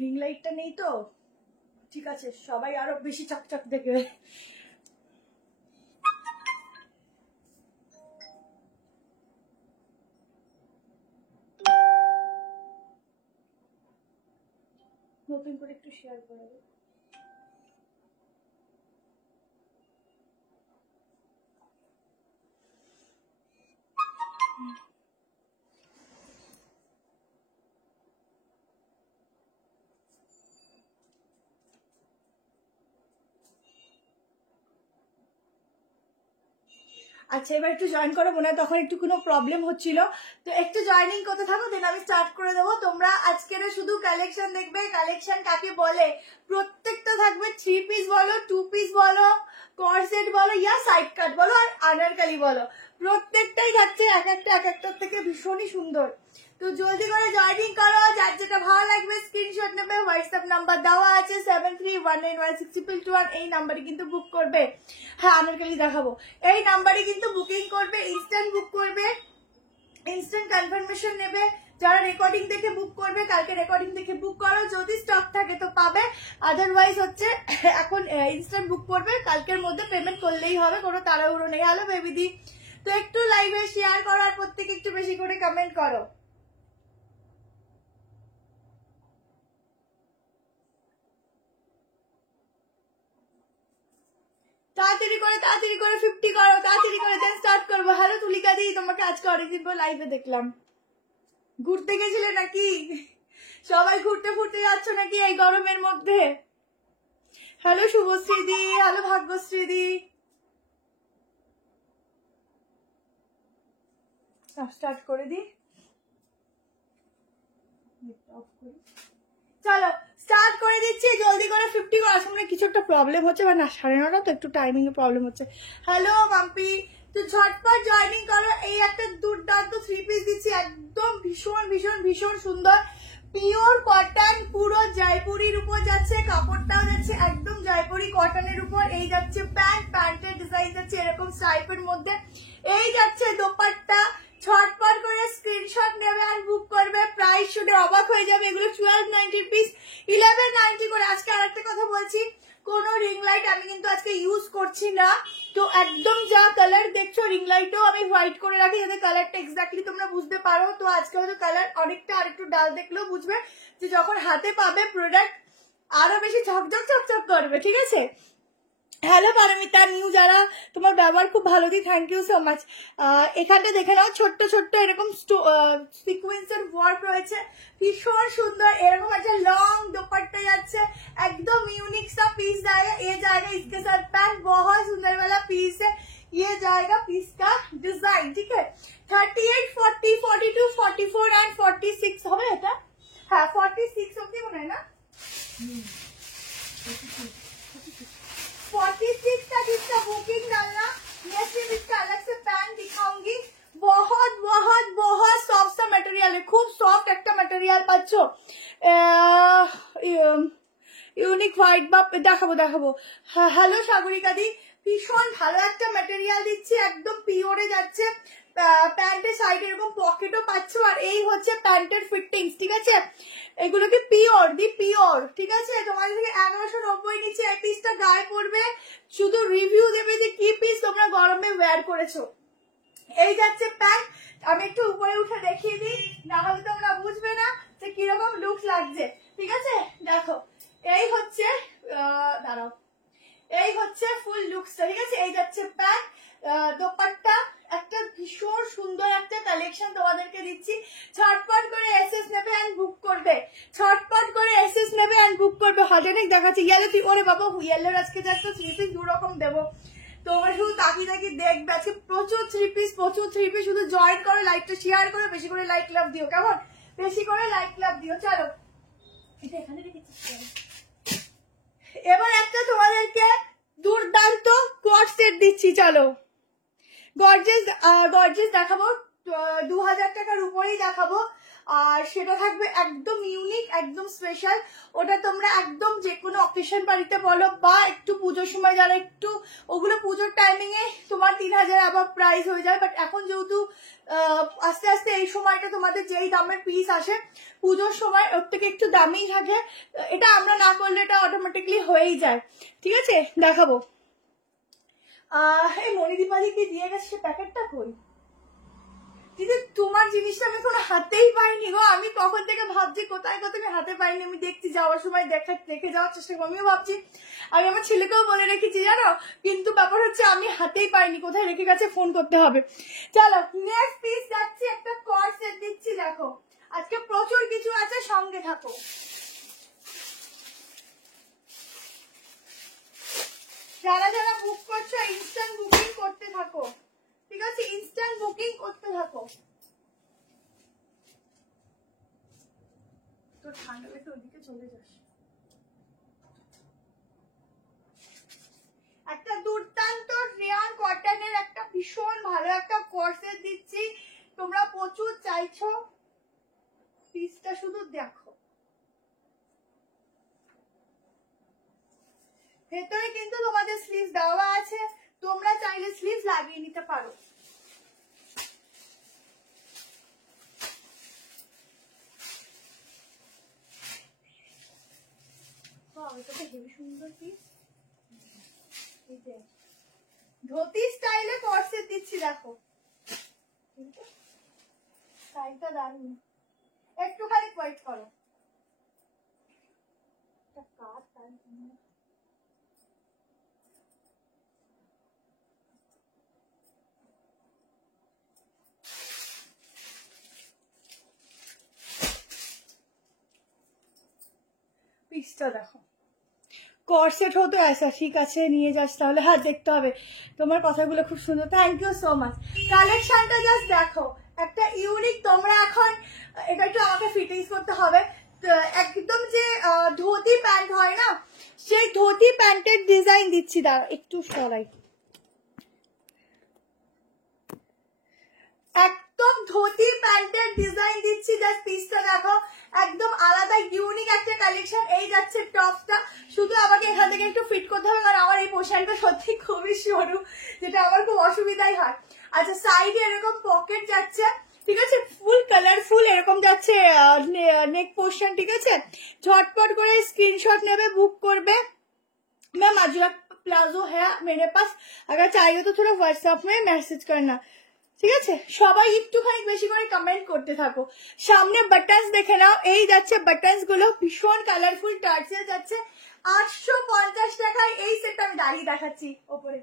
Ring লাইটটা নেই তো, ঠিক আছে, সবাই আরো বেশি চকচক দেখবে। নতুন করে একটু শেয়ার করে দেব। আচ্ছা এবার একটু জয়েন করো, মনে হয় তখন একটু কোনো প্রবলেম হচ্ছিল, তো একটু জয়েনিং করতে থাকো, দেন আমি স্টার্ট করে দেবো। তোমরা আজকের শুধু কালেকশন দেখবে, কালেকশন কাকে বলে প্রত্যেকটা থাকবে, 3 পিস বলো, 2 পিস বলো, কর্সেট বলো, ইয়া সাইড কাট বলো, আর আনারকালি বলো, প্রত্যেকটাই থাকছে এক একটার থেকে ভীষণই সুন্দর। তো জলদি করে জয়েনিং করো, যার যেটা ভালো লাগবে স্ক্রিনশট নেবে, হোয়াটসঅ্যাপ নাম্বার দেওয়া আছে 73191621, এই নাম্বারে কিন্তু বুক করবে। হ্যাঁ আনারকালি দেখাবো, এই নাম্বারে কিন্তু বুকিং করবে, ইনস্ট্যান্ট বুক করবে, ইনস্ট্যান্ট কনফার্মেশন নেবে। যারা রেকর্ডিং দেখে বুক করবে, কালকে রেকর্ডিং দেখে বুক করো, যদি স্টক থাকে তো পাবে, আদারওয়াইজ হচ্ছে এখন ইনস্ট্যান্ট বুক করবে, কালকের মধ্যে পেমেন্ট করলেই হবে, কোনো তাড়াহুড়ো নেই। হ্যালো বেবিদি, তো একটু লাইভে শেয়ার করো আর প্রত্যেকে একটু বেশি করে কমেন্ট করো। তাড়াতাড়ি করে 50 করো, তাড়াতাড়ি করে, দেন স্টার্ট করবো। হ্যালো তুলিকা দি, তোমাকে আজকে অনেকদিন পর লাইভে দেখলাম। ঘুরতে গেছিলে নাকি? সবাই ঘুরতে ফুরতে যাচ্ছ নাকি এই গরমের মধ্যে? হ্যালো শুভশ্রী দি, হ্যালো ভাগ্যশ্রী দি, স্টার্ট করে দি, চলো স্টার্ট করে দিচ্ছি, জলদি করে 50 করো। আসলে কিছু একটা প্রবলেম হচ্ছে, বা না 9:30 তো একটু টাইমিং এ প্রবলেম হচ্ছে। হ্যালো মাম্পি, তো ঝটপট জয়েনিং করো। এই একটা দুর্দান্ত 3 পিস দিচ্ছি, একদম ভীষণ ভীষণ ভীষণ সুন্দর, পিওর কটন, পুরো জয়পুরির উপর যাচ্ছে, কাপড়টাও যাচ্ছে একদম জয়পুরি কটনের উপর। এই যাচ্ছে প্যান্ট, প্যান্টের ডিজাইন যাচ্ছে এরকম স্ট্রাইপের মধ্যে, এই যাচ্ছে দোপাট্টা। ছটপট করে স্ক্রিনশট নেবে আর বুক করবে, প্রাইস শুনে অবাক হয়ে যাবে। এগুলো 1290 পিস, 1190 করে। আজকে আরেকটা কথা বলছি, কোনো রিং লাইট আমি কিন্তু আজকে ইউজ করছি না, তো একদম যা কালার দেখছো রিং লাইটও আমি হোয়াইট করে রাখি, যাতে কালারটা এক্স্যাক্টলি তোমরা বুঝতে পারো। তো আজকে হয়তো কালার অনেকটা আরেকটু ডাল দেখলেও বুঝবে যে যখন হাতে পাবে প্রোডাক্ট আরো বেশি ঝকঝক ঝকঝক করবে, ঠিক আছে। হ্যালো পারমিতা, নিউ যারা, তোমার ব্যবহার খুব ভালো দি, থ্যাংক ইউ সো মাচ। এখানটা দেখে নাও, ছোট্ট ছোট্ট এরকম সিকোয়েন্সের ওয়ার্ক রয়েছে, ভীষণ সুন্দর। এরকম একটা লং दुपट्टा যাচ্ছে, একদম यूनिक सा पीस जाएगा, ये जाएगा इसके साथ पैंट, बहुत सुंदर वाला पीस है, ये जाएगा पीस का डिजाइन, ठीक है। 38, 40, 42, 44 एंड 46 হবে এটা, হ্যাঁ 46 অবধি মনে হয় না, 46 का जिसका बुकिंग डालना, मैं सिर्फ इसका अलग से पैंट दिखाऊंगी। बहुत बहुत बहुत सॉफ्ट सा मटेरियल है, खूब सॉफ्ट একটা मटेरियल পাচ্ছ। ইউনিক হোয়াইট বা দেখাবো। হ্যালো সাগরিকা দি, ভীষণ ভালো একটা ম্যাটেরিয়াল দিচ্ছি, একদম পিওরে যাচ্ছে। প্যান্টের সাইডে এরকম পকেটও পাচ্ছ, আর এই হচ্ছে প্যান্টের ফিটিংস, ঠিক আছে। এগুলোকে পিওর দি, পিওর, ঠিক আছে। তোমাদের থেকে 1190 নিচে এই পিসটা গায়ে পড়বে, শুধু রিভিউ দেবে যে কি পিস তোমরা গরমে ওয়্যার করেছো। এই যাচ্ছে প্যান্ট, আমি একটু উপরে উঠে দেখিয়ে দিই, না হলে তোমরা বুঝবে না যে কিরকম লুক লাগছে, ঠিক আছে। দেখো এই হচ্ছে, দাঁড়াও, এই হচ্ছে ফুল লুকসটা, ঠিক আছে। এই যাচ্ছে প্যান্ট, দোপাট্টা, একটা ভীষণ সুন্দর একটা কালেকশন তোমাদেরকে দিচ্ছি। ছটপট করে এসএস নেবে এন্ড বুক করবে, ছটপট করে এসএস নেবে এন্ড বুক করবে। হাজারিক দেখাচ্ছি ইয়েলো, ওরে বাবা ইয়েলোর আজকে যাচ্ছে 3 পিস 2 রকম দেবো, তোমরা শুধু তাকিয়ে দেখবে। আজকে প্রচুর 3 পিস, শুধু জয়েন করো, লাইকটা শেয়ার করো, বেশি করে লাইক লাভ দিও, কেমন, বেশি করে লাইক লাভ দিও। চলো এটা এখানে রেখেছি। এবার একটা তোমাদেরকে দুর্দান্ত কোট সেট দিচ্ছি, চলো গর্জিয়াস দেখাবো, 2000 টাকার উপরেই দেখাবো। আর সেটা থাকবে একদম ইউনিক, একদম স্পেশাল। ওটা তোমরা একদম যে কোনো অকেশন বাড়িতে বলো বা একটু পুজোর সময় যারা একটু, ওগুলো পুজোর টাইমিং এ তোমার 3000 আবার প্রাইস হয়ে যায়। বাট এখন যেহেতু আস্তে আস্তে এই সময়টা তোমাদের যেই দামের পিস আসে পুজোর সময় ওর থেকে একটু দামেই থাকে। এটা আমরা না করলে এটা অটোমেটিকলি হয়েই যায়। ঠিক আছে, দেখাবো। এই মণিদীপালিকে দিয়ে গেছে, সে প্যাকেটটা কই? দিদি তোমার জিনিসটা আমি কোনো হাতেই পাইনি গো। আমি কখন থেকে ভাবছি কোথায় কোথায় আমি হাতে পাইনি। আমি দেখছি যাওয়ার সময় দেখে যাওয়ার চেষ্টা করি। আমিও ভাবছি, আমি আমার ছেলেকেও বলে রেখেছি জানো, কিন্তু ব্যাপার হচ্ছে আমি হাতেই পাইনি, কোথায় রেখে গেছে ফোন করতে হবে। চলো নেক্সট পিস যাচ্ছি, একটা কর্ড সেট দিচ্ছি। দেখো আজকে প্রচুর কিছু আছে, সঙ্গে থাকো। যারা যারা বুক করছো ইনস্ট্যান্ট বুকিং করতে থাকো, ঠিক আছে? ইনস্ট্যান্ট বুকিং করতে থাকো। তো ঠান্ডা লেগে ওদিকে চলে যাস। একটা দুর্দান্ত রেয়ান কটনের একটা ভীষণ ভালো একটা কর্সেট দিচ্ছি, তোমরা প্রচুর চাইছো। পিসটা শুধু দেখো, ভেতরে কিন্তু তোমাদের স্লিভ দেওয়া আছে, তোমরা চাইলে স্লিভ লাগিয়ে নিতে পারো। হেবি সুন্দর পিস, ধুতি স্টাইলে কর্সেট দিচ্ছি। দেখো স্টাইলটা দারুণ, একটুখানি ওয়েট করো। পিসটা দেখো, কর্সেট হতো ऐसा, ঠিক আছে নিয়ে যাস তাহলে। হ্যাঁ দেখতে হবে, তোমার কথাগুলো খুব সুন্দর, থ্যাংক ইউ সো মাচ। কালেকশনটা জাস্ট দেখো, একটা ইউনিক। তোমরা এখন এটা একটু আমাকে ফিটিংস করতে হবে। একদম যে ধুতি প্যান্ট হয় না, সেই ধুতি প্যান্টের ডিজাইন দিচ্ছি। দাঁড়া একটু সরাই, একদম ধুতি প্যান্টের ডিজাইন দিচ্ছি। জাস্ট পিসটা দেখো, একদম আলাদা ইউনিক একটা কালেকশন। এই যাচ্ছে টপসটা, শুধু আমাকে এখান থেকে একটু ফিট করতে হবে, কারণ আমার এই পোশাকটা সত্যি খুবই সরু, যেটা আমার খুব অসুবিধাই হয়। আচ্ছা সাইডে এরকম পকেট যাচ্ছে, ঠিক আছে? ফুল কালারফুল এরকম যাচ্ছে নেক পোর্শন, ঠিক আছে? ঝটপট করে স্ক্রিনশট নেবে, বুক করবে। मैम अजरा प्लाजो है मेरे पास, अगर चाहिए तो थोड़ा व्हाट्सएप में मैसेज करना, ঠিক আছে? সবাই একটুখানি বেশি করে কমেন্ট করতে থাকো। সামনে বাটনস দেখে নাও, এই যাচ্ছে বাটনস গুলো, ভীষণ কালারফুল টার্সেল যাচ্ছে। 850 টাকায় এই সেটটা আমি দাঁড়িয়ে দেখাচ্ছি ওপরে।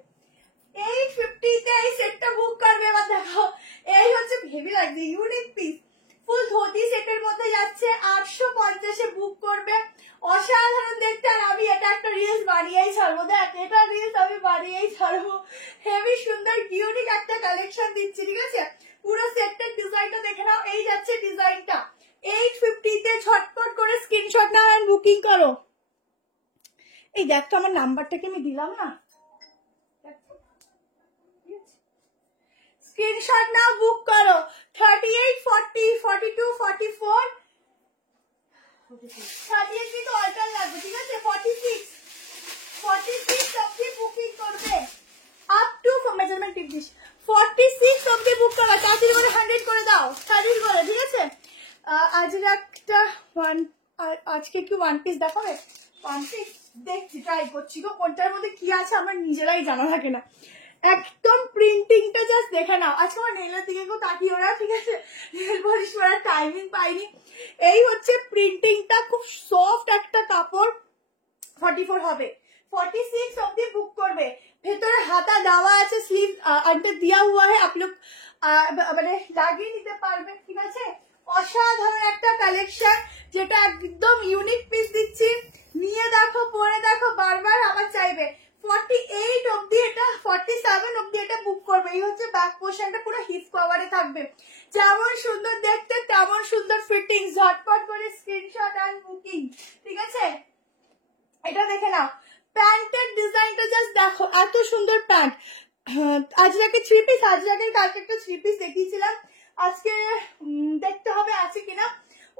850 এই সেটটা বুক করবে। এবার দেখো, এই হচ্ছে হেভি লাগছে ইউনিক পিস, ফুল ধুতি সেটের মধ্যে যাচ্ছে। 850 বুক করবে, অসাধারণ দেখতে। আর আমি এটা একটা রিলস বানিয়েই ছাড়বো, দেখ এটা রিলস আমি বানিয়েই ছাড়বো। হেভি সুন্দর ইউনিক একটা কালেকশন দিচ্ছি, ঠিক আছে? পুরো সেটটার ডিজাইনটা দেখে নাও, এই যাচ্ছে ডিজাইনটা। 850 ঝটপট করে স্ক্রিনশট নাও আর বুকিং করো। এই দেখ তো আমার নাম্বারটাকে আমি দিলাম না, স্ক্রিনশট নাও, বুক করো। 38 40 42 44 38 কিন্তু অল্টার লাগবে, ঠিক আছে? 46 অবধি বুকিং করবে, up to measurement tip this. 46 অবধি বুক করো, তাড়াতাড়ি করে 100 করে দাও, 30 করে, ঠিক আছে? আজ একটা আজকে কি ওয়ান পিস দেখাবে? ওয়ান পিস দেখছি, ট্রাই করছি গো, কোনটার মধ্যে কি আছে আমার নিজেরাই জানা থাকে না। একদম প্রিন্টিংটা জাস্ট দেখে নাও। আজকে আমার নেলের দিকে কেউ তাকিয়ে ওরা, ঠিক আছে? নেল পলিশ করার টাইমিং পাইনি। এই হচ্ছে প্রিন্টিংটা, খুব সফট একটা কাপড়। 44 হবে, 46 অব্দি বুক করবে। ভেতরে হাতা দেওয়া আছে, স্লিভ अंदर दिया हुआ है, आप लोग মানে লাগিয়ে নিতে পারবে, ঠিক আছে? অসাধারণ একটা কালেকশন, যেটা একদম ইউনিক পিস দিচ্ছি। নিয়ে দেখো, পরে দেখো, বারবার আমার চাইবে। 48 অব্দি এটা, 47 অব্দি এটা বুক করবে। এই হচ্ছে ব্যাক পোর্শনটা, পুরো হিপ কভারে থাকবে। যেমন সুন্দর দেখতে তেমন সুন্দর ফিটিং। ঝটপট করে স্ক্রিনশট আর বুকিং, ঠিক আছে? এটা দেখে নাও, প্যান্টের ডিজাইনটা জাস্ট দেখো, এত সুন্দর প্যান্ট। আজরাকে থ্রি পিস, আজরাকের কালকে একটা থ্রি পিস দেখিয়েছিলাম, আজকে দেখতে হবে আছে কিনা।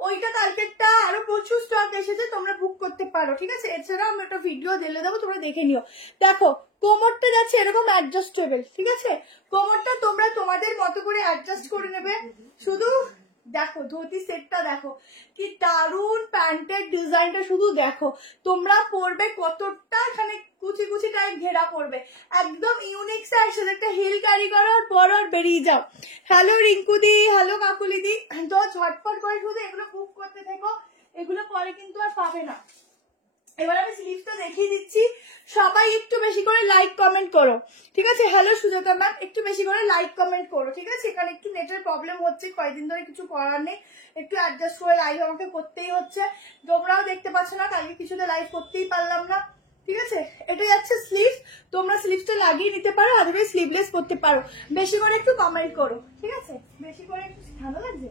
ওইটা কালকেরটা আরো প্রচুর স্টক এসেছে, তোমরা বুক করতে পারো, ঠিক আছে। এছাড়াও আমি একটা ভিডিও দিলে দেবো, তোমরা দেখে নিও। দেখো কোমরটা যাচ্ছে এরকম অ্যাডজাস্টেবল, ঠিক আছে। কোমরটা তোমরা তোমাদের মতো করে অ্যাডজাস্ট করে নেবে। শুধু দেখো ধুতি সেটটা দেখো কি দারুন, প্যান্টের ডিজাইনটা শুধু দেখো। তোমরা পরবে কতটা এখানে কুচি কুচি টাইপ ঘেরা পরবে, একদম ইউনিক স্টাইল। সাথে একটা হিল ক্যারি করো আর পরো আর বেরিয়ে যাও। হ্যালো রিঙ্কুদি, হ্যালো কাকুলিদি, তো ঝটপট করে শুধু এগুলো বুক করতে থেকো, এগুলো পরে কিন্তু আর পাবে না। এবার আমি স্লিভসটা দেখিয়ে দিচ্ছি, সবাই একটু বেশি করে লাইক কমেন্ট করো, ঠিক আছে। হ্যালো সুজাতা ম্যাম, একটু বেশি করে লাইক কমেন্ট করো, ঠিক আছে। এখানে একটু নেটের প্রবলেম হচ্ছে কয়েকদিন ধরে, কিছু করার নেই, একটু অ্যাডজাস্ট করে লাইভ আমাকে করতেই হচ্ছে। তোমরাও দেখতে পাচ্ছ না, কালকে কিছুতে লাইভ করতেই পারলাম না, ঠিক আছে। এটা যাচ্ছে স্লিভ, তোমরা স্লিভসটা লাগিয়ে নিতে পারো, আদারওয়াইজ স্লিভলেস করতে পারো। বেশি করে একটু কমেন্ট করো, ঠিক আছে, বেশি করে একটু, ভালো লাগছে,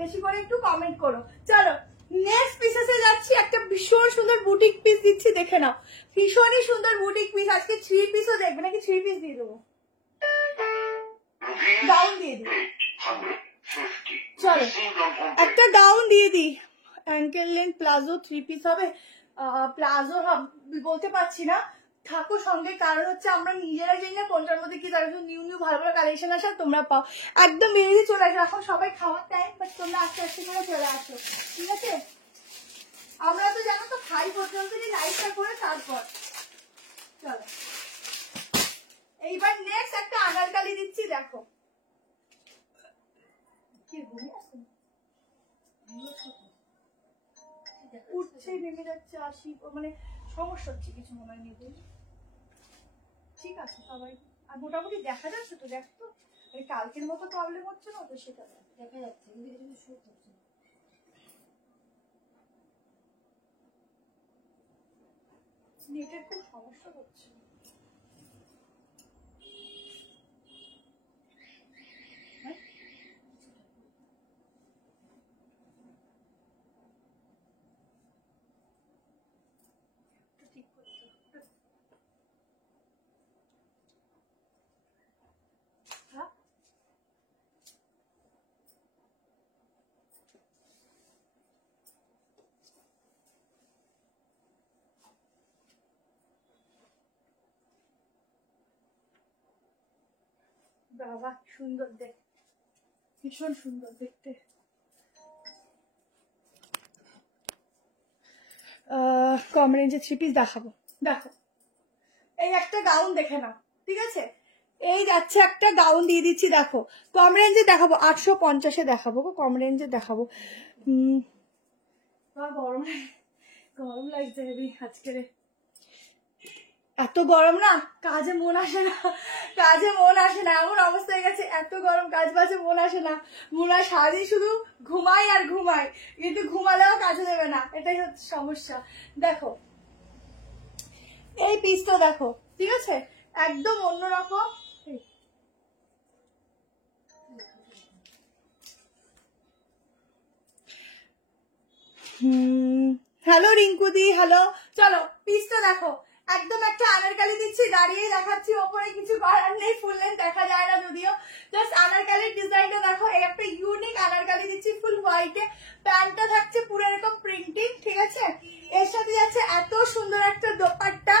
বেশি করে একটু কমেন্ট করো। চলো নেক্সট পিসেসে যাচ্ছি, একটা ভীষণ সুন্দর বুটিক পিস দিচ্ছি, দেখে নাও, ভীষণই সুন্দর বুটিক পিস। আজকে 3 পিসও দেখবে নাকি? 3 পিস দিয়ে দেবো, গাউন দিয়ে দিই। চলো একটা গাউন দিয়ে দিই, অ্যাঙ্কেল লেন্থ প্লাজো 3 পিস হবে। প্লাজো বলতে পারছি না, থাকো সঙ্গে, কারণ হচ্ছে আমরা নিজেরা জানি না কোনটার মধ্যে কি, তার নিউ নিউ ভালো ভালো কালেকশন আসে, তোমরা পাও। একদম বেরিয়ে চলে আসো, এখন সবাই খাওয়ার টাইম, বাট তোমরা আস্তে আস্তে করে চলে আসো, ঠিক আছে। আমরা তো জানো তো খাই পর্যন্ত লাইটটা করে তারপর। চলো এইবার নেক্সট একটা আনারকালি দিচ্ছি, দেখো কি উঠছে নেমে যাচ্ছে, আসি মানে সমস্যা হচ্ছে কিছু মনে হয় নেই, ঠিক আছে সবাই। আর মোটামুটি দেখা যাচ্ছে তো, দেখ তো কালকের মতো প্রবলেম হচ্ছে না তো, সেটা দেখা যাচ্ছে, কিন্তু শুট হচ্ছে না, নেটের খুব সমস্যা হচ্ছে। বাবা সুন্দর দেখ, ভীষণ সুন্দর দেখতে। কম রেঞ্জে 3 পিস দেখাবো, দেখো এই একটা গাউন দেখে নাও, ঠিক আছে। এই যাচ্ছে একটা গাউন দিয়ে দিচ্ছি, দেখো কম রেঞ্জে দেখাবো, 850-এ দেখাবো, কম রেঞ্জে দেখাবো। গরম গরম লাগছে হেবি আজকে, এত গরম না, কাজে মন আসে না, কাজে মন আসে না, এমন অবস্থা হয়ে গেছে, এত গরম কাজ বাজে মন আসে না, মনে হয় সারাদিন শুধু ঘুমাই আর ঘুমাই, কিন্তু ঘুমালেও কাজে দেবে না, এটাই হচ্ছে সমস্যা। দেখো এই পিসটা দেখো, ঠিক আছে, একদম অন্যরকম। হ্যালো রিঙ্কুদি, হ্যালো। চলো পিসটা দেখো, একদম একটা আনারকালি দিচ্ছি, দাঁড়িয়ে দেখাচ্ছি, ওপরে কিছু করার নেই, ফুল লেন্থ দেখা যায় না যদিও, জাস্ট আনারকালির ডিজাইনটা দেখো। এই একটা ইউনিক আনারকালি দিচ্ছি, ফুল হোয়াইটে, প্যান্টটা থাকছে পুরো এরকম প্রিন্টিং, ঠিক আছে। এর সাথে যাচ্ছে এত সুন্দর একটা দোপাট্টা,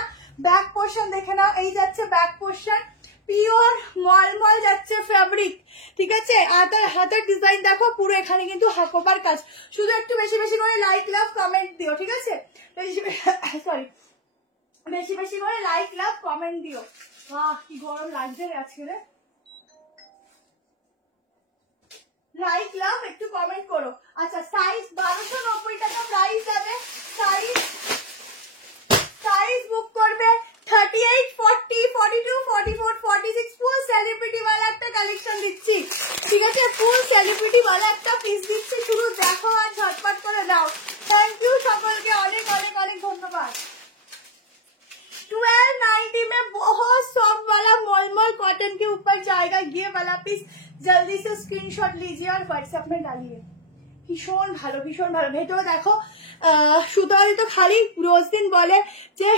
ব্যাক পোর্শন দেখে নাও, এই যাচ্ছে ব্যাক পোর্শন, পিওর মলমল যাচ্ছে ফ্যাব্রিক, ঠিক আছে। আর তার হাতের ডিজাইন দেখো, পুরো এখানে কিন্তু হাকোবার কাজ। শুধু একটু বেশি বেশি করে লাইক লাভ কমেন্ট দিও, ঠিক আছে, সরি, বেশি বেশি করে লাইক লাভ কমেন্ট দিও। কি গরম লাগছে আজকে রে, লাইক লাভ একটু কমেন্ট করো। আচ্ছা সাইজ 1290 টাকা প্রাইস যাবে, সাইজ বুক করবে 38, 40, 42, 44, 46, ফুল সেলিব্রিটি वाला একটা কালেকশন দিচ্ছি, ঠিক আছে, ফুল সেলিব্রিটি वाला একটা পিস দিচ্ছি, শুধু দেখো আর ঝটপট করে দাও। থ্যাংক ইউ সকলকে, অনেক অনেক অনেক ধন্যবাদ। 1290 में बहुत सॉफ्ट वाला मलमल कॉटन के ऊपर जाएगा ये वाला पीस, जल्दी से स्क्रीनशॉट लीजिए और व्हाट्सएप में डालिए। ভীষণ ভালো, ভীষণ ভালো। ভেতরে দেখো সুতারি তো খালি রোজ দিন বলে যে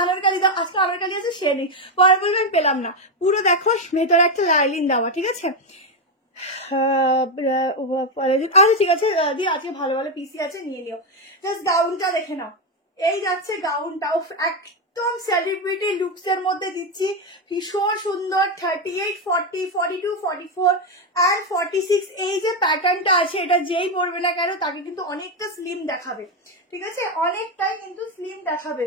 আনারকালি দাও, আজকে আনারকালি আছে সে নেই, পরে বলবেন পেলাম না, পুরো দেখো ভেতরে একটা লাইলিন দেওয়া, ঠিক আছে। আচ্ছা ঠিক আছে দি, আজকে ভালো ভালো পিসি আছে, নিয়ে নিও। জাস্ট গাউনটা দেখে নাও, এই যাচ্ছে গাউনটাও একদম সেলিব্রিটি লুকস এর মধ্যে দিচ্ছি, ভীষণ সুন্দর। 38, 40, 42, 44 অ্যান্ড 46 এই যে প্যাটার্নটা আছে, এটা যেই পরবে না কেন তাকে কিন্তু অনেকটা স্লিম দেখাবে, ঠিক আছে, অনেকটাই কিন্তু স্লিম দেখাবে।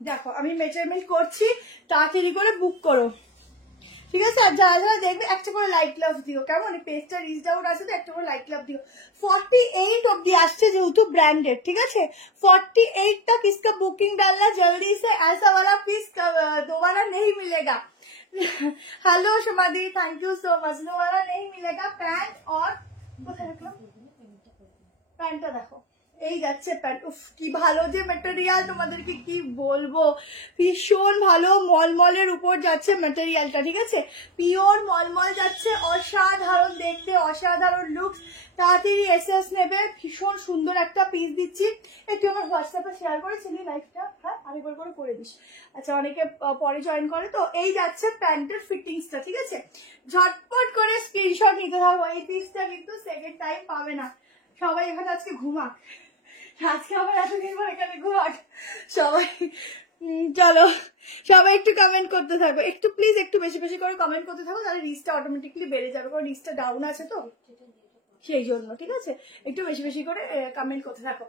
দেখো আমি মেজারমেন্ট করছি, তাড়াতাড়ি করে বুক করো, ঠিক আছে। আর যারা যারা দেখবে একটা করে লাইক লাভ দিও, কেমন? পেজটা রিচ ডাউন আছে তো একটা করে লাইক লাভ দিও। 48 অব্দি আসছে যেহেতু ব্র্যান্ডেড, ঠিক আছে। 48 तक इसका बुकिंग डालना जल्दी से, ऐसा वाला पीस दोबारा नहीं मिलेगा। हेलो समाधि, थैंक यू सो मच। दोबारा नहीं मिलेगा। पैंट और প্যান্টটা দেখো, এই যাচ্ছে প্যান্ট। উফ কি ভালো যে ম্যাটেরিয়াল, তোমাদেরকে কি বলবো, ভীষণ ভালো মলমলের উপর যাচ্ছে ম্যাটেরিয়ালটা, ঠিক আছে, পিওর মলমল যাচ্ছে, অসাধারণ দেখতে, অসাধারণ লুকস। তাড়াতাড়ি এসএস নেবে, ভীষণ সুন্দর একটা পিস দিচ্ছি। একটু আমার হোয়াটসঅ্যাপে শেয়ার করেছিলি লাইভটা? হ্যাঁ, আরেকবার করে করে দিস। আচ্ছা, অনেকে পরে জয়েন করে তো। এই যাচ্ছে প্যান্টের ফিটিংসটা, ঠিক আছে, ঝটপট করে স্ক্রিনশট নিতে হবে। এই পিসটা কিন্তু সেকেন্ড টাইম পাবে না। সবাই এখানে আজকে ঘুমাক, আজকে আবার এতদিন পর এখানে ঘুমাক সবাই। চলো সবাই একটু কমেন্ট করতে থাকো, একটু প্লিজ একটু বেশি বেশি করে কমেন্ট করতে থাকো, তাহলে রিচটা অটোমেটিকলি বেড়ে যাবে, কারণ রিচটা ডাউন আছে তো সেই জন্য, ঠিক আছে। একটু বেশি বেশি করে কমেন্ট করতে থাকো।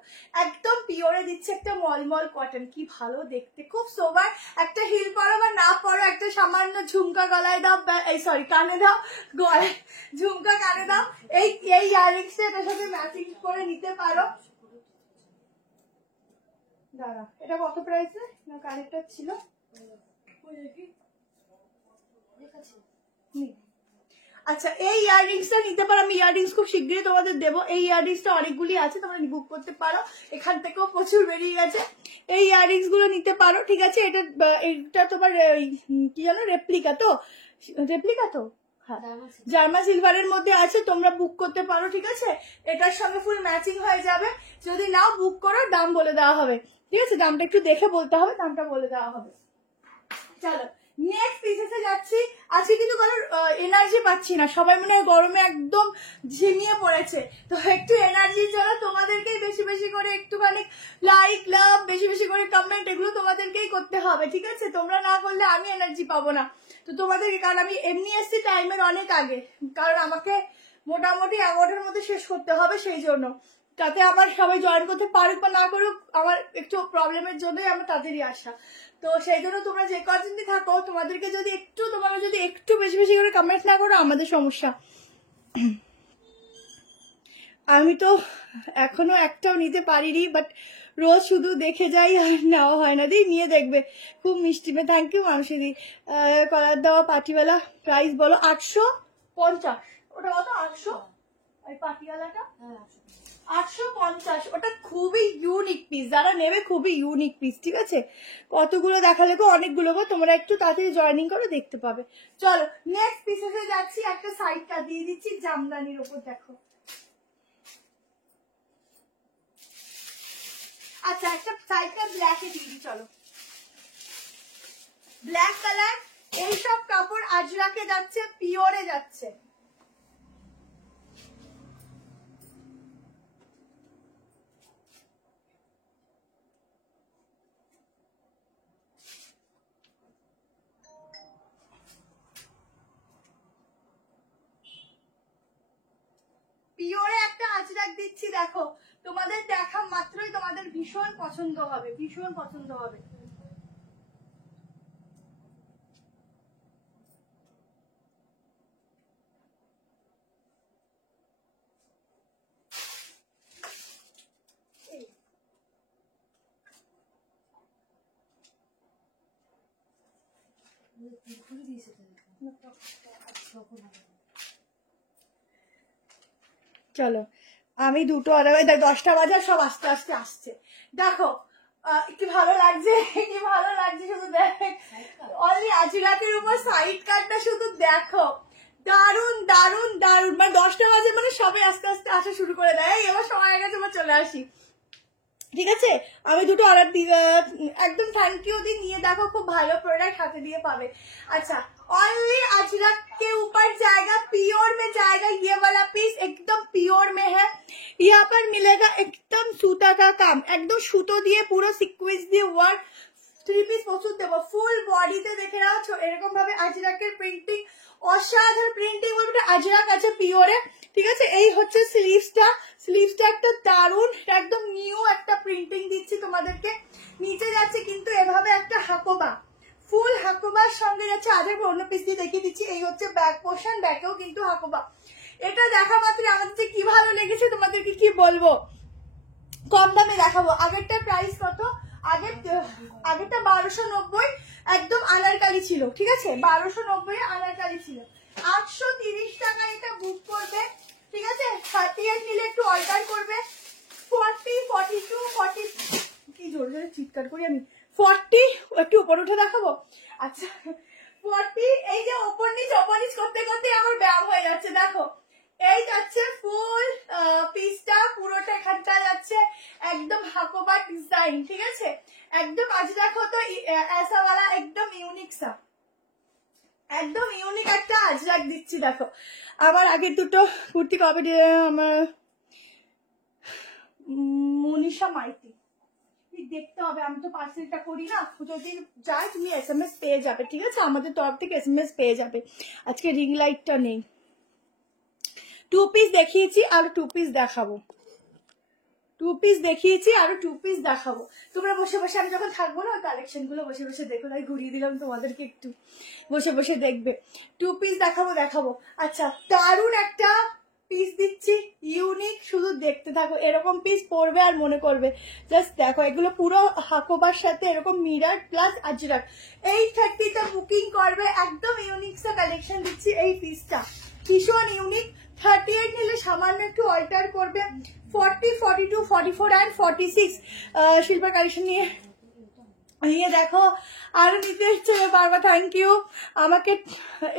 একদম পিওরে দিচ্ছে একটা মলমল কটন, কি ভালো দেখতে, খুব সোবার। একটা হিল পরো বা না পরো, একটা সামান্য ঝুমকা গলায় দাও, এই সরি কানে দাও, গলায় ঝুমকা কানে দাও, এই ইয়াররিংসটা এটার সাথে ম্যাচিং করে নিতে পারো। দাঁড়া, এটা কত প্রাইসে না কানেক্টর ছিল? আচ্ছা, এই ইয়াররিংসটা নিতে পারো, আমি ইয়াররিংস খুব শীঘ্রই তোমাদের দেবো। এই ইয়াররিংসটা অনেকগুলি আছে, তোমরা বুক করতে পারো, এখান থেকেও প্রচুর বেরিয়ে গেছে। এই ইয়াররিংস গুলো নিতে পারো, ঠিক আছে। এটা তোমার কি জানো, রেপ্লিকা তো, হ্যাঁ জার্মান সিলভারের মধ্যে আছে, তোমরা বুক করতে পারো, ঠিক আছে। এটার সঙ্গে ফুল ম্যাচিং হয়ে যাবে। যদি নাও বুক করো, দাম বলে দেওয়া হবে, ঠিক আছে, দামটা একটু দেখে বলতে হবে, দামটা বলে দেওয়া হবে। চলো নেক্সট পিসেসে যাচ্ছি। আজকে কিন্তু কারোর এনার্জি পাচ্ছি না, সবাই মনে হয় গরমে একদম ঝিমিয়ে পড়েছে, তো একটু এনার্জির জন্য তোমাদেরকেই বেশি বেশি করে একটুখানি লাইক লাভ, বেশি বেশি করে কমেন্ট, এগুলো তোমাদেরকেই করতে হবে, ঠিক আছে। তোমরা না করলে আমি এনার্জি পাবো না, তো তোমাদেরকে, কারণ আমি এমনি এসছি টাইমের অনেক আগে, কারণ আমাকে মোটামুটি 11টার মধ্যে শেষ করতে হবে, সেই জন্য, তাতে আমার সবাই জয়েন করতে পারুক বা না করুক, আমার একটু প্রবলেমের জন্যই আমার তাড়াতাড়ি আসা, তো সেই জন্য তোমরা যে কদিনই থাকো, তোমাদেরকে যদি একটু, তোমরা যদি একটু বেশি বেশি করে কমেন্ট না করো, আমাদের সমস্যা। আমি তো এখনো একটাও নিতে পারিনি, বাট রোজ শুধু দেখে যাই আর নেওয়া হয় না। দিই নিয়ে দেখবে, খুব মিষ্টি মে, থ্যাংক ইউ মানুষেরই। কলার দেওয়া পাটিওয়ালা প্রাইস বলো? 850। ওটা কত? 800। ওই পাটিওয়ালাটা 850। ওটা খুবই ইউনিক পিস, যারা নেবে খুবই ইউনিক পিস, ঠিক আছে। কতগুলো দেখালে গো, অনেকগুলো গো, তোমরা একটু তাড়াতাড়ি জয়েনিং করে দেখতে পাবে। চলো নেক্সট পিসে যাচ্ছি, একটা সাইডটা দিয়ে দিচ্ছি জামদানির ওপর, দেখো। আচ্ছা, একটা সাইডটা ব্ল্যাকে দিয়ে দিই, চলো। ব্ল্যাক কালার, এইসব কাপড় আজরাকে যাচ্ছে, পিওরে যাচ্ছে। পিওরে একটা আজরাক দিচ্ছি, দেখো, তোমাদের দেখা মাত্রই তোমাদের ভীষণ পছন্দ হবে, ভীষণ পছন্দ হবে। চলো আমি দুটো অর্ডার, 10টা বাজার, সব আস্তে আস্তে আসছে। দেখো কি ভালো লাগছে, কি ভালো লাগছে, শুধু দেখ, অনলি আজরাকের উপর সাইড কাটটা শুধু দেখো, দারুন দারুন দারুন। মানে 10টা বাজে মানে সবাই আস্তে আস্তে আসা শুরু করে দেয়, এবার সময় হয়ে গেছে, এবার চলে আসি, ঠিক আছে। আমি দুটো অর্ডার একদম থ্যাংক ইউ দিই, নিয়ে দেখো, খুব ভালো প্রোডাক্ট হাতে দিয়ে পাবে। আচ্ছা, ऑनली अजरक के ऊपर जाएगा, प्योर में जाएगा। ये वाला पीस एकदम प्योर में है। यहाँ पर मिलेगा एकदम सूता का काम, एकदम सूतो दिए पुरो सिक्वेंस दिए वर्क। 3 পিস প্রচুর দেবো, ফুল বডিতে দেখে নাও এরকম ভাবে আজরাকের প্রিন্টিং, অসাধারণ প্রিন্টিং বলতে আজরাক আছে পিওরে, ঠিক আছে। এই হচ্ছে স্লিভসটা একটা দারুন একদম নিউ একটা প্রিন্টিং দিচ্ছি তোমাদেরকে। নিচে যাচ্ছে কিন্তু এভাবে একটা হাকোবা, ফুল হাকোবার সঙ্গে যাচ্ছে। আজকে অন্য পিস দিয়ে দেখিয়ে দিচ্ছি। এই হচ্ছে ব্যাক পোর্শন, ব্যাকেও কিন্তু হাকোবা। এটা দেখা মাত্র আমাদের কি ভালো লেগেছে তোমাদেরকে কি বলবো, কম দামে দেখাবো। আগেরটার প্রাইস কত, আগেরটা 1290 একদম আনারকালি ছিল, ঠিক আছে। 1290 আনারকালি ছিল। 830 টাকা এটা বুক করবে, ঠিক আছে। 38 নিলে একটু অল্টার করবে। 40, 42, 40 কি জোরে জোরে চিৎকার করি আমি। 40 একটু উপর উঠে দেখাবো। আচ্ছা 40, এই যে ওপর নিচ করতে করতে আমার ব্যায়াম হয়ে যাচ্ছে। দেখো এই যাচ্ছে ফুল পিসটা, পুরোটা এখানটা যাচ্ছে একদম হাকোবা ডিজাইন, ঠিক আছে। একদম আজ দেখো তো ऐसा वाला एकदम यूनिक सा, একদম ইউনিক একটা আজরাক দিচ্ছি। দেখো আমার আগের দুটো কুর্তি কবে দিয়ে, আমার মনীষা মাইতি দেখতে হবে, আমি তো পার্সেলটা করি না। যদি যায় তুমি SMS পেয়ে যাবে, ঠিক আছে, আমাদের তরফ থেকে SMS পেয়ে যাবে। আজকে রিং লাইটটা নেই। 2 পিস দেখিয়েছি আর 2 পিস দেখাবো, 2 পিস দেখিয়েছি আর 2 পিস দেখাবো। তোমরা বসে বসে, আমি যখন থাকবো না কালেকশন গুলো বসে বসে দেখো, তাই ঘুরিয়ে দিলাম তোমাদেরকে, একটু বসে বসে দেখবে। 2 পিস দেখাবো। আচ্ছা দারুন একটা পিস দিচ্ছি, ইউনিক, শুধু দেখতে থাকো। এরকম পিস পরবে আর মনে করবে। জাস্ট দেখো এগুলো পুরো হাকোবার সাথে এরকম মিরার প্লাস আজরাক। 830 বুকিং করবে, একদম ইউনিক সা কালেকশন দিচ্ছি। এই পিসটা ভীষণ ইউনিক। 38 নিলে সামান্য একটু অল্টার করবে। 40, 42, 44 and 46 শিল্পার কালেকশন নিয়ে দেখো। আর নিতে ইচ্ছে বারবার, থ্যাংক ইউ। আমাকে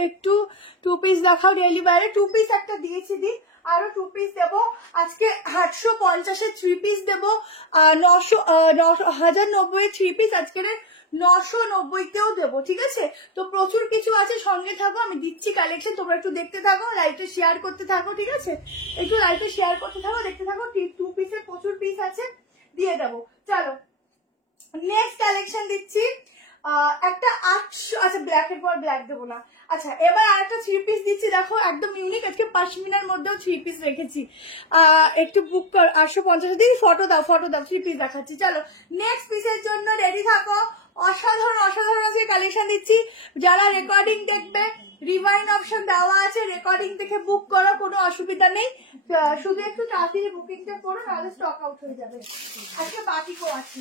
একটু 2 পিস দেখাও ডেইলি বাইরে। 2 পিস একটা দিয়েছি, আরো 2 পিস দেবো আজকে। 850 3 পিস দেবো, 1090 3 পিস আজকের 990-তেও দেবো, ঠিক আছে। তো প্রচুর কিছু আছে, সঙ্গে থাকো, আমি দিচ্ছি কালেকশন, তোমরা একটু দেখতে থাকো, লাইভটা শেয়ার করতে থাকো, ঠিক আছে। একটু লাইভটা শেয়ার করতে থাকো, দেখতে থাকো। 2 পিসের প্রচুর পিস আছে, দিয়ে দেবো। চলো নেক্সট কালেকশন দিচ্ছি একটা 800, আচ্ছা ব্ল্যাকের পর ব্ল্যাক দেবো না। আচ্ছা এবার আরেকটা 3 পিস দিচ্ছি, দেখো একদম ইউনিক। আজকে পশমিনার মধ্যেও 3 পিস রেখেছি, একটু বুক কর। 850 দিই, ফটো দাও 3 পিস দেখাচ্ছি। চলো নেক্সট পিসের জন্য রেডি থাকো। অসাধারণ আজকে কালেকশন দিচ্ছি। যারা রেকর্ডিং দেখবে রিভাইন্ড অপশন দেওয়া আছে, রেকর্ডিং থেকে বুক করো, কোনো অসুবিধা নেই। শুধু একটু তাড়াতাড়ি বুকিংটা করো, নাহলে স্টক আউট হয়ে যাবে। আজকে বাটিকও আছে।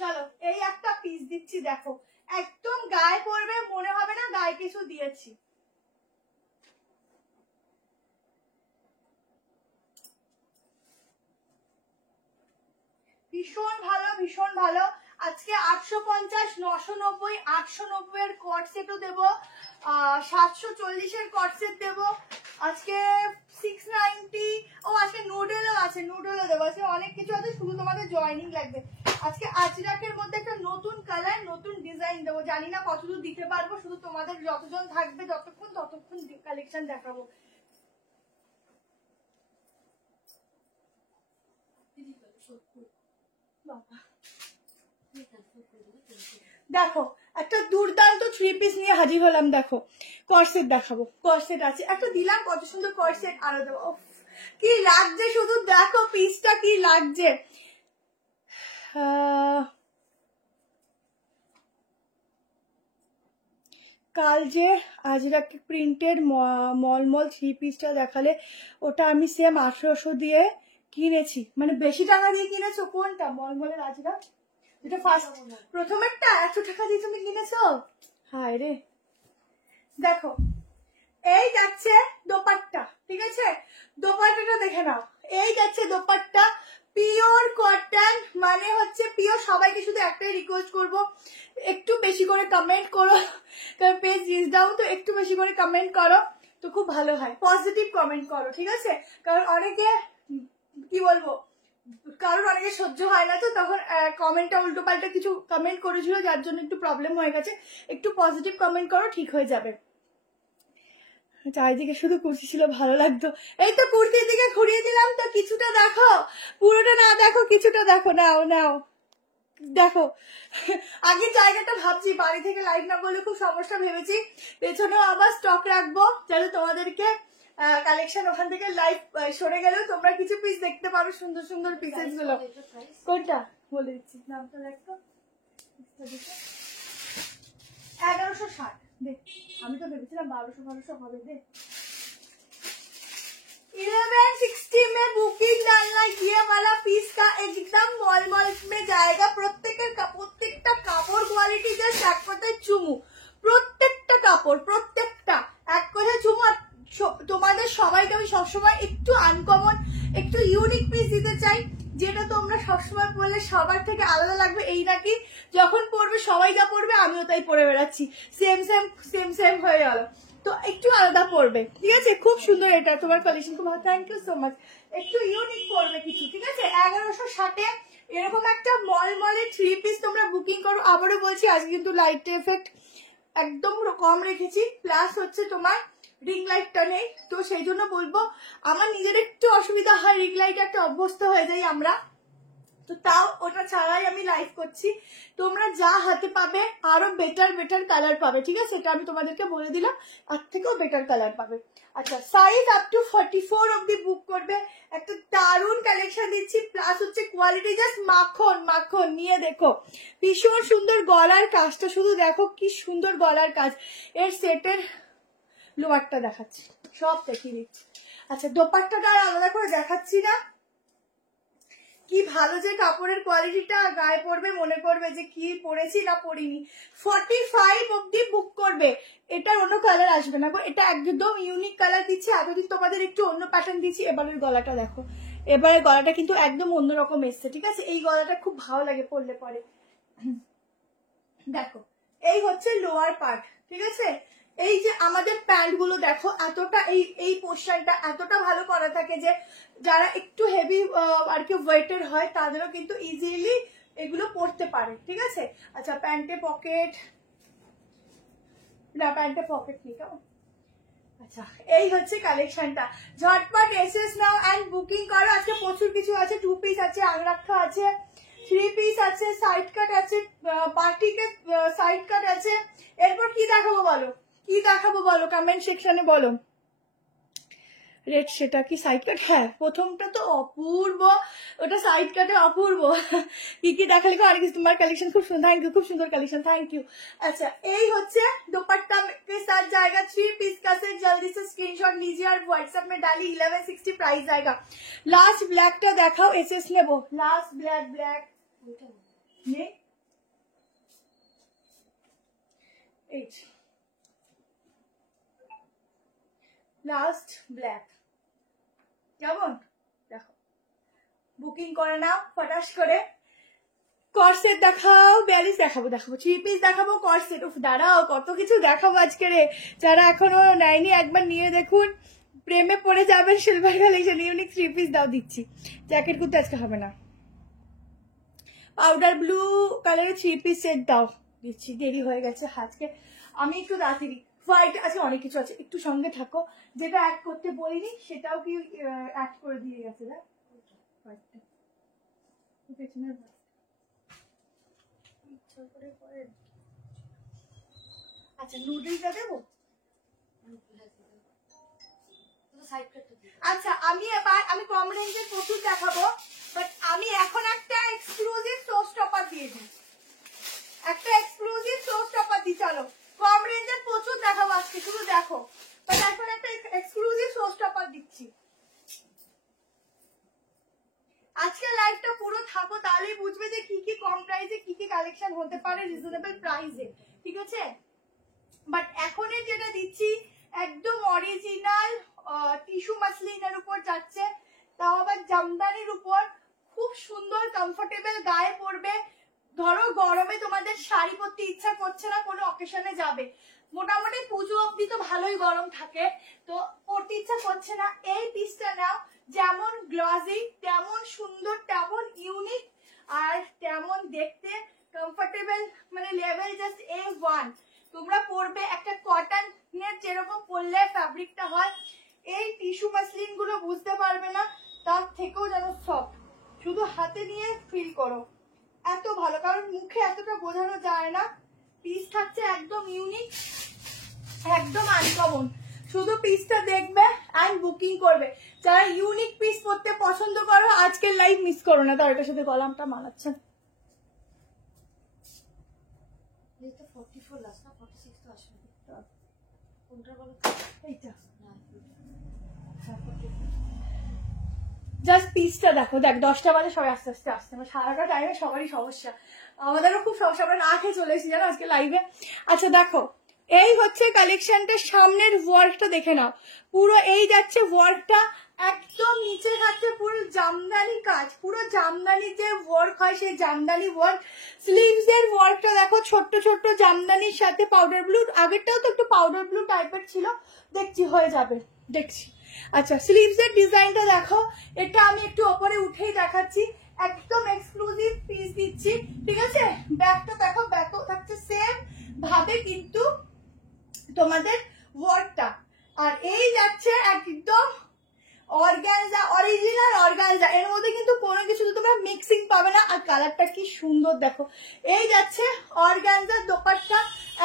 চলো এই একটা পিস দিচ্ছি, দেখো একদম গায়ে পড়বে, মনে হবে না গায়ে কিছু দিয়েছি। ভীষণ ভালো। আজকে 850, 990, 890 এর কট সেটও দেবো, 740 এর কট সেট দেবো। আজকে 690, ও আজকে নুডলও আছে, নুডলও দেবো। আজকে অনেক কিছু আছে, শুধু তোমাদের জয়েনিং লাগবে। আজকে আজরাকের মধ্যে একটা নতুন কালার, নতুন ডিজাইন দেবো। জানি না কতদূর দিতে পারবো, শুধু তোমাদের যতজন থাকবে ততক্ষণ কালেকশন দেখাবো। দেখো একটা দুর্দান্ত 3 পিস নিয়ে হাজির হলাম। দেখো কর্সেট দেখাবো, কর্সেট আছে একটা দিলাম, কত সুন্দর কর্সেট আরো দেবো। কি লাগছে শুধু দেখো পিসটা কি লাগছে। কাল যে আজরাক প্রিন্টের মলমল 3 পিসটা দেখালে, ওটা আমি সেম 800 দিয়ে কিনেছি। মানে বেশি টাকা দিয়ে কিনেছো কোনটা? মলমলের আজরাক যেটা ফার্স্ট প্রথমেরটা 100 টাকা দিয়ে তুমি কিনেছো। হায় রে, দেখো এই যাচ্ছে দোপাট্টা, ঠিক আছে? দোপাট্টাটা দেখে নাও, এই যাচ্ছে দোপাট্টা, পিওর কটন, মানে হচ্ছে পিওর। সবাইকে শুধু একটাই রিকোয়েস্ট করব, একটু বেশি করে কমেন্ট করো, কারণ পেজ রিচ ডাউন, তো একটু বেশি করে কমেন্ট করো তো খুব ভালো হয়, পজিটিভ কমেন্ট করো, ঠিক আছে? কারণ অনেকে কি বলবো, কারণ অনেকে সহ্য হয় না, তো তখন কমেন্টটা উল্টো পাল্টা কিছু কমেন্ট করেছিল, যার জন্য একটু প্রবলেম হয়ে গেছে। একটু পজিটিভ কমেন্ট করো, ঠিক হয়ে যাবে। চারিদিকে শুধু কুর্তি ছিল, ভালো লাগতো। এই তো কুর্তির দিকে ঘুরিয়ে দিলাম, তো কিছুটা দেখো, পুরোটা না দেখো, কিছুটা দেখো। নাও নাও দেখো। আগে জায়গাটা ভাবছি বাড়ি থেকে লাইভ না করলে খুব সমস্যা, ভেবেছি পেছনেও আবার স্টক রাখবো, যাতে তোমাদেরকে কালেকশন ওখান থেকে লাইভ সরে গেলেও তোমরা কিছু পিস দেখতে পারো, সুন্দর সুন্দর পিসেস গুলো। কোনটা বলে দিচ্ছি, নামটা দেখো। 1160 দেখ, আমি তো ভেবেছিলাম 1200 হবে। দেখ 1160 में बुकिंग डालना, ये वाला पीस का एकदम मॉल मॉल में जाएगा। প্রত্যেকটা কাপড় কোয়ালিটি জাস্ট এক কথায় চুমু, প্রত্যেকটা কাপড়, প্রত্যেকটা এক কথায় চুমু। তোমাদের সবাইকে আমি সবসময় একটু আনকমন, একটু ইউনিক পিস দিতে চাই, যেটা তোমরা সবসময় পরলে সবার থেকে আলাদা লাগবে। এই নাকি যখন পরবে সবাই যা পরবে আমিও তাই পরে বেড়াচ্ছি, সেম সেম সেম সেম হয়ে গেল, তো একটু আলাদা পড়বে, ঠিক আছে? খুব সুন্দর, এটা তোমার কালেকশন খুব ভালো, থ্যাংক ইউ সো মাচ। একটু ইউনিক পড়বে কিছু, ঠিক আছে? 1160 এরকম একটা মলমলের 3 পিস তোমরা বুকিং করো। আবারও বলছি, আজকে কিন্তু লাইট এফেক্ট একদম কম রেখেছি, প্লাস হচ্ছে তোমার রিং লাইটটা নেই, তো সেই জন্য বলবো আমার নিজের একটু অসুবিধা হয়, রিং লাইট একটা অভ্যস্ত হয়ে যাই আমরা, তো তাও ওটা ছাড়াই আমি লাইভ করছি। তোমরা যা হাতে পাবে আরো বেটার বেটার কালার পাবে, ঠিক আছে? এটা আমি তোমাদেরকে বলে দিলাম, আর থেকেও বেটার কালার পাবে। আচ্ছা, সাইজ আপ টু 44 অব্দি বুক করবে। একটা দারুণ কালেকশন দিচ্ছি, প্লাস হচ্ছে কোয়ালিটি জাস্ট মাখন মাখন, নিয়ে দেখো ভীষণ সুন্দর গলার কাজটা, শুধু দেখো কি সুন্দর গলার কাজ। এর সেটের লোয়ারটা দেখাচ্ছি, সব দেখিয়ে দিচ্ছি। আচ্ছা, দোপাট্টাটা আর আলাদা করে দেখাচ্ছি না, কি ভালো যে কাপড়ের কোয়ালিটিটা, গায়ে পড়বে মনে করবে যে কি পরেছি না পরিনি। 45 অব্দি বুক করবে, এটার অন্য কালার আসবে না গো, এটা একদম ইউনিক কালার দিচ্ছি। এতদিন তোমাদের একটু অন্য প্যাটার্ন দিচ্ছি, এবারের গলাটা দেখো, এবারের গলাটা কিন্তু একদম অন্যরকম এসছে, ঠিক আছে? এই গলাটা খুব ভালো লাগে পরলে পরে। দেখো এই হচ্ছে লোয়ার পার্ট, ঠিক আছে? এই যে আমাদের প্যান্ট গুলো দেখো, এতটা এই পোর্শনটা এতটা ভালো করা থাকে যে যারা একটু হেভি আর কি ওয়েটের হয় তাদেরও কিন্তু ইজিলি এগুলো পরতে পারে, ঠিক আছে? আচ্ছা, প্যান্টে পকেট না, প্যান্টে পকেট নেই, কেমন? আচ্ছা, এই হচ্ছে কালেকশনটা, ঝটপট এসএস নাও এন্ড বুকিং করো। আজকে প্রচুর কিছু আছে, 2 পিস আছে, আংরাক্ষা আছে, 3 পিস আছে, সাইড কাট আছে, পার্টিকে সাইড কাট আছে। এরপর কি দেখাবো বলো, কি দেখাবো বলো, কমেন্ট সেকশনে বলো। রেড, সেটা কি সাইড কাট? হ্যাঁ, প্রথমটা তো অপূর্ব, ওটা সাইড কাটে অপূর্ব। কি কি দেখালে গো, অনেক তোমার কালেকশন খুব সুন্দর, থ্যাংক ইউ, খুব সুন্দর কালেকশন, থ্যাংক ইউ। अच्छा, এই হচ্ছে दुपट्टा के साथ जाएगा 3 पीस का सेट। जल्दी से स्क्रीनशॉट लीजिए और व्हाट्सएप में डालिए, 1160 प्राइस आएगा। लास्ट ब्लैकটা দেখাও, এসএস নেবো, লাস্ট ব্ল্যাক ব্ল্যাক ये লাস্ট ব্ল্যাক, কেমন? দেখো, বুকিং করে নাও ফটাস করে। কর্সেট দেখাও, 42 দেখাবো, 3 পিস দেখাবো, কর্সেট, উফ দাঁড়াও কত কিছু দেখাবো আজকে রে। যারা এখনো নেয়নি একবার নিয়ে দেখুন, প্রেমে পড়ে যাবেন। সিলভার কালেকশন ইউনিক 3 পিস দাও, দিচ্ছি। জ্যাকেট কুর্তি আজকে হবে না। পাউডার ব্লু কালারের 3 পিস সেট দাও, দিচ্ছি। দেরি হয়ে গেছে আজকে, আমি একটু তাড়াতাড়ি। হোয়াইট আছে, অনেক কিছু আছে, একটু সঙ্গে থাকো। যেটা অ্যাড করতে বলিনি সেটাও কি অ্যাড করে দিয়ে গেছে, দেখ হোয়াইটটা পেছনের। আচ্ছা, নুডলসটা দেবো। আচ্ছা, আমি কম রেঞ্জের প্রচুর দেখাবো, বাট আমি এখন একটা এক্সক্লুসিভ শো স্টপার দিয়ে দিই, একটা এক্সক্লুসিভ শো স্টপার দিই। চলো, কম রেঞ্জের প্রচুর দেখাবো আজকে, শুধু দেখো। বাট এখন একটা এক্সক্লুসিভ শো স্টপার দিচ্ছি। আজকে লাইভটা পুরো থাকো, তাহলেই বুঝবে যে কি কি কম প্রাইসে কি কি কালেকশন হতে পারে রিজনেবল প্রাইসে, ঠিক আছে? বাট এখনের যেটা দিচ্ছি একদম অরিজিনাল টিস্যু মাসলিনের উপর যাচ্ছে, তাও আবার জামদানির উপর, খুব সুন্দর কমফোর্টেবল, গায়ে পরবে। ধরো গরমে তোমাদের শাড়ি পরতে ইচ্ছা করছে না, কোনো অকেশনে যাবে, মোটামুটি পুজো অব্দি তো ভালোই গরম থাকে, তো পরতে ইচ্ছা করছে না, এই পিসটা নাও। যেমন গ্লসি, তেমন সুন্দর, তেমন ইউনিক, আর তেমন দেখতে কমফোর্টেবল, মানে লেভেল জাস্ট A1। তোমরা পরবে একটা কটনের যেরকম পরলে ফ্যাব্রিকটা হয়, এই টিস্যু মাসলিন গুলো বুঝতে পারবে না, তার থেকেও যেন সফট। শুধু হাতে নিয়ে ফিল করো, এত ভালো, কারণ মুখে এতটা বোঝানো যায় না। পিস থাকছে একদম ইউনিক, একদম আনকমন। শুধু পিসটা দেখবে অ্যান্ড বুকিং করবে। যারা ইউনিক পিস পরতে পছন্দ করো আজকের লাইভ মিস করো না। তার এটার সাথে গলামটা মানাচ্ছে। জাস্ট পিসটা দেখো, দেখ 10টা বাজে, সবাই আস্তে আস্তে আসছে, সারাটা টাইমে সবারই সমস্যা, আমাদেরও খুব সমস্যা, আমরা না খেয়ে চলে এসেছি জানো আজকে লাইভে। আচ্ছা দেখো, এই হচ্ছে কালেকশনটার সামনের ওয়ার্কটা দেখে নাও, পুরো এই যাচ্ছে ওয়ার্কটা, একদম নিচে থাকছে পুরো জামদানি কাজ, পুরো জামদানির যে ওয়ার্ক হয় সেই জামদানি ওয়ার্ক। স্লিভস এর ওয়ার্কটা দেখো, ছোট্ট ছোট্ট জামদানির সাথে পাউডার ব্লু, আগেরটাও তো একটু পাউডার ব্লু টাইপের ছিল, দেখছি হয়ে যাবে, দেখছি। আচ্ছা স্লিভস এর ডিজাইনটা দেখো, এটা আমি একটু ওপরে উঠেই দেখাচ্ছি, একদম এক্সক্লুসিভ পিস দিচ্ছি, ঠিক আছে। ব্যাকটা দেখো, ব্যাকও থাকছে সেম ভাবে কিন্তু তোমাদের ওয়ার্কটা, আর এই যাচ্ছে একদম অর্গানজা, অরিজিনাল অর্গানজা, এর মধ্যে কিন্তু কোনো কিছু তোমরা মিক্সিং পাবে না। আর কালারটা কি সুন্দর দেখো, এই যাচ্ছে অর্গানজার দোপাট্টা,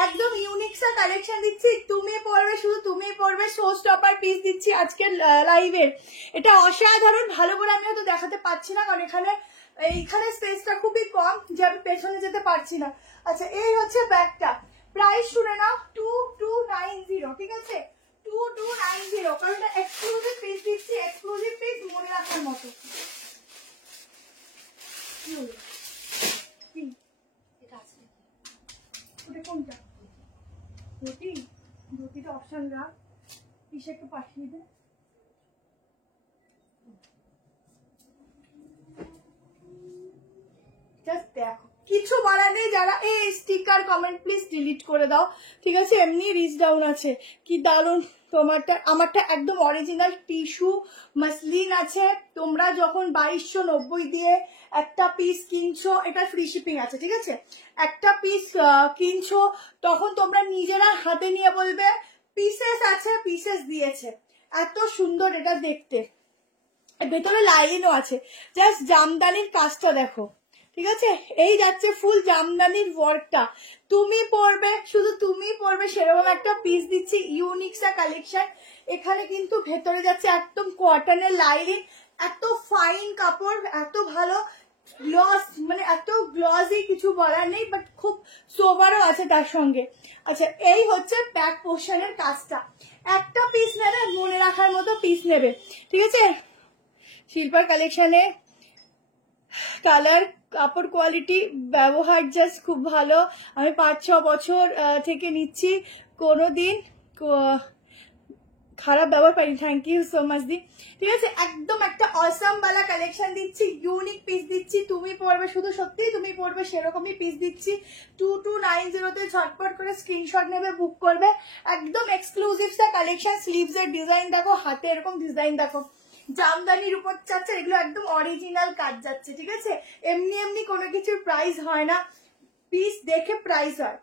একদম ইউনিকসা কালেকশন দিচ্ছি, তুমি পরবে, শুধু তুমি পরবে, শো স্টপার পিস দিচ্ছি আজকের লাইভের। এটা অসাধারণ, ভালো করে আমি হয়তো দেখাতে পারছি না, কারণ এইখানে স্পেসটা খুবই কম, যে আমি পেছনে যেতে পারছি না। আচ্ছা এই হচ্ছে ব্যাগটা, প্রাইস শুনে নাও 2290, ঠিক আছে, 2290, কারণ এটা এক্সক্লুসিভ পিস দিচ্ছি, এক্সক্লুসিভ পিস মনে রাখার মতো। ওটা কোনটা? ধুতি, ধুতিটা অপশন রাখ, পিসে একটু পাঠিয়ে দে। জাস্ট দেখো, কিছু বলার নেই, যারা এই স্টিকার কমেন্ট প্লিজ ডিলিট করে দাও, ঠিক আছে, এমনি রিচ ডাউন আছে। কি দারুণ, তোমারটা আমারটা একদম অরিজিনাল টিস্যু মাসলিন আছে। তোমরা যখন 2290 দিয়ে একটা পিস কিনছো, এটা ফ্রি শিপিং আছে, ঠিক আছে, একটা পিস কিনছো, তখন তোমরা নিজেরা হাতে নিয়ে বলবে পিসেস আছে, পিসেস দিয়েছে, এত সুন্দর এটা দেখতে। ভেতরে লাইনও আছে, জাস্ট জামদানির কাজটা দেখো, ঠিক আছে, এই যাচ্ছে ফুল জামদানির ওয়ার্কটা, তুমি পরবে, শুধু তুমি পরবে, সেরকম একটা পিস দিচ্ছি, ইউনিকসা কালেকশন। এখানে কিন্তু ভেতরে যাচ্ছে একদম কটনের লাইনিং, এত ফাইন কাপড়, এত ভালো গ্লস, মানে এত গ্লসি, কিছু বলার নেই, বাট খুব সোবারও আছে তার সঙ্গে। আচ্ছা এই হচ্ছে ব্যাক পোর্শনের কাজটা, একটা পিস নেবে, মনে রাখার মতো পিস নেবে, ঠিক আছে। শিল্পার কালেকশনে কালার, কাপড় কোয়ালিটি, ব্যবহার জাস্ট খুব ভালো, আমি 5-6 বছর থেকে নিচ্ছি, কোনোদিন খারাপ ব্যবহার পাইনি। থ্যাংক ইউ সো মাচ দি, ঠিক আছে, একদম একটা অসাম বালা কালেকশন দিচ্ছি, ইউনিক পিস দিচ্ছি, তুমি পরবে, শুধু সত্যি তুমি পরবে সেরকমই পিস দিচ্ছি। 2290 ঝটপট করে স্ক্রিনশট নেবে, বুক করবে, একদম এক্সক্লুসিভ সা কালেকশন। স্লিভস এর ডিজাইন দেখো, হাতে এরকম ডিজাইন দেখো, জামদানির উপর যাচ্ছে, এগুলো একদম অরিজিনাল কাজ যাচ্ছে, ঠিক আছে, এমনি এমনি কোনো কিছুর প্রাইস হয় না, পিস দেখে প্রাইস হয়।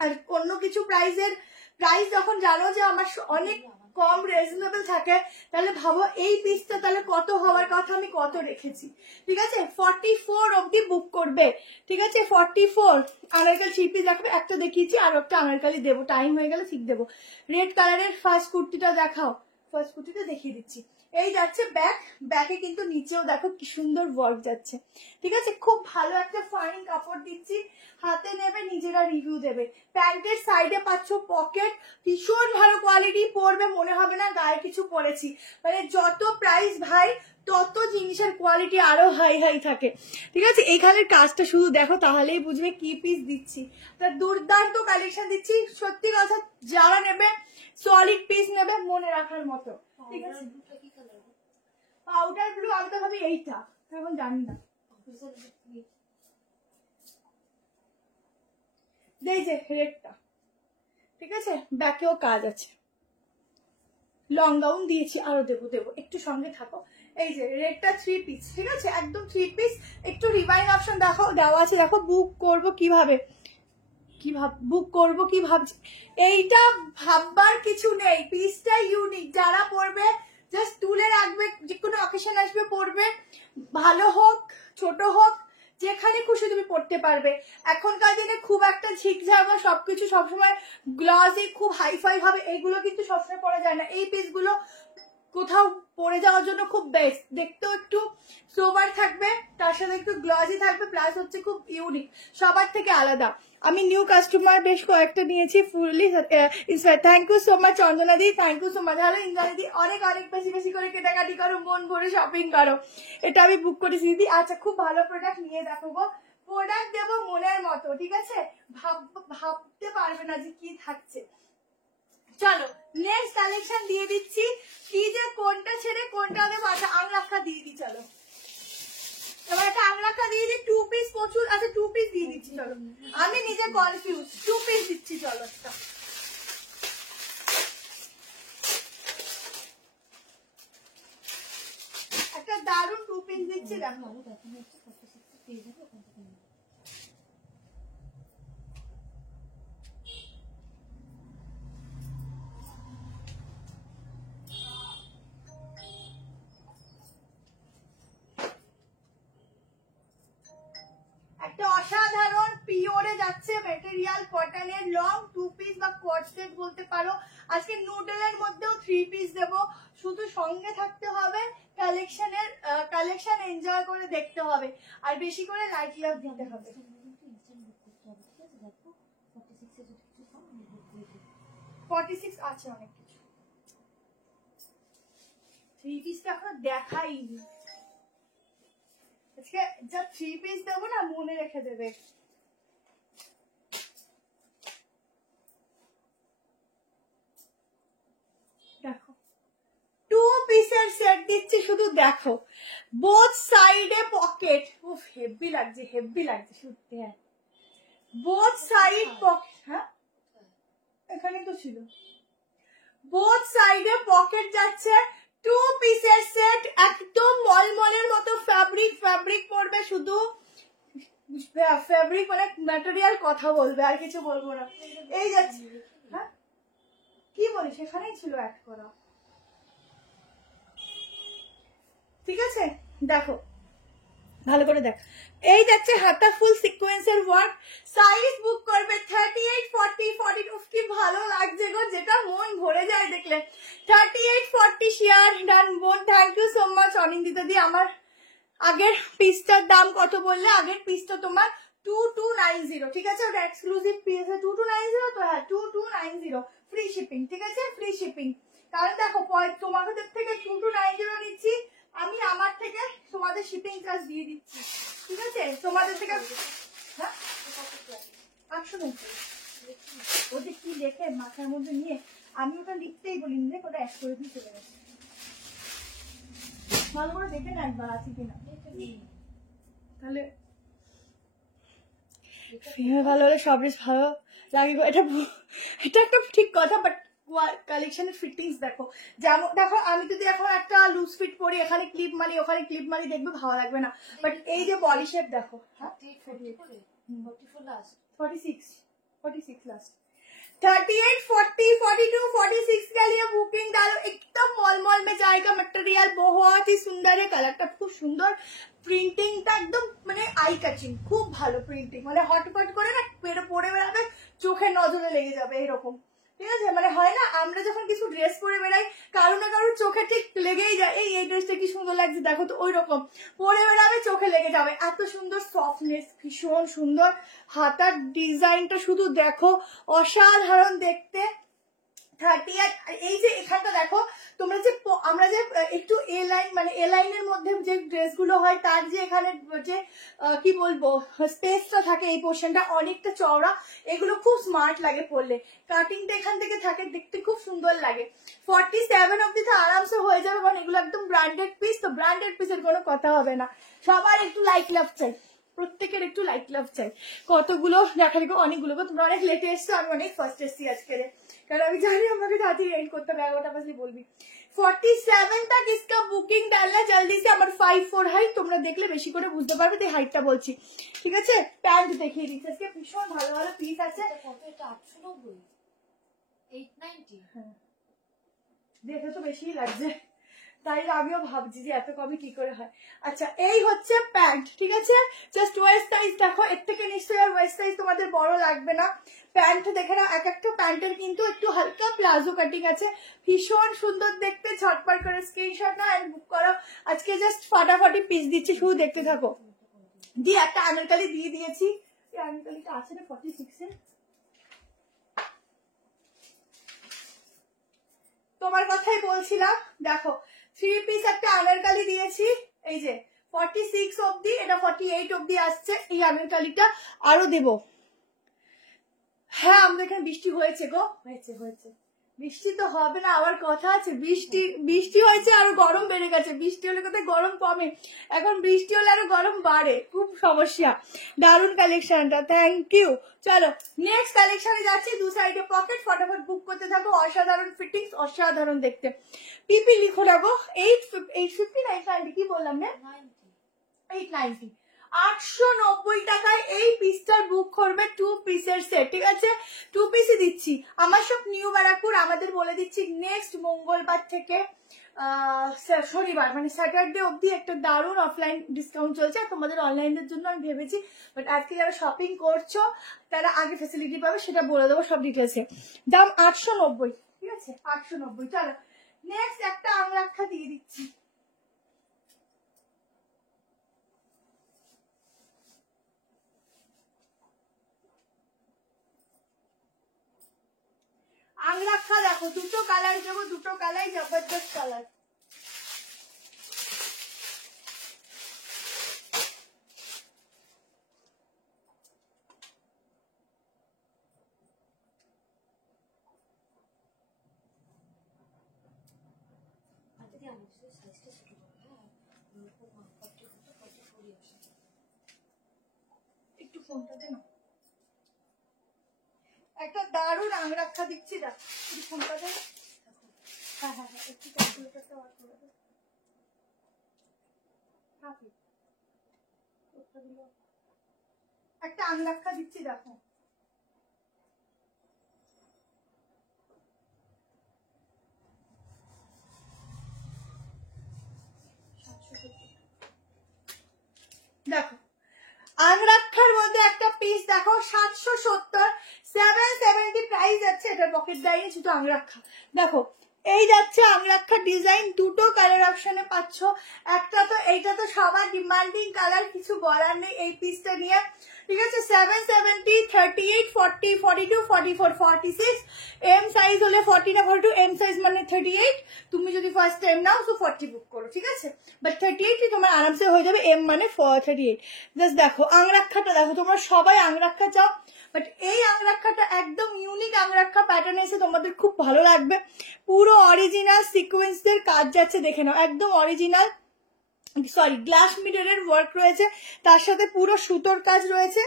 আর অন্য কিছু প্রাইস যখন জানো যে আমার অনেক কম রিজনেবল থাকে, তাহলে ভাবো এই পিসটা তাহলে কত হওয়ার কথা, আমি কত রেখেছি, ঠিক আছে। 44 অব্দি বুক করবে, ঠিক আছে, 44 আনারকালি 3 পিস দেখাবে, একটা দেখিয়েছি, আর একটা আনারকালি দেবো, টাইম হয়ে গেলে ঠিক দেবো। রেড কালারের ফার্স্ট কুর্তিটা দেখাও, ফার্স্ট কুর্তিটা দেখিয়ে দিচ্ছি, এই যাচ্ছে ব্যাক, ব্যাকে কিন্তু নিচেও দেখো কি সুন্দর ওয়ার্ক যাচ্ছে, ঠিক আছে, খুব ভালো একটা ফাইন কাপড় দিচ্ছি, হাতে নেবে, নিজেরা রিভিউ দেবে। প্যান্টের সাইডে পাচ্ছ পকেট, ভীষণ ভালো কোয়ালিটি, পরবে মনে হবে না গায়ে কিছু পরেছি, মানে যত প্রাইস ভাই তত জিনিসের কোয়ালিটি আরো হাই হাই থাকে, ঠিক আছে। এইখানের কাজটা শুধু দেখো, তাহলেই বুঝবে কি পিস দিচ্ছি। তা দুর্দান্ত কালেকশন দিচ্ছি, সত্যি কথা যারা নেবে সলিড পিস নেবে, মনে রাখার মতো, ঠিক আছে। পাউডার ব্লু আমি তো ভাবি এইটা, এখন জানি না। এই যে রেডটা, ঠিক আছে, ব্যাকেও কাজ আছে, লং গাউন দিয়েছি, আরো দেবো একটু সঙ্গে থাকো। এই যে রেডটা 3 পিস, ঠিক আছে, একদম 3 পিস। একটু রিভাইন অপশন দেখো দেওয়া আছে, দেখো বুক করবো কিভাবে, বুক করবো কি ভাবছি, এইটা ভাববার কিছু নেই, পিসটা ইউনিক। যারা পরবে জাস্ট তুলে রাখবে, যে কোনো অকেশন আসবে পরবে, ভালো হোক ছোট হোক যেখানে খুশি তুমি পড়তে পারবে। এখনকার দিনে খুব একটা ঝিকঝাক সবকিছু সবসময় গ্লসি খুব হাইফাই ভাবে এইগুলো কিন্তু সবসময় পরা যায় না। এই পিসগুলো কোথাও পরে যাওয়ার জন্য খুব বেস্ট, দেখতেও একটু সোবার থাকবে, তার সাথে একটু গ্লসি থাকবে, প্লাস হচ্ছে খুব ইউনিক, সবার থেকে আলাদা। আমি নিউ কাস্টমার বেশ কয়েকটা নিয়েছি, fully inspire. Thank you so much Chandana di, thank you so much. Hello Indrani di, অনেক অনেক বেশি বেশি করে কেনাকাটি করো, মন ভরে শপিং করো। এটা আমি বুক করেছি দিদি। আচ্ছা, খুব ভালো প্রোডাক্ট নিয়ে দেখো গো, প্রোডাক্ট দেবো মনের মতো, ঠিক আছে, ভাবতে পারবে না যে কি থাকছে। চলো নেক্সট কালেকশন দিয়ে দিচ্ছি, কি যে কোনটা ছেড়ে কোনটা দেবো। আচ্ছা আংলাখা দিয়ে দিই, চলো এবার একটা আংলাখা দিয়ে দিই, 2 পিস প্রচুর আছে, 2 পিস দিয়ে দিচ্ছি। চলো আমি নিজে কনফিউজ, 2 পিস দিচ্ছি। চলো একটা দারুণ 2 পিস দিচ্ছি, দেখো। একটা অসাধারণ পিওরে যাচ্ছে মেটেরিয়াল, কটনের লং 2 পিস বা কোয়াড সেট বলতে পারো। আজকে নুডলের মধ্যেও 3 পিস দেবো, শুধু সঙ্গে থাকতে হবে, কালেকশন এনজয় করে দেখতে হবে, আর বেশি করে লাইক লাভ দিতে হবে। 46 আছে অনেক কিছু, 3 পিসটা এখনো দেখাইনি। আজকে যা 3 পিস দেবো না, মনে রেখে দেবে। দেখো 2 পিসের সেট দিচ্ছি, শুধু দেখো, বোথ সাইডে পকেট, উফ হেভি লাগছে, হেভি লাগছে সত্যি। হ্যাঁ বোথ সাইড পকেট, হ্যাঁ এখানে তো ছিল, বোথ সাইডে পকেট যাচ্ছে, 2 পিসের সেট, একদম মলমলের মতো ফ্যাব্রিক পড়বে, শুধু ফ্যাব্রিক মানে ম্যাটেরিয়াল কথা বলবে, আর কিছু বলবো না। এই যাচ্ছে, হ্যাঁ কি বলিস, সেখানেই ছিল অ্যাড করা, ঠিক আছে। দেখো ভালো করে দেখ, এই যাচ্ছে হাতা ফুল সিকোয়েন্সের ওয়ার্ক, সাইজ বুক করবে 38, 40, 42, কি ভালো লাগছে গো, যেটা মন ভরে যায় দেখলে। 38, 40 শেয়ার ডান বোন, thank you so much Anindita di. আমার আগের পিসটার দাম কত বললে, আগের পিসটা তোমার 2290, ঠিক আছে, ওটা এক্সক্লুসিভ পিস 2290, তো হ্যাঁ 2290 ফ্রি শিপিং, ঠিক আছে, ফ্রি শিপিং। কারণ দেখো তোমাদের থেকে 2290 নিচ্ছি আমি, আমার থেকে তোমাদের শিপিং চার্জ দিয়ে দিচ্ছি, ঠিক আছে, তোমাদের থেকে। হ্যাঁ 890, ওদের কি দেখে মাথার মধ্যে নিয়ে আমি ওটা লিখতেই বলিনি, দেখ ওটা এক করে দিয়ে চলে গেছে। ভালো করে দেখে না একবার আছে কিনা, তাহলে ভালো হলে সব ভালো লাগে। এটা একটা ঠিক কথা, বাট কালেকশনের ফিটিংস দেখো, যেমন দেখো আমি যদি এখন একটা লুজ ফিট পরি, এখানে ক্লিপ মারি ওখানে ক্লিপ মারি, দেখবে ভালো লাগবে না, বাট এই যে বডি শেপ দেখো, 46 লাস্ট, 38, 40, 42, 46 के लिए बुकिंग डालो, एकदम मॉल में जाएगा। मटेरियल बहुत ही सुंदर है, कलरটা খুব সুন্দর, প্রিন্টিংটা একদম মানে আই কাচিং, খুব ভালো প্রিন্টিং, মানে হটপট করে না পরে বেড়াবে, চোখের নজরে লেগে যাবে এরকম, ঠিক আছে। মানে হয় না আমরা যখন কিছু ড্রেস পরে বেড়াই, কারো না কারোর চোখে ঠিক লেগেই যায়, এই ড্রেসটা কি সুন্দর লাগছে দেখো, তো ওই রকম পরে বেড়াবে, চোখে লেগে যাবে, এত সুন্দর সফটনেস, ভীষণ সুন্দর হাতার ডিজাইনটা শুধু দেখো, অসাধারণ দেখতে। 38। এই যে এখানটা দেখো তোমরা যে আমরা যে একটু এ লাইন মানে এ লাইনের মধ্যে যে ড্রেসগুলো হয় তার যে এখানে যে কি বলবো স্পেসটা থাকে এই পোর্শনটা অনেকটা চওড়া, এগুলো খুব স্মার্ট লাগে পরলে। কাটিংটা এখান থেকে থাকে, দেখতে খুব সুন্দর লাগে। 47 অব্দি তো আরামসে হয়ে যাবে, কারণ এগুলো একদম ব্র্যান্ডেড পিস, তো ব্র্যান্ডেড পিসের কোনো কথা হবে না। সবার একটু লাইট লাভ চাই, প্রত্যেকের একটু লাইট লাভ চাই। কতগুলো দেখা দেখো, অনেকগুলো, তোমরা অনেক লেটে এসছো, আমি অনেক ফার্স্ট এসছি আজকে, কারণ আমি জানি আমাকে তাড়াতাড়ি এন্ড করতে হবে, 11টা বাজলে বলবি। 47 तक इसका बुकिंग डालना जल्दी से। আমার 54 হাইট, তোমরা দেখলে বেশি করে বুঝতে পারবে, তাই হাইটটা বলছি, ঠিক আছে। প্যান্ট দেখিয়ে দিচ্ছি, আজকে ভীষণ ভালো ভালো পিস আছে। এটা 890, 890। হ্যাঁ, দেখে তো বেশিই লাগছে, তাই আমিও ভাবছি যে এত কমে কি করে হয়। আচ্ছা, এই হচ্ছে প্যান্ট, ঠিক আছে। জাস্ট ওয়েস্ট সাইজ দেখো, এর থেকে নিশ্চয়ই আর ওয়েস্ট সাইজ তোমাদের বড় লাগবে না। প্যান্ট দেখে না, এক একটা প্যান্টের কিন্তু একটু হালকা প্লাজো কাটিং আছে, ভীষণ সুন্দর দেখতে। ঝটপট করে স্ক্রিনশট নাও এন্ড বুক করো। আজকে জাস্ট ফাটাফাটি পিস দিচ্ছি, শুধু দেখতে থাকো। দিয়ে একটা আনারকলি দিয়ে দিয়েছি, এই আনারকলিটা আছে না 46 এ, তোমার কথাই বলছিলাম। দেখো 3 পিস একটা আনারকলি দিয়েছি, এই যে 46 অব্দি, এটা 48 অব্দি আসছে। এই আনারকলিটা আরো দেবো। হ্যাঁ, আমাদের এখানে বৃষ্টি হয়েছে গো, হয়েছে হয়েছে। বৃষ্টি তো হবে না, আবার কথা আছে। বৃষ্টি হয়েছে আর গরম বেড়ে গেছে। বৃষ্টি হলে কোথায় গরম কমে, এখন বৃষ্টি হলে আরো গরম বাড়ে, খুব সমস্যা। দারুণ কালেকশনটা, থ্যাংক ইউ। চলো নেক্সট কালেকশনে যাচ্ছি। দু সাইডে পকেট, ফটাফট বুক করতে থাকো। অসাধারণ ফিটিংস, অসাধারণ দেখতে। পিপি লিখো না গো। 850 কি বললাম না, 890। 890 টাকায় এই পিসটার বুক করবে, 2 পিসের সেট, ঠিক আছে। 2 পিসই দিচ্ছি। আমার সব নিউ ব্যারাকপুর, আমাদের বলে দিচ্ছি নেক্সট মঙ্গলবার থেকে শনিবার মানে স্যাটারডে অবধি একটা দারুণ অফলাইন ডিসকাউন্ট চলছে। আর তোমাদের অনলাইনের জন্য আমি ভেবেছি, বাট আজকে যারা শপিং করছো তারা আগে ফেসিলিটি পাবে, সেটা বলে দেবো সব ডিটেলসে। দাম 890, ঠিক আছে, 890। চলো নেক্সট একটা আংরাক্ষা দিয়ে দিচ্ছি। আংরাক্ষা দেখো, দুটো কালার দেবো, দুটো কালার জবরদস্ত কালার। একটু ফোনটা দে না, একটা দারুণ আংরাক্ষা দিচ্ছি। দেখ একটু ফোনটা দে। হ্যাঁ হ্যাঁ হ্যাঁ, একটু ক্যালকুলেটরটা অন করে দে। একটা আংরাক্ষা দিচ্ছি, দেখো। দেখো আংরাক্ষার মধ্যে একটা পিস দেখো, 770, 770 প্রাইস আছে। এটার পকেট দেয়নি, শুধু আংরাক্ষা। দেখো এই যাচ্ছে আংরাক্ষা ডিজাইন, দুটো কালার অপশনে পাচ্ছ। একটা তো এইটা তো সবার ডিমান্ডিং কালার, কিছু বলার নেই এই পিসটা নিয়ে, ঠিক আছে। 770, 38, 40, 42, 44, 46। এম সাইজ হলে 40 না 42, এম সাইজ মানে 38। তুমি যদি ফার্স্ট টাইম নাও তো 40 বুক করো, ঠিক আছে। বাট 38 তোমার আরামসে হয়ে যাবে, এম মানে 38। জাস্ট দেখো আংরাক্ষাটা দেখো, তোমরা সবাই আংরাক্ষা চাও, বাট এই আংরাক্ষাটা একদম ইউনিক আংরাক্ষা প্যাটার্ন এসে তোমাদের খুব ভালো লাগবে। পুরো অরিজিনাল সিকোয়েন্সের কাজ যাচ্ছে, দেখে নাও, একদম অরিজিনাল, সরি গ্লাস মিররের ওয়ার্ক রয়েছে, তার সাথে পুরো সুতোর কাজ রয়েছে।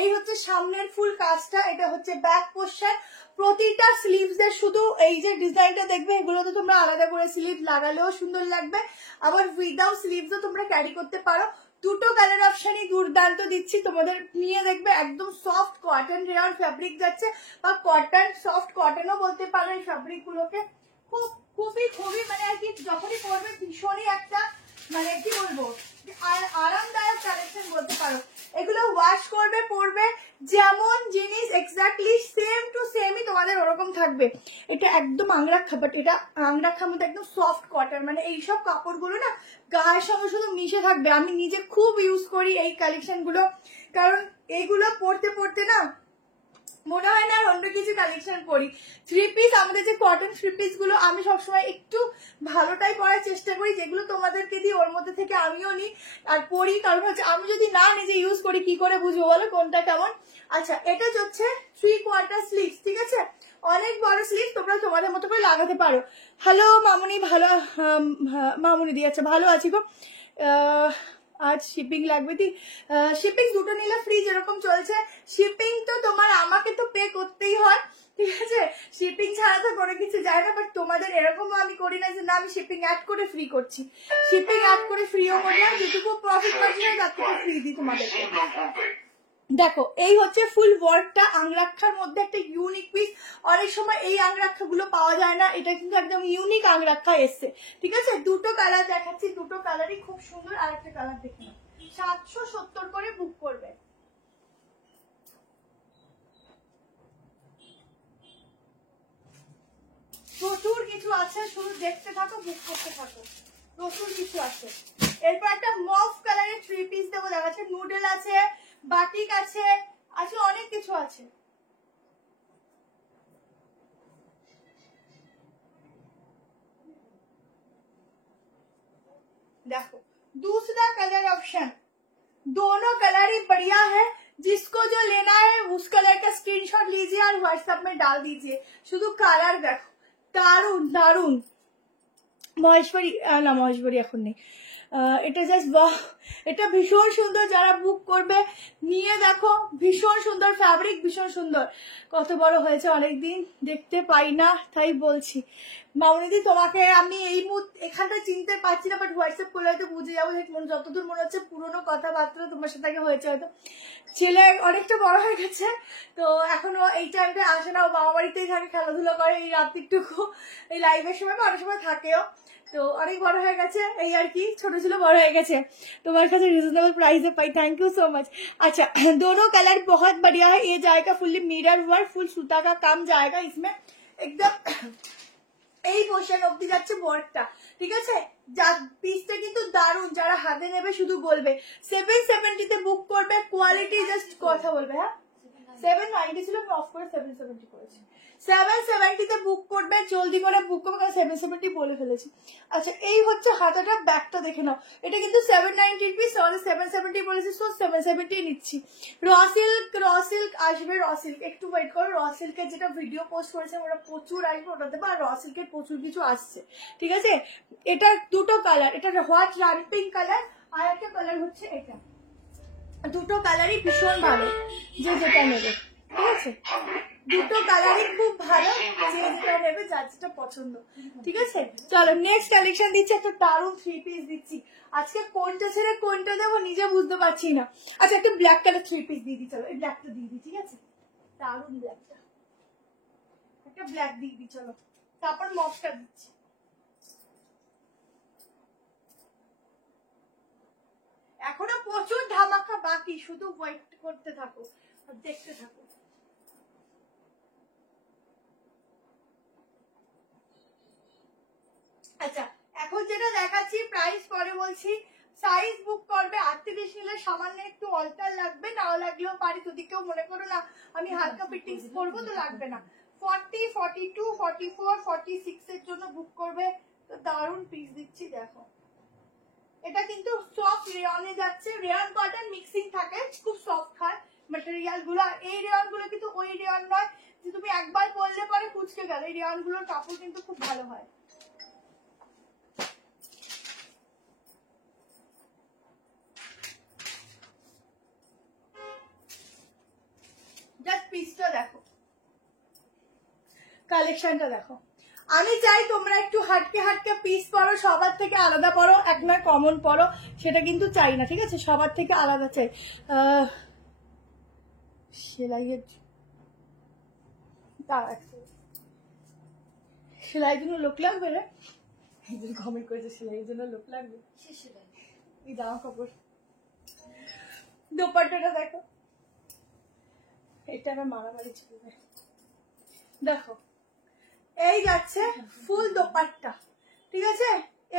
এই হচ্ছে সামনের ফুল কাজটা, এটা হচ্ছে ব্যাক পোর্শন। প্রতিটা স্লিভস এর শুধু এই যে ডিজাইনটা দেখবে, এগুলোতে তোমরা আলাদা করে স্লিভ লাগালেও সুন্দর লাগবে, আবার উইদাউট স্লিভসও তোমরা ক্যারি করতে পারো। দুটো কালার অপশনই দুর্দান্ত দিচ্ছি তোমাদের, নিয়ে দেখবে একদম সফট কটন রেয়ন ফ্যাব্রিক যাচ্ছে, বা কটন সফট কটনও বলতে পারো এই ফ্যাব্রিক গুলোকে। খুবই খুবই মানে আর কি, যখনই পরবে ভীষণই একটা মানে কি বলবো আরামদায়ক কালেকশন বলতে পারো। এগুলো ওয়াশ করবে পরবে, যেমন জিনিস এক্স্যাক্টলি সেম টু সেমই তোমাদের ওরকম থাকবে। এটা একদম আংরাক্ষা, বাট এটা আংরাক্ষার মধ্যে একদম সফট কটন, মানে এইসব কাপড়গুলো না গায়ের সঙ্গে শুধু মিশে থাকবে। আমি নিজে খুব ইউজ করি এই কালেকশন গুলো, কারণ এইগুলো পরতে পরতে না মনে হয় না আর অন্য কিছু কালেকশন করি। থ্রি পিস, আমাদের যে কটন থ্রি পিস গুলো আমি সবসময় একটু ভালোটাই পরার চেষ্টা করি, যেগুলো তোমাদেরকে দিই ওর মধ্যে থেকে আমিও নিই আর পরি। কারণ হচ্ছে আমি যদি না নিজে ইউজ করি কি করে বুঝবো বলো কোনটা কেমন। আচ্ছা, এটা হচ্ছে 3/4 স্লিভস, ঠিক আছে, অনেক বড় স্লিভ, তোমরা তোমাদের মতো করে লাগাতে পারো। হ্যালো মামুনি, ভালো মামুনি দিয়ে, আচ্ছা ভালো আছি গো। আজ শিপিং লাগবে দি, শিপিং দুটো নিলে ফ্রি যেরকম চলছে, শিপিং তো তোমার আমাকে তো পে করতেই হয়, ঠিক আছে, শিপিং ছাড়া তো কোনো কিছু যায় না। বাট তোমাদের এরকমও আমি করি না যে না আমি শিপিং অ্যাড করে ফ্রি করছি, শিপিং অ্যাড করে ফ্রিও করলাম, যেটুকু প্রফিট পাচ্ছি না তার থেকে ফ্রি দিই তোমাদেরকে। দেখো এই হচ্ছে ফুল ওয়ার্কটা, আংরাক্ষার মধ্যে একটা ইউনিক পিস। অনেক সময় এই আংরাক্ষা গুলো পাওয়া যায় না, এটা কিন্তু একদম ইউনিক আংরাক্ষা এসছে, ঠিক আছে। দুটো কালার দেখাচ্ছি, দুটো কালারই খুব সুন্দর। আর একটা কালার দেখি, 770 করে বুক করবে। প্রচুর কিছু আছে, শুধু দেখতে থাকো, বুক করতে থাকো, প্রচুর কিছু আছে। এরপর একটা মফ কালারের থ্রি পিস দেবো, দেখাচ্ছে নুডল আছে, বাটিক আছে, আছে অনেক কিছু আছে। देखो दूसरा कलर ऑप्शन, दोनों कलर ही बढ़िया है, जिसको जो लेना है उस कलर का स्क्रीनशॉट लीजिए और व्हाट्सएप में डाल दीजिए। शुद्ध कलर देखो, दारुण दारुण। মহেশ্বরী না, মহেশ্বরী এখন নেই। এটা জাস্ট বাহ, এটা ভীষণ সুন্দর, যারা বুক করবে নিয়ে দেখো, ভীষণ সুন্দর ফ্যাব্রিক, ভীষণ সুন্দর। কত বড় হয়েছে, অনেকদিন দেখতে পাই না তাই বলছি। মামনিদি তোমাকে আমি এই মুহূর্তে এখানটা চিনতে পারছি না, বাট হোয়াটসঅ্যাপ করলে হয়তো বুঝে যাবো। যতদূর মনে হচ্ছে পুরোনো কথাবার্তা তোমার সাথে আগে হয়েছে হয়তো। ছেলে অনেকটা বড় হয়ে গেছে, তো এখনো এই টাইমটা আসে না, ও মামা বাড়িতেই থাকে, খেলাধুলা করে এই রাত্রিটুকু, এই লাইভের সময় বা অনেক সময় থাকেও। তো অনেক বড় হয়ে গেছে এই আর কি, ছোট ছিল বড় হয়ে গেছে, তোমার কাছে reasonable price pi, thank you so much. अच्छा दोनों कलर बहुत बढ़िया है, ये जाएगा फुल्ली मिरर वर्क, फुल सूता का काम जाएगा इसमें, एकदम এই পোর্শন অব্দি যাচ্ছে বর্ডটা, ঠিক আছে। পিসটা কিন্তু দারুণ, যারা হাতে নেবে শুধু বলবে 770 তে বুক করবে, কোয়ালিটি জাস্ট কথা বলবে। হ্যাঁ 790 ছিল, আমি অফ করে 770 করেছি। 770 তে বুক করবে, জলদি করে বুক করবে, কারণ 770 বলে ফেলেছি। আচ্ছা এই হচ্ছে হাতাটা, ব্যাকটা দেখে নাও, এটা কিন্তু 790 পিস, আমাদের 770 বলেছি, সো 770 নিচ্ছি। র সিল্ক আসবে, র সিল্ক একটু ওয়েট করো, র সিল্কের যেটা ভিডিও পোস্ট করেছে ওটা প্রচুর আসবে, ওটাতে আর র সিল্কের প্রচুর কিছু আসছে, ঠিক আছে। এটা দুটো কালার, এটা হোয়াইট রানি পিঙ্ক কালার, আর একটা কালার হচ্ছে এটা, দুটো কালারই ভীষণ ভালো, যে যেটা নেবে, ঠিক আছে, দুটো কালারই খুব ভালো, যে যেটা নেবে যার যেটা পছন্দ, ঠিক আছে। চলো নেক্সট কালেকশন দিচ্ছি, একটা দারুণ থ্রি পিস দিচ্ছি। আজকে কোনটা ছেড়ে কোনটা দেবো নিজে বুঝতে পারছি না। আচ্ছা একটা ব্ল্যাক কালার থ্রি পিস দিয়ে দিই, চলো এই ব্ল্যাকটা দিয়ে দিই, ঠিক আছে, দারুণ ব্ল্যাকটা, একটা ব্ল্যাক দিয়ে দিই, চলো তারপর মফটা দিচ্ছি। এখনো প্রচুর ধামাকা বাকি, শুধু ওয়েট করতে থাকো আর দেখতে থাকো। আচ্ছা এখন যেটা দেখাচ্ছি প্রাইস পরে বলছি, সাইজ বুক করবে 38 নিলে সামান্য একটু অল্টার লাগবে, নাও লাগলেও পারি, যদি কেউ মনে করো না আমি হালকা ফিটিংস করবো তো লাগবে না। 40, 42, 44, 46 এর জন্য বুক করবে, তো দারুণ পিস দিচ্ছি দেখো। এটা কিন্তু সফট রেয়নে যাচ্ছে, রেয়ন কটন মিক্সিং থাকে, খুব সফট হয় ম্যাটেরিয়াল গুলো। এই রেয়ন গুলো কিন্তু ওই রেয়ন নয় যে তুমি একবার পরলে পরে কুচকে গেল, এই রেয়ন গুলোর কাপড় কিন্তু খুব ভালো হয়। জাস্ট পিসটা দেখো, কালেকশনটা দেখো। আমি চাই তোমরা একটু হাটকে পিস পরো, সবার থেকে আলাদা পরো, এক নয় কমন পরো, সেটা কিন্তু চাই না, ঠিক আছে, সবার থেকে আলাদা চাই। সেলাইয়ের সেলাইয়ের জন্য লোক লাগবে রে, একজন কমেন্ট করেছে সেলাইয়ের জন্য লোক লাগবে, এই জামা কাপড় দোপাট্টাটা দেখো, এটা আমার মারামারি চলবে। দেখো এই যাচ্ছে ফুল দোপাট্টা, ঠিক আছে,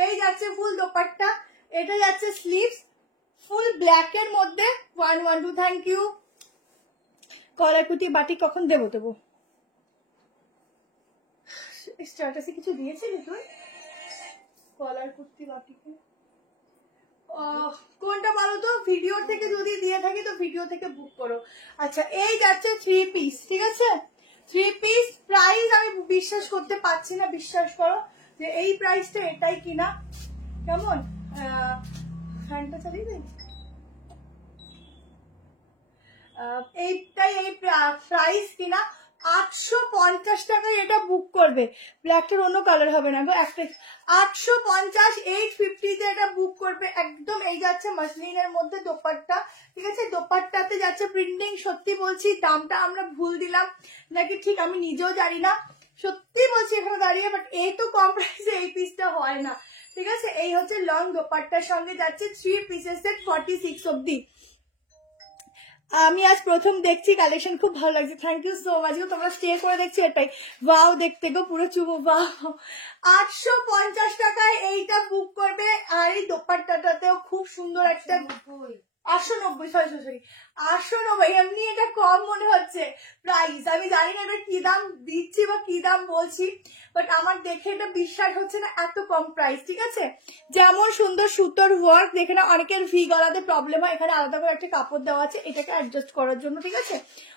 এই যাচ্ছে ফুল দোপাট্টা, এটা যাচ্ছে স্লিভস ফুল ব্ল্যাক এর মধ্যে, 112 থ্যাংক ইউ। কলার কুটি বাটি কখন দেবো স্ট্যাটাসে কিছু দিয়েছিলি তুই কলার কুর্তি বাটিকে? কোনটা বলো তো, ভিডিও থেকে যদি দিয়ে থাকি তো ভিডিও থেকে বুক করো। আচ্ছা এই যাচ্ছে 3 পিস, ঠিক আছে 3 পিস। প্রাইস আমি বিশ্বাস করতে পারছি না, বিশ্বাস করো যে এই প্রাইসটা এটাই কিনা। কেমন ফ্যানটা চালিয়ে দিই, এইটাই এই প্রাইস কিনা 850 টাকায় এটা বুক করবে। ব্ল্যাকটার অন্য কালার হবে না গো, একটা 850 850 এটা বুক করবে একদম। এই যাচ্ছে মাসলিনের মধ্যে দোপাট্টা, ঠিক আছে দোপাট্টাতে যাচ্ছে প্রিন্টিং। সত্যি বলছি দামটা আমরা ভুল দিলাম নাকি ঠিক আমি নিজেও জানি না, সত্যি বলছি এখানে দাঁড়িয়ে, বাট এই তো কম প্রাইসে এই পিসটা হয় না, ঠিক আছে। এই হচ্ছে লং দোপাট্টার সঙ্গে যাচ্ছে 3 পিসের সেট 46 অব্দি। আমি আজ প্রথম দেখছি কালেকশন, খুব ভালো লাগছে, থ্যাংক ইউ সো মাচ গো। তোমরা স্টে করে দেখছি এটাই ওয়াও দেখতে গো, পুরো চুবো ওয়াও। 850 টাকায় এইটা বুক করবে। আর এই দোপাট্টাটাতেও খুব সুন্দর একটা 890, সরি 890, এমনি এটা কম মনে হচ্ছে প্রাইস। আমি জানি না এটা কি দাম দিচ্ছি বা কি দাম বলছি, বাট আমার দেখে এটা বিশ্বাস হচ্ছে না এত কম প্রাইস, ঠিক আছে। যেমন সুন্দর সুতোর ওয়ার্ক দেখে না, অনেকের ভি গলাতে প্রবলেম হয়, এখানে আলাদা করে একটা কাপড় দেওয়া আছে এটাকে অ্যাডজাস্ট করার জন্য, ঠিক আছে।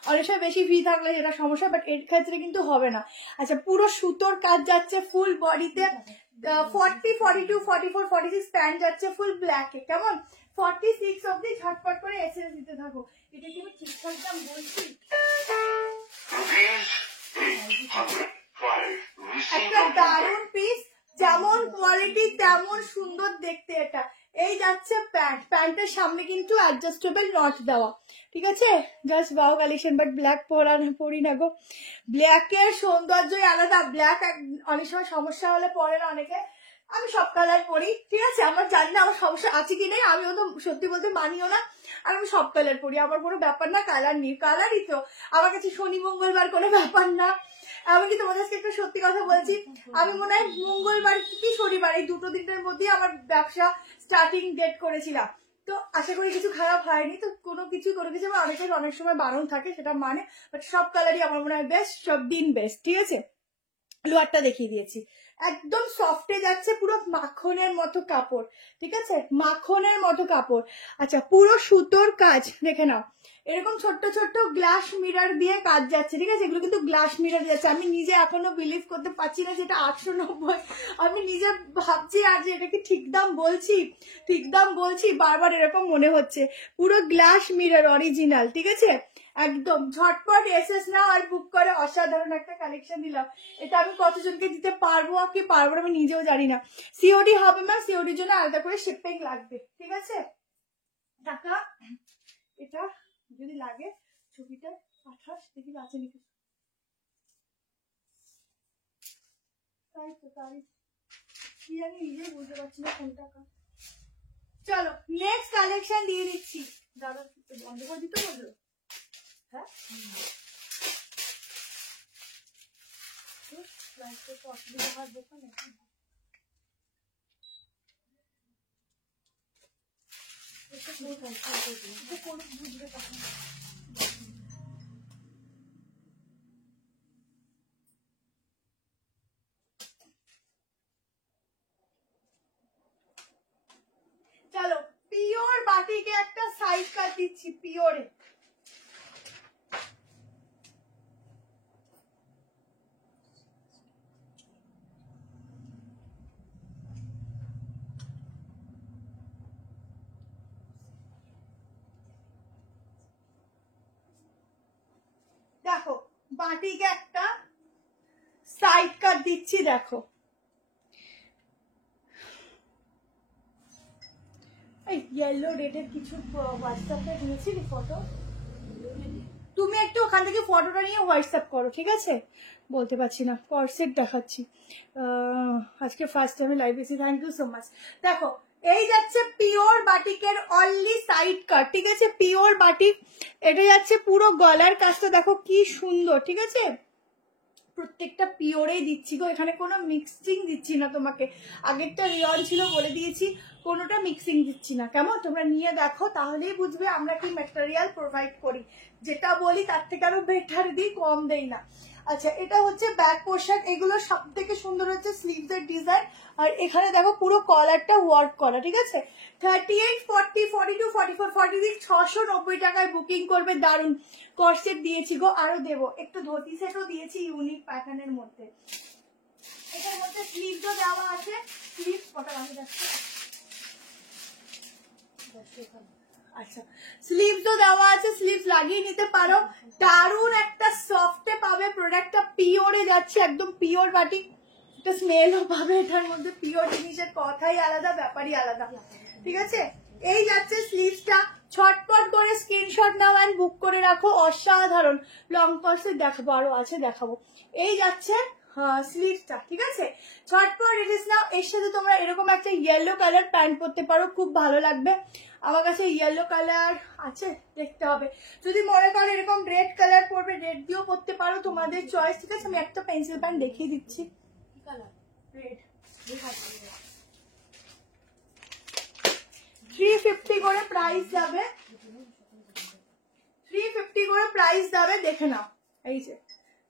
অনেক সময় বেশি ভি থাকলে যেটা সমস্যা, বাট এর ক্ষেত্রে কিন্তু হবে না। আচ্ছা পুরো সুতোর কাজ যাচ্ছে ফুল বডিতে, 40 42 44 46 প্যান্ট যাচ্ছে ফুল ব্ল্যাকে, কেমন 46 অব্দি ঝটপট করে এসএস দিতে থাকো। এটা কি আমি ঠিকঠাক দাম বলছি? একটা দারুন পিস, যেমন কোয়ালিটি তেমন সুন্দর দেখতে এটা। এই যাচ্ছে প্যান্ট, প্যান্টের সামনে কিন্তু অ্যাডজাস্টেবল নট দেওয়া, ঠিক আছে। Just wow collection, but black পরি না গো, ব্ল্যাকের সৌন্দর্যই আলাদা। ব্ল্যাক অনেক সময় সমস্যা হলে পরে না অনেকে, আমি সব কালার পরি, ঠিক আছে। আমার জানি না আমার সমস্যা আছে কি নেই, আমিও তো সত্যি বলতে মানিও না, আর আমি সব কালার পরি, আমার কোনো ব্যাপার না কালার নেই, কালারই তো আমার কাছে শনি মঙ্গলবার কোনো ব্যাপার না। এমনকি তোমাদের কাছে একটা সত্যি কথা বলছি, আমি মনে হয় মঙ্গলবার কি শনিবার এই দুটো দিনের মধ্যেই আমার ব্যবসা স্টার্টিং ডেট করেছিলাম। তো আশা করি কিছু খারাপ হয়নি, তো কোনো কিছু আমার অনেকের অনেক সময় বারণ থাকে সেটা মানে, বাট সব কালারই আমার মনে হয় বেস্ট, সব দিন বেস্ট, ঠিক আছে। লোয়ারটা দেখিয়ে দিয়েছি, একদম সফটে যাচ্ছে, পুরো মাখনের মতো কাপড়, ঠিক আছে মাখনের মতো কাপড়। আচ্ছা পুরো সুতোর কাজ দেখে নাও, এরকম ছোট্ট ছোট্ট গ্লাস মিরর দিয়ে কাজ যাচ্ছে, ঠিক আছে। এগুলো কিন্তু গ্লাস মিরর যাচ্ছে, আমি নিজে এখনো বিলিভ করতে পারছি না যেটা 890। আমি নিজে ভাবছি আর যে এটা কি ঠিক দাম বলছি, বারবার এরকম মনে হচ্ছে। পুরো গ্লাস মিরর অরিজিনাল, ঠিক আছে একদম। ঝটপট এসএস নাও আর বুক করে, অসাধারণ একটা কালেকশন দিলাম। এটা আমি কতজনকে দিতে পারবো আর কি পারবো আমি নিজেও জানি না। সিওডি হবে না, সিওডির জন্য আলাদা করে শিপিং লাগবে, ঠিক আছে। টাকা এটা যদি লাগে ছবিটা পাঠাস, দেখি আছে নাকি। তাই তো তাই কি আমি নিজে বুঝতে পারছি না কোন টাকা। চলো নেক্সট কালেকশন দিয়ে দিচ্ছি। দাদা বন্ধ করে দিতে বললো, হ্যাঁ অসুবিধা হয় দোকানে। বুঝবে তখন। চলো পিওর বাটিকে একটা সাইজ কাট দিচ্ছি, পিওরে দেখো, বাটিকে একটা সাইড কাট দিচ্ছি, দেখো এই ইয়েলো রেডের কিছু হোয়াটসঅ্যাপে দিয়েছিলি ফটো, তুমি একটু ওখান থেকে ফটোটা নিয়ে হোয়াটসঅ্যাপ করো, ঠিক আছে। বলতে পারছি না, কর্সেট দেখাচ্ছি আজকে ফার্স্ট টাইমে লাইভ এসেছি, থ্যাংক ইউ সো মাচ। দেখো এই যাচ্ছে পিওর বাটিকের অনলি সাইড কাট, ঠিক আছে পিওর বাটিক। এটা যাচ্ছে পুরো গলার কাজটা দেখো কি সুন্দর, ঠিক আছে। প্রত্যেকটা পিওরেই দিচ্ছি গো, এখানে কোনো মিক্সিং দিচ্ছি না তোমাকে। আগেরটা রিয়ন ছিল বলে দিয়েছি, কোনোটা মিক্সিং দিচ্ছি না, কেমন? তোমরা নিয়ে দেখো, তাহলেই বুঝবে আমরা কি ম্যাটেরিয়াল প্রোভাইড করি। যেটা বলি তার থেকে আরো বেটার দিই, কম দেই না। আচ্ছা, এটা হচ্ছে ব্যাক পোর্শন। এগুলো সব থেকে সুন্দর হচ্ছে স্লিভস এর ডিজাইন। আর এখানে দেখো পুরো কলারটা ওয়ার্ক করা, ঠিক আছে? 38, 40, 42, 44, 46, 690 টাকায় বুকিং করবে। দারুন কর্সেট দিয়েছি গো, আরো দেবো। একটু ধুতি সেটও দিয়েছি ইউনিক প্যাটার্নের মধ্যে। এটার মধ্যে স্লিভসও দেওয়া আছে। স্লিভ কটা আছে দেখো। আচ্ছা, স্লিভসও দেওয়া আছে, স্লিভস লাগিয়ে নিতে পারো। দারুন একটা সফটে পাবে, প্রোডাক্টটা পিওরে যাচ্ছে, একদম পিওর বাটিক। একটা স্মেলও পাবে এটার মধ্যে। পিওর জিনিসের কথাই আলাদা, ব্যাপারই আলাদা, ঠিক আছে? এই যাচ্ছে স্লিভসটা। ছটপট করে স্ক্রিনশট নাও অ্যান্ড বুক করে রাখো। অসাধারণ লং কর্সে দেখাবো, আরো আছে দেখাবো। এই যাচ্ছে স্লিভসটা, ঠিক আছে? ছটপট রিলিজ নাও। এর সাথে তোমরা এরকম একটা ইয়েলো কালার প্যান্ট পরতে পারো, খুব ভালো লাগবে। আমার কাছে ইয়েলো কালার আছে, দেখতে হবে। যদি মনে করো এরকম রেড কালার পরবে, রেড দিয়েও পরতে পারো, তোমাদের চয়েস, ঠিক আছে? আমি একটা পেন্সিল প্যান্ট দেখিয়ে দিচ্ছি। রেড 350 করে প্রাইস যাবে, 350 করে প্রাইস যাবে, দেখে নাও। এই যে,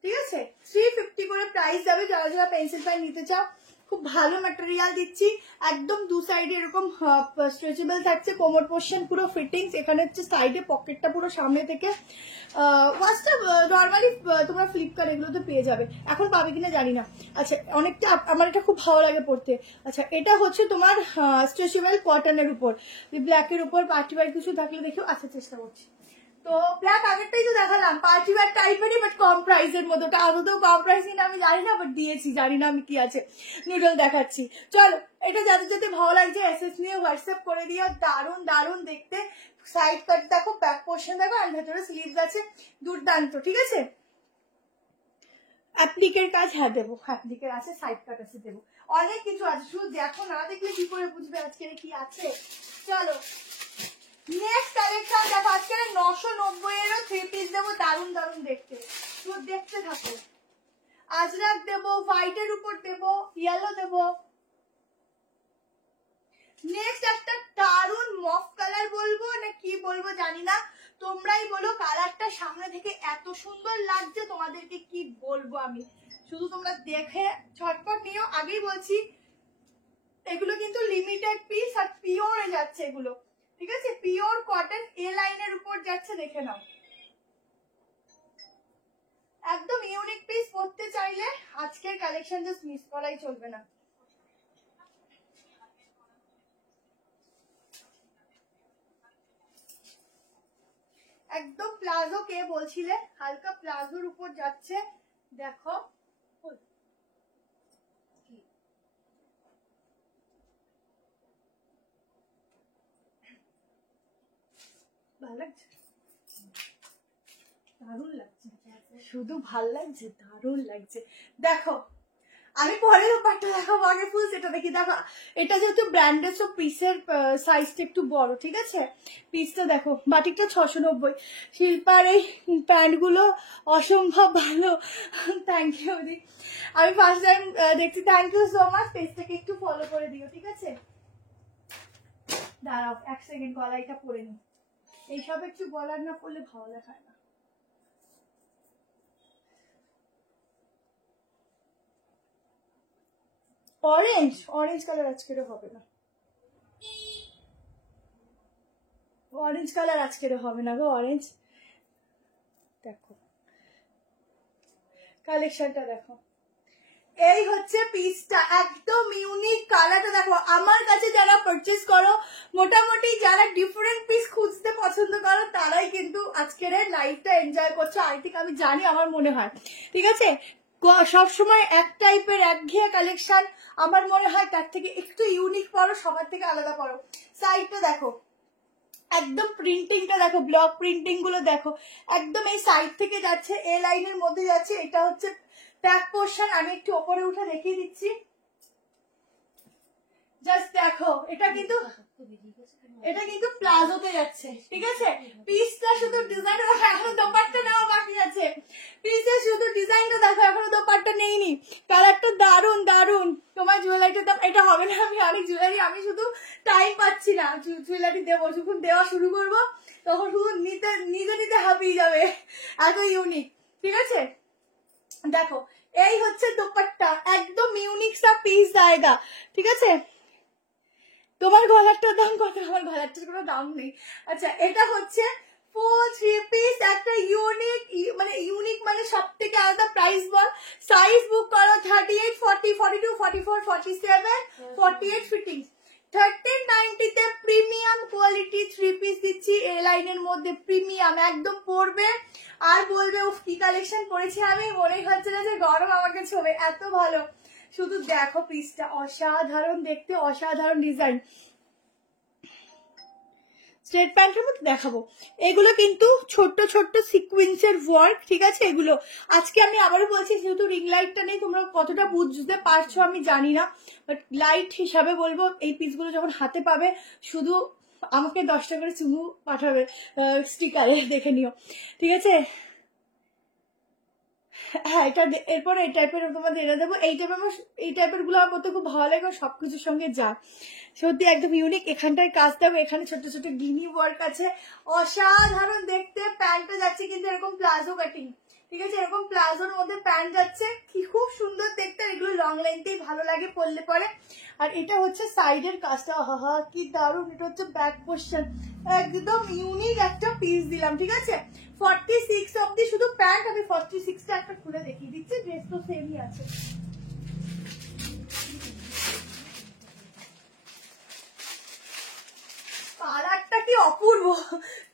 ঠিক আছে? 350 করে প্রাইস যাবে। যারা যারা পেন্সিল প্যান্ট নিতে চাও, খুব ভালো ম্যাটেরিয়াল দিচ্ছি। একদম দু সাইডে এরকম স্ট্রেচেবল থাকছে, কোমর পোর্শন পুরো ফিটিংস। এখানে হচ্ছে সাইডে পকেটটা পুরো সামনে থেকে। ওয়াচটা নর্মালি তোমরা ফ্লিপকার্ট এগুলোতে পেয়ে যাবে, এখন পাবে কিনা জানি না। আচ্ছা, অনেকটা আমার এটা খুব ভালো লাগে পড়তে। আচ্ছা, এটা হচ্ছে তোমার স্ট্রেচেবল কটনের উপর, ব্ল্যাকের উপর পার্টি ওয়্যার কিছু থাকলে দেখো। আচ্ছা, চেষ্টা করছি। তো ব্ল্যাক আগেরটাই তো দেখালাম, পার্টি ওয়্যার টাইপেরই, বাট কম প্রাইসের মধ্যে। ওটা আদতেও কম প্রাইস কিনা আমি জানি না, বাট দিয়েছি, জানি না আমি কি আছে। নিডল দেখাচ্ছি, চলো। এটা যাদের যাতে ভালো লাগছে এসএস নিয়ে হোয়াটসঅ্যাপ করে দিও। দারুন দারুন দেখতে। সাইড কাট দেখো, ব্যাক পোর্শন দেখো, আর ভেতরে স্লিভস আছে। দুর্দান্ত, ঠিক আছে? অ্যাপ্লিকের কাজ হ্যাঁ দেবো, অ্যাপ্লিকের আছে, সাইড কাট আছে, দেবো। অনেক কিছু আছে, শুধু দেখো, না দেখলে কি করে বুঝবে আজকে কি আছে। চলো নেক্সট কালেকশন দেখো। আজকে 990 এরও 3 পিস দেবো, দারুন দারুন দেখতে। শুধু দেখতে থাকো। আজরাক দেবো, হোয়াইটের উপর দেবো, ইয়েলো দেবো। নেক্সট একটা দারুন মফ কালার বলবো না কি বলবো জানি না, তোমরাই বলো। কালারটা সামনে থেকে এত সুন্দর লাগছে, তোমাদেরকে কি বলবো আমি। শুধু তোমরা দেখে ছটপট নিও। আগেই বলছি, এগুলো কিন্তু লিমিটেড পিস আর পিওরে যাচ্ছে এগুলো, ঠিক আছে? পিওর কটন এ লাইনের উপর যাচ্ছে, দেখে নাও। একদম ইউনিক পিস। পড়তে চাইলে আজকের কালেকশন জাস্ট মিস করাই চলবে না। একদম প্লাজো কে বলছিলে, হালকা প্লাজোর উপর যাচ্ছে, দেখো। ভালো লাগছে, দারুণ লাগছে, শুধু ভাল লাগছে, দারুণ লাগছে। দেখো, আমি পরে ব্যাপারটা দেখাবো, আগে ফুল সেটা দেখি। দেখো, এটা যেহেতু ব্র্যান্ডেড, সব পিসের সাইজটা একটু বড়, ঠিক আছে? পিসটা দেখো, বাটিকটা 690। শিল্পার এই প্যান্টগুলো অসম্ভব ভালো, থ্যাংক ইউ দি। আমি ফার্স্ট টাইম দেখছি, থ্যাংক ইউ সো মাচ। পেজটাকে একটু ফলো করে দিও, ঠিক আছে? দাঁড়াও 1 সেকেন্ড, গলাইটা পরে নি। এইসব একটু গলার না পড়লে ভালো দেখায় না। অরেঞ্জ, অরেঞ্জ কালার আজকের হবে না, অরেঞ্জ কালার আজকের হবে না গো। অরেঞ্জ দেখো, কালেকশনটা দেখো। এই হচ্ছে পিসটা, একদম ইউনিক কালারটা দেখো। আমার কাছে যারা পারচেজ করো, মোটামুটি যারা ডিফারেন্ট পিস খুঁজতে পছন্দ করো, তারাই কিন্তু আজকের লাইভটা এনজয় করছো। আই থিঙ্ক, আমি জানি, আমার মনে হয়, ঠিক আছে? সবসময় এক টাইপের একঘেয়ে কালেকশন, আমার মনে হয় তার থেকে একটু ইউনিক পড়ো, সবার থেকে আলাদা পড়ো। সাইডটা দেখো, একদম প্রিন্টিংটা দেখো, ব্লক প্রিন্টিং গুলো দেখো, একদম এই সাইড থেকে যাচ্ছে, এ লাইনের মধ্যে যাচ্ছে। এটা হচ্ছে ব্যাক পোর্শন। আমি একটু ওপরে উঠে দেখিয়ে দিচ্ছি। জাস্ট দেখো, এটা কিন্তু প্লাজোতে যাচ্ছে, ঠিক আছে? পিসটা শুধু ডিজাইন, এখনো দোপাট্টা নেওয়া বাকি আছে। পিসের শুধু ডিজাইনটা দেখো, এখনো দোপাট্টা নেইনি। কালারটা দারুন দারুন। তোমার জুয়েলারিটা এটা হবে না, আমি অনেক জুয়েলারি, আমি শুধু টাইম পাচ্ছি না জুয়েলারি দেবো। যখন দেওয়া শুরু করবো তখন শুধু নিতে নিতে হাঁপিয়ে যাবে, এত ইউনিক, ঠিক আছে? দেখো, এই হচ্ছে দোপাট্টা, একদম ইউনিক সা পিস জায়গা, ঠিক আছে? তোমার গলারটার দাম কত? আমার গলারটার কোনো দাম নেই। আচ্ছা, এটা হচ্ছে ফুল 3 পিস, একটা ইউনিক মানে সব থেকে আলাদা। প্রাইস বল, সাইজ বুক করো 38, 40, 42, 44, 47, 48 ফিটিং। 1390 তে প্রিমিয়াম কোয়ালিটি 3 পিস দিচ্ছি, এ লাইনের মধ্যে প্রিমিয়াম, একদম পরবে আর বলবে উফ কি কালেকশন পরেছি আমি, মনেই হচ্ছে না যে গরম আমাকে ছোবে, এত ভালো। শুধু দেখো পিসটা, অসাধারণ দেখতে, অসাধারণ ডিজাইন। স্ট্রেট প্যান্টের মধ্যে দেখাবো, এগুলো কিন্তু ছোট্ট ছোট্ট সিকুয়েন্সের ওয়ার্ক, ঠিক আছে? এগুলো আজকে আমি আবারও বলছি, যেহেতু রিং লাইটটা নেই, তোমরা কতটা বুঝতে পারছো আমি জানি না, বাট লাইট হিসাবে বলবো, এই পিসগুলো যখন হাতে পাবে শুধু আমাকে 10টা করে চুমু পাঠাবে স্টিকারে, দেখে নিও, ঠিক আছে? হ্যাঁ, এটা এরপরে এই টাইপের তোমাদের এটা দেবো। এই টাইপের গুলো আমার করতে খুব ভালো লাগে, সবকিছুর সঙ্গে যা, সত্যি একদম ইউনিক। এখানটায় কাজ দেবো, এখানে ছোট ছোট গিনি ওয়ার্ক আছে, অসাধারণ দেখতে। প্যান্টটা যাচ্ছে কিন্তু এরকম প্লাজো কাটিং, ঠিক আছে? এরকম প্লাজোর মধ্যে প্যান্ট যাচ্ছে, কি খুব সুন্দর দেখতে। এগুলো লং লেন্থেই ভালো লাগে পরলে পরে। আর এটা হচ্ছে সাইডের কাজটা, আহা কি দারুণ। এটা হচ্ছে ব্যাক পোর্শন, একদম ইউনিক একটা পিস দিলাম, ঠিক আছে? 46 অব্দি শুধু প্যান্ট, আমি 46টা একটা খুলে দেখিয়ে দিচ্ছি, ড্রেস তো সেমই আছে। কালারটা কি অপূর্ব,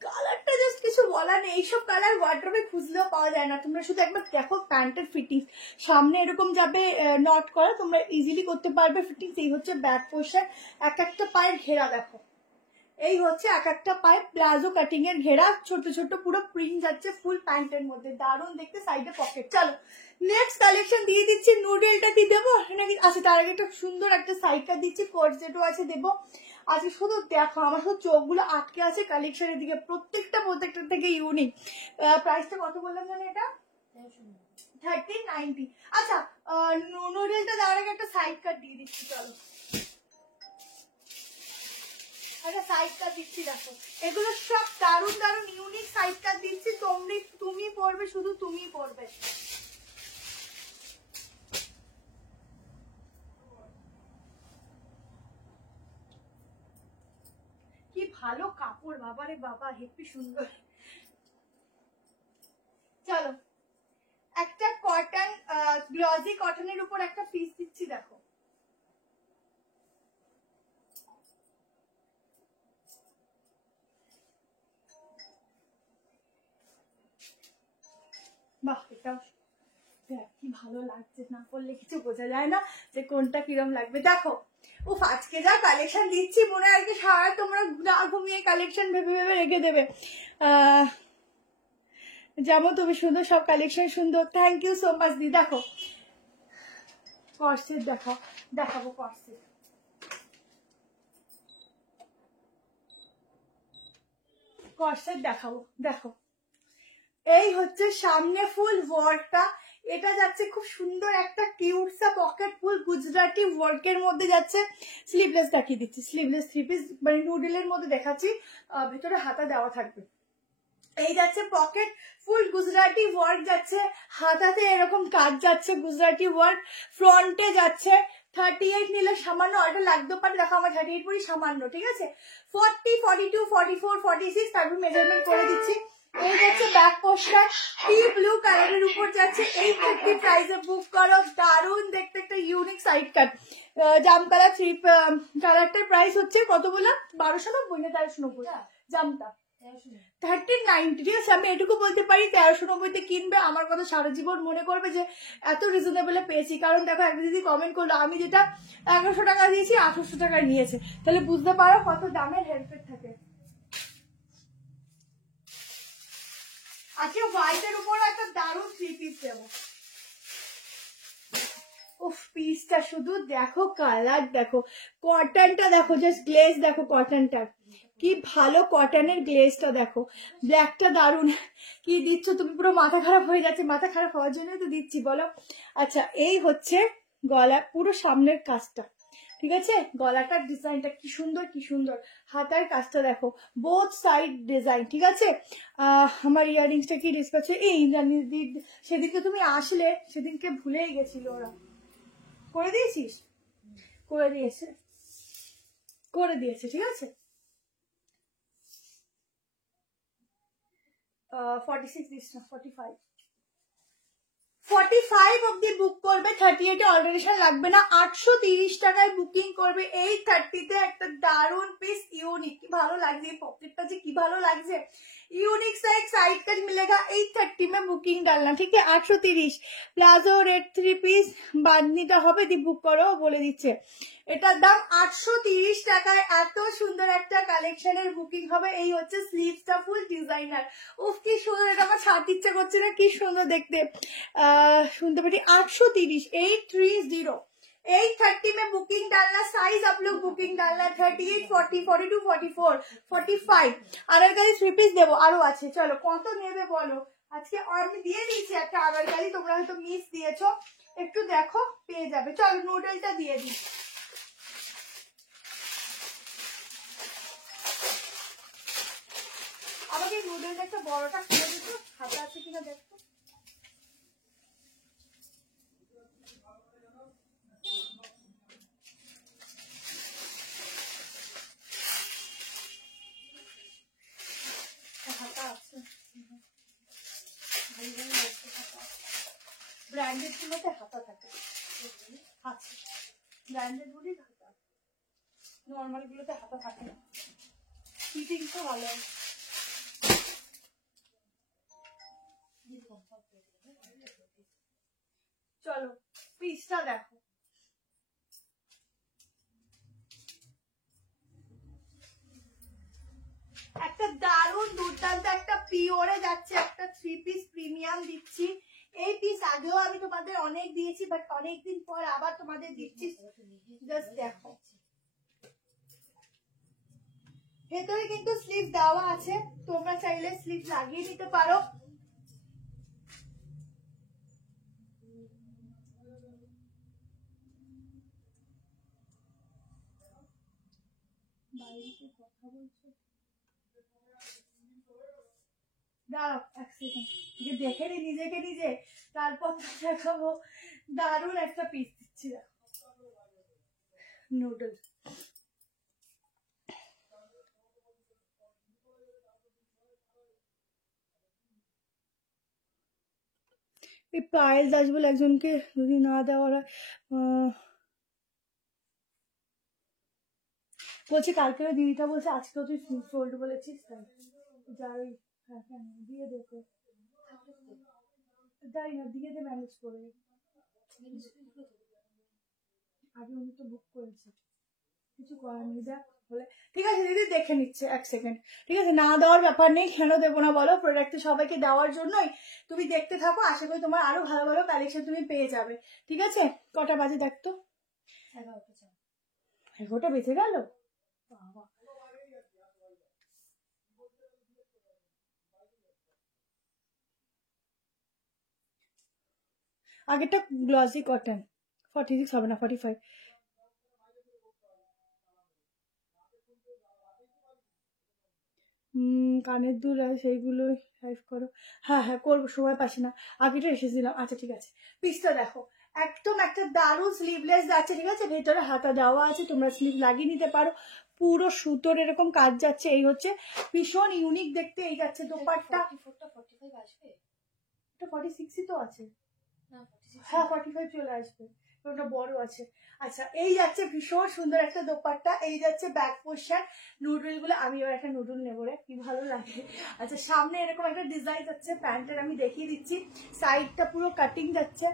কালারটা জাস্ট কিছু বলার নেই। এইসব কালার ওয়ার্ড্রোবে খুঁজলেও পাওয়া যায় না। তোমরা শুধু একবার দেখো প্যান্টের ফিটিংস, সামনে এরকম যাবে নট করা, তোমরা ইজিলি করতে পারবে ফিটিংস। এই হচ্ছে ব্যাক পোর্শন, এক একটা পায়ের ঘেরা দেখো, এই হচ্ছে এক একটা পায়ে প্লাজো কাটিং এর ঘেরা, ছোট ছোট পুরো প্রিন্ট যাচ্ছে ফুল প্যান্টের মধ্যে, দারুণ দেখতে। সাইডে পকেট। চলো নেক্সট কালেকশন দিয়ে দিচ্ছি। নুডলটা কি দেবো নাকি? আচ্ছা, তার আগে একটা সুন্দর একটা সাইডটা দিচ্ছি, কর্জেটও আছে দেবো। আচ্ছা, শুধু দেখো, আমার শুধু চোখগুলো আটকে আছে কালেকশনের দিকে, প্রত্যেকটা থেকে ইউনিক। প্রাইসটা কত বললাম জানো? এটা 1390। আচ্ছা, নুডলটা দেওয়ার আগে একটা সাইড কাট দিয়ে দিচ্ছি। চলো একটা সাইড কাট দিচ্ছি, দেখো এগুলো সব দারুণ দারুণ ইউনিক সাইড কাট দিচ্ছি। তুমি পরবে, শুধু তুমি পরবে। কি ভালো কাপড়, বাবারে বাবা, হেপি সুন্দর। চলো একটা কটন, গ্লজি কটনের উপর একটা পিস দিচ্ছি, দেখো বাহ, এটা কি ভালো লাগছে, না পড়লে কিছু বোঝা যায় না যে কোনটা কিরম লাগবে। দেখো উফ, আজকে যা কালেকশন দিচ্ছি, মনে হয় কি সারা তোমরা না ঘুমিয়ে কালেকশন ভেবে ভেবে রেখে দেবে। যেমন তুমি সুন্দর, সব কালেকশন সুন্দর, থ্যাংক ইউ সো মাচ দি। দেখো কর্সেট দেখাবো কর্সেট। কর্সেট দেখাবো, দেখো এই হচ্ছে সামনে ফুল ওয়ার্কটা, এটা যাচ্ছে খুব সুন্দর একটা কিউট সা পকেট ফুল গুজরাটি ওয়ার্কের মধ্যে যাচ্ছে। স্লিভলেস দেখিয়ে দিচ্ছি, স্লিভলেস 3 পিস, মানে নুডলের মধ্যে দেখাচ্ছি, ভিতরে হাতা দেওয়া থাকবে। এই যাচ্ছে পকেট ফুল গুজরাটি ওয়ার্ক যাচ্ছে, হাতাতে এরকম কাজ যাচ্ছে গুজরাটি ওয়ার্ক, ফ্রন্টে যাচ্ছে 38 নিলে সামান্য, এটা লাগতে পারে, দেখো আমার 38 পরি সামান্য, ঠিক আছে? 40, 42, 44, 46 তারপর মেজারমেন্ট করে দিচ্ছি। এই যাচ্ছে ব্যাক পোর্শন, টি ব্লু কালারের উপর যাচ্ছে। এই 50 প্রাইসে বুক করো, দারুণ দেখতে একটা ইউনিক সাইড কাট জাম কালার। 3 কালারটার প্রাইস হচ্ছে কত বললাম? 1290 না 1390 জামটা 1390, ঠিক আছে? আমি এটুকু বলতে পারি 1390 কিনবে, আমার কথা সারা জীবন মনে করবে যে এত রিজনেবলে পেয়েছি। কারণ দেখো, একটা দিদি কমেন্ট করলো আমি যেটা 1100 টাকা দিয়েছি 800 টাকায় নিয়েছে, তাহলে বুঝতে পারো কত দামের হেল্পের থাকে। আজকে হোয়াইটের উপর একটা দারুণ 3 পিস দেবো, উফ পিসটা শুধু দেখো, কালার দেখো, কটনটা দেখো, জাস্ট গ্লেজ দেখো কটনটা, কি ভালো কটনের গ্লেজটা দেখো, ব্ল্যাকটা দারুণ। কি দিচ্ছ তুমি, পুরো মাথা খারাপ হয়ে যাচ্ছে, মাথা খারাপ হওয়ার জন্যই তো দিচ্ছি বলো। আচ্ছা এই হচ্ছে গলা, পুরো সামনের কাজটা, ঠিক আছে, গলাটার ডিজাইনটা কি সুন্দর, কি সুন্দর, হাতার কাজটা দেখো, বোথ সাইড ডিজাইন, ঠিক আছে। আমার ইয়াররিংসটা কি ডিসপ্যাচ, এই সেদিনকে তুমি আসলে, সেদিনকে ভুলেই গেছিল ওরা, করে দিয়েছিস, করে দিয়েছে, করে দিয়েছে, ঠিক আছে। 46 দিস না, 45 অব্দি বুক করবে, 38 অল্টারেশন লাগবে না, 830 টাকায় বুকিং করবে। এই 30তে একটা দারুন পিস, ইউনিক, কি ভালো লাগছে, এই পকেটটা যে কি ভালো লাগছে, यूनिक सा एक साइड कट मिलेगा 830 में बुकिंग डालना, ठीक है। 830 প্লাজো রেড 3 পিস বাঁধনিটা হবে, দি বুক করো বলে দিচ্ছে। এটার দাম 830 টাকায় এত সুন্দর একটা কালেকশনের বুকিং হবে। এই হচ্ছে স্লিভসটা ফুল ডিজাইনার, উফ কি সুন্দর, এটা আমার ছাড়তে ইচ্ছা করছে না, কি সুন্দর দেখতে। শুনতে পারি 830, 830, 830 में बुकिंग डालना, साइज आप लोग बुकिंग डालना 38, 40, 42, 44, 45। আনারকলি 3 পিস দেবো, আরো আছে, চলো কত নেবে বলো। আজকে আমি দিয়ে দিয়েছি একটা আনারকলি, তোমরা হয়তো মিস দিয়েছো, একটু দেখো পেয়ে যাবে। চলো নুডলটা দিয়ে দিই, আমাকে নুডলটা একটা বড়টা খুলে দিত, হাতে আছে কিনা দেখো। ব্র্যান্ডেড গুলোতে হাতা থাকে, আছে ব্র্যান্ডেড গুলি হাতা, নর্মাল গুলোতে হাতা থাকে না, ফিটিং তো ভালো। চলো পিসটা দেখো, একটা দারুণ দুর্দান্ত একটা পিওরে যাচ্ছে, একটা 3 পিস প্রিমিয়াম দিচ্ছি। এই পিস আগেও আমি তোমাদের অনেক দিয়েছি, বাট অনেকদিন পর আবার তোমাদের দিচ্ছি, জাস্ট দেখো। ভেতরে কিন্তু স্লিভ দেওয়া আছে, তোমরা চাইলে স্লিভ লাগিয়ে নিতে পারো। কথা বলছো, দাঁড়াও এক সেকেন্ড, দেখে নি নিজেকে নিজে, তারপর দেখাবো। দারুণ একটা পিস দিচ্ছি, নুডল। এই পায়েল দাস বলে একজনকে যদি না দেওয়া হয়, বলছি কালকে দিদিটা বলছে আজকেও তুই সোল্ড বলেছিস, তাই যাই, হ্যাঁ কেন দিয়ে দেখো, যাই না দিয়ে দে, ম্যানেজ করে, আগে উনি তো বুক করেছে, কিছু করার নেই, দেখ বলে। ঠিক আছে দিদি দেখে নিচ্ছে, এক সেকেন্ড, ঠিক আছে, না দেওয়ার ব্যাপার নেই, কেন দেবো না বলো, প্রোডাক্ট সবাইকে দেওয়ার জন্যই। তুমি দেখতে থাকো, আশা করি তোমার আরো ভালো ভালো কালেকশন তুমি পেয়ে যাবে, ঠিক আছে। কটা বাজে দেখতো, 11টা বেঁচে গেল, বাবা। আগেরটা গ্লসি কটন, 46 হবে না, 45। কানের দুল সেইগুলো লাইভ করো, হ্যাঁ হ্যাঁ করবো, সময় পাচ্ছি না, আগেটা এসেছিলাম। আচ্ছা ঠিক আছে, পিসটা দেখো, একদম একটা দারুণ স্লিভলেস যাচ্ছে, ঠিক আছে, ভেতরে হাতা দেওয়া আছে, তোমরা স্লিভ লাগিয়ে নিতে পারো, পুরো সুতোর এরকম কাজ যাচ্ছে। এই হচ্ছে ভীষণ ইউনিক দেখতে। এই যাচ্ছে দোপাট্টা, 45 আসবে, এটা 46ই তো আছে, হ্যাঁ 45 চলে আসবে, ওটা বড় আছে। আচ্ছা এই যাচ্ছে ভীষণ সুন্দর একটা দোপাট্টা, এই যাচ্ছে ব্যাক পোর্শন, নুডল গুলো, আমি এবার একটা নুডল নেবো রে, কি ভালো লাগে। আচ্ছা সামনে এরকম একটা ডিজাইন যাচ্ছে, প্যান্টের আমি দেখিয়ে দিচ্ছি, সাইডটা পুরো কাটিং যাচ্ছে,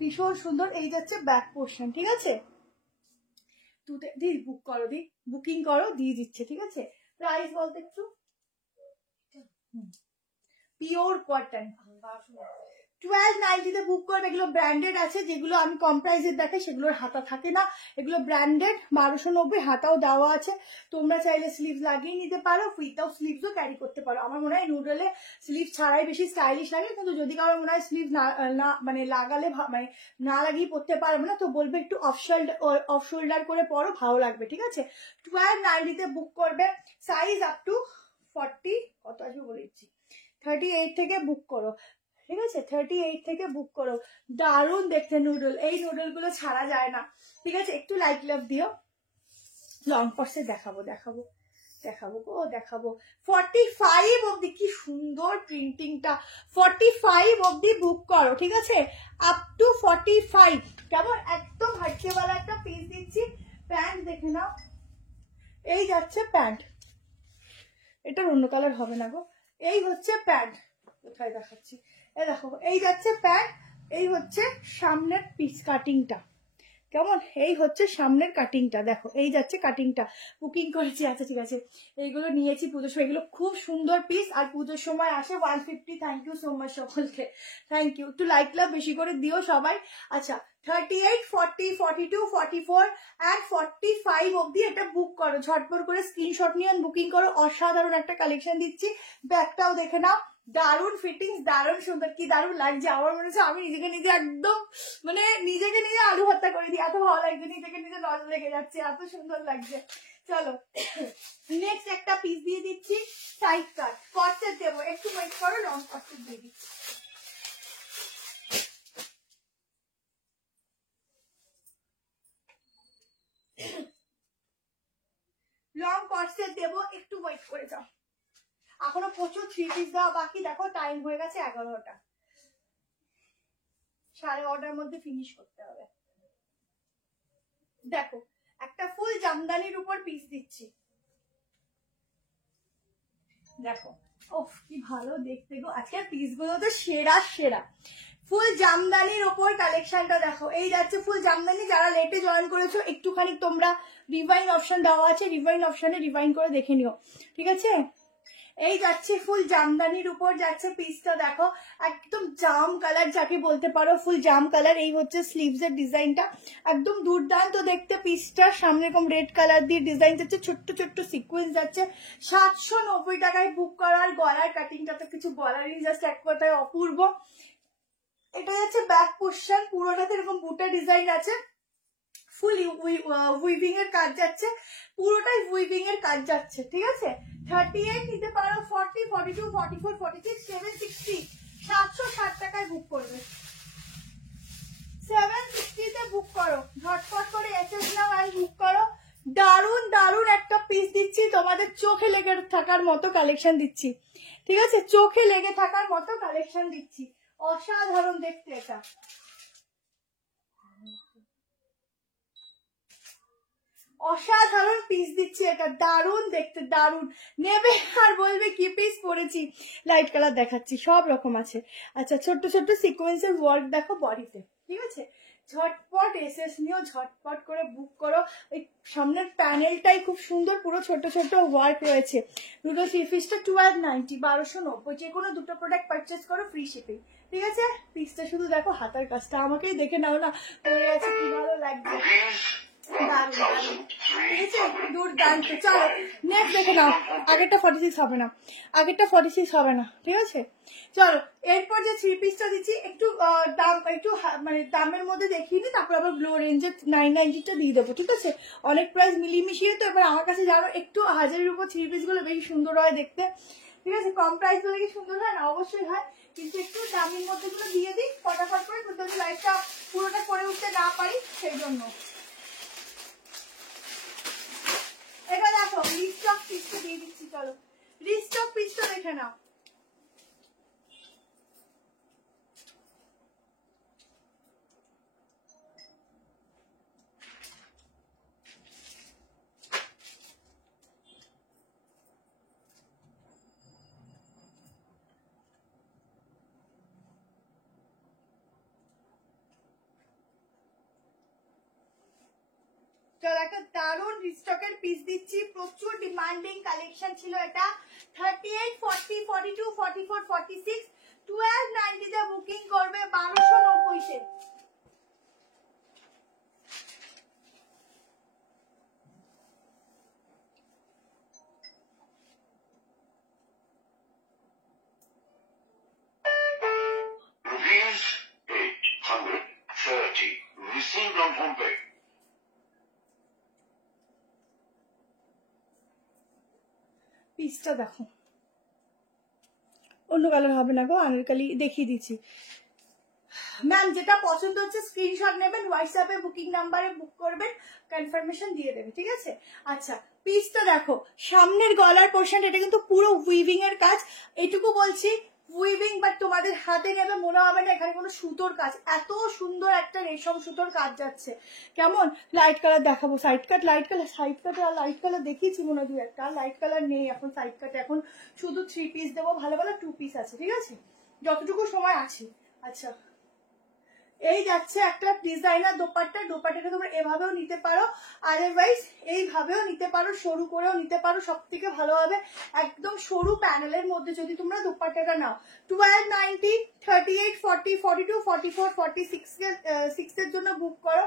ভীষণ সুন্দর। এই যাচ্ছে ব্যাক পোর্শন, ঠিক আছে, দি বুক করো, দি বুকিং করো, দিয়ে দিচ্ছে, ঠিক আছে। প্রাইস বলতে একটু, পিওর কটন 1290 বুক করবে। এগুলো ব্র্যান্ডেড আছে, যেগুলো আমি কম প্রাইসের দেখাই সেগুলোর হাতা থাকে না, এগুলো ব্র্যান্ডেড। 1290 হাতাও দেওয়া আছে, তোমরা চাইলে স্লিভস লাগিয়ে নিতে পারো, উইথাউট স্লিভসও ক্যারি করতে পারো। আমার মনে হয় নুডলে স্লিভ ছাড়াই বেশি স্টাইলিশ লাগে, কিন্তু যদি কারো মনে হয় স্লিভ না মানে লাগালে মানে না লাগিয়ে পরতে পারবে না, তো বলবে একটু অফ শোল্ডার করে পরো, ভালো লাগবে। ঠিক আছে, 1290 বুক করবে। সাইজ আপ টু 40 কত আসবে বলে দিচ্ছি, 38 থেকে বুক করো। ঠিক আছে, 38 থেকে বুক করো। দারুণ দেখতে নুডল, এই নুডল গুলো ছাড়া যায় না। ঠিক আছে, একটু লাইক লাভ দিও। লং পার্সে দেখাবো দেখাবো দেখাবো গো দেখাবো। 45 অব্দি, কি সুন্দর প্রিন্টিংটা। 45 অব্দি বুক করো। ঠিক আছে, আপ টু 45। কেমন একদম হাটকেওয়ালা একটা পিস দিচ্ছি। প্যান্ট দেখে নাও, এই যাচ্ছে প্যান্ট, এটার অন্য কালার হবে না গো। এই হচ্ছে প্যান্ট, কোথায় দেখাচ্ছি, এই দেখো, এই যাচ্ছে প্যান্ট, এই হচ্ছে সামনের পিস কাটিংটা। কেমন, এই হচ্ছে সামনের কাটিংটা, দেখো এই যাচ্ছে কাটিংটা। বুকিং করেছি, আচ্ছা ঠিক আছে, এইগুলো নিয়েছি পুজোর সময়, এগুলো খুব সুন্দর পিস, আর পুজোর সময় আসে 150। থ্যাংক ইউ সো মাচ সকলকে, থ্যাংক ইউ। একটু লাইক লাভ বেশি করে দিও সবাই। আচ্ছা, 38, 40, 42, 44 and 45 অব্দি এটা বুক করো, ঝটপট করে স্ক্রিনশট নিয়ে বুকিং করো। অসাধারণ একটা কালেকশন দিচ্ছি, ব্যাগটাও দেখে নাও, দারুণ ফিটিংস, দারুণ সুন্দর, কি দারুণ লাগছে। আমার মনে হচ্ছে আমি নিজেকে নিজে একদম মানে নিজেকে নিজে আলু ভর্তা করে দিই, এত ভালো লাগছে, নিজেকে নিজে নজর লেগে যাচ্ছে, এত সুন্দর লাগছে। চলো নেক্সট একটা পিস দিয়ে দিচ্ছি, সাইড কাট কটসেট দেবো, একটু ওয়েট করো, লং কটসেট দিয়ে দিচ্ছি। লং কটসেট দেবো, একটু ওয়েট করে যাও। এখনো প্রচুর 3 পিস দেওয়া বাকি, দেখো টাইম হয়ে গেছে 11টা, 11:30টার মধ্যে ফিনিশ করতে হবে। দেখো একটা ফুল জামদানির উপর পিস দিচ্ছি, দেখো ওফ কি ভালো দেখতে গো, আজকের পিস গুলো তো সেরা সেরা। ফুল জামদানির ওপর কালেকশনটা দেখো, এই যাচ্ছে ফুল জামদানি। যারা লেটে জয়েন করেছো একটুখানি তোমরা রিভাইন অপশন দেওয়া আছে, রিভাইন অপশনে রিভাইন করে দেখে নিও। ঠিক আছে, এই যাচ্ছে ফুল জামদানির উপর যাচ্ছে পিসটা, দেখো একদম জাম কালার যাকে বলতে পারো, ফুল জাম কালার। এই হচ্ছে স্লিভস এর ডিজাইনটা, একদম দুর্দান্ত দেখতে পিসটা। সামনে এরকম রেড কালার দিয়ে ডিজাইন যাচ্ছে, ছোট্ট ছোট্ট সিকোয়েন্স যাচ্ছে। 790 টাকায় বুক করার। গলার কাটিংটা তো কিছু বলারই, জাস্ট এক কথায় অপূর্ব। এটা যাচ্ছে ব্যাক পোর্শন, পুরোটাতে এরকম বুটা ডিজাইন আছে, ফুল উইভিং এর কাজ যাচ্ছে, পুরোটাই উইভিং এর কাজ যাচ্ছে। ঠিক আছে, 38 নিতে পারো, 40, 42, 44, 46, 760, 760 টাকায় বুক করবে। 760 তে বুক করো, ঝটপট করে এসএস নাও আর বুক করো। দারুণ দারুণ একটা পিস দিচ্ছি, তোমাদের চোখে লেগে থাকার মতো কালেকশন দিচ্ছি। ঠিক আছে, চোখে লেগে থাকার মতো কালেকশন দিচ্ছি, অসাধারণ দেখতে এটা। অসাধারণ পিস দিচ্ছি এটা, দারুণ দেখতে, দারুণ। নেবে আর বলবে কি পিস পরেছি। লাইট কালার দেখাচ্ছি, সব রকম আছে। আচ্ছা, ছোট্ট ছোট্ট সিকোয়েন্সের ওয়ার্ক দেখো বডিতে। ঠিক আছে, ঝটপট এসএস নিও, ঝটপট করে বুক করো। ওই সামনের প্যানেলটাই খুব সুন্দর, পুরো ছোট ছোট ওয়ার্ক রয়েছে। দুটো থ্রি পিসটা 1290, 1290। যে কোনো দুটো প্রোডাক্ট পারচেস করো, ফ্রি শিপিং। ঠিক আছে, পিসটা শুধু দেখো, হাতার কাজটা আমাকেই দেখে নাও না, পরে আছে কি ভালো লাগছে, দারুণ দারুণ। ঠিক আছে, দুর্দান্ত। চলো নেক্সট দেখে নাও, আগেরটা 46 হবে না, আগেরটা 46 হবে না। ঠিক আছে, চলো এরপর যে থ্রি পিসটা দিচ্ছি, একটু দাম একটু মানে দামের মধ্যে দেখিয়ে নি, তারপর আবার ব্লো রেঞ্জের 990টা দিয়ে দেবো। ঠিক আছে, অনেক প্রাইস মিলিয়ে তো এবার আমার কাছে জানো একটু হাজারের উপর থ্রি পিস গুলো বেশি সুন্দর হয় দেখতে। ঠিক আছে, কম প্রাইস গুলো কি সুন্দর হয় না? অবশ্যই হয়, কিন্তু একটু দামের মধ্যে গুলো দিয়ে দিই ফটাফট করে, যদি লাইফটা পুরোটা করে উঠতে না পারি সেই জন্য। এবার দেখো রিস্টক পিসটা দিয়ে দিচ্ছি, চলো রিস্টক পিসটা দেখে নাও। চলো একটা দারুণ রিস্টকের পিস দিচ্ছি, প্রচুর ডিমান্ডিং কালেকশন ছিল এটা। 38, 40, 42, 44, 46, 1290 তে বুকিং করবে 1290 তে। Reviews 830. Received on homepage. পিসটা দেখো, অন্য কালার হবে না গো, আনারকলি দেখিয়ে দিচ্ছি। ম্যাম যেটা পছন্দ হচ্ছে স্ক্রিনশট নেবেন, হোয়াটসঅ্যাপে বুকিং নাম্বারে বুক করবেন, কনফার্মেশন দিয়ে দেবে, ঠিক আছে। আচ্ছা পিসটা দেখো, সামনের গলার পোর্শন এটা কিন্তু পুরো উইভিং এর কাজ, এটুকু বলছি উইভিং, বাট তোমাদের হাতে নেবে মনে হবে না এখানে কোনো সুতোর কাজ, এত সুন্দর একটা রেশম সুতোর কাজ যাচ্ছে। কেমন লাইট কালার দেখাবো, সাইড কাট লাইট কালার, সাইড কাটে আর লাইট কালার দেখিয়েছি মনে হয়, একটা লাইট কালার নেই এখন সাইড কাটে, এখন শুধু 3 পিস দেবো, ভালো ভালো 2 পিস আছে, ঠিক আছে যতটুকু সময় আছে। আচ্ছা এই যাচ্ছে একটা ডিজাইনার দোপাট্টা, দোপাট্টাটা তোমরা এভাবেও নিতে পারো, আদারওয়াইজ এইভাবেও নিতে পারো, সরু করেও নিতে পারো, সব থেকে ভালো হবে একদম সরু প্যানেলের মধ্যে যদি তোমরা দোপাট্টাটা নাও। 1290, 38, 40, 42, 44, 46 এর জন্য বুক করো।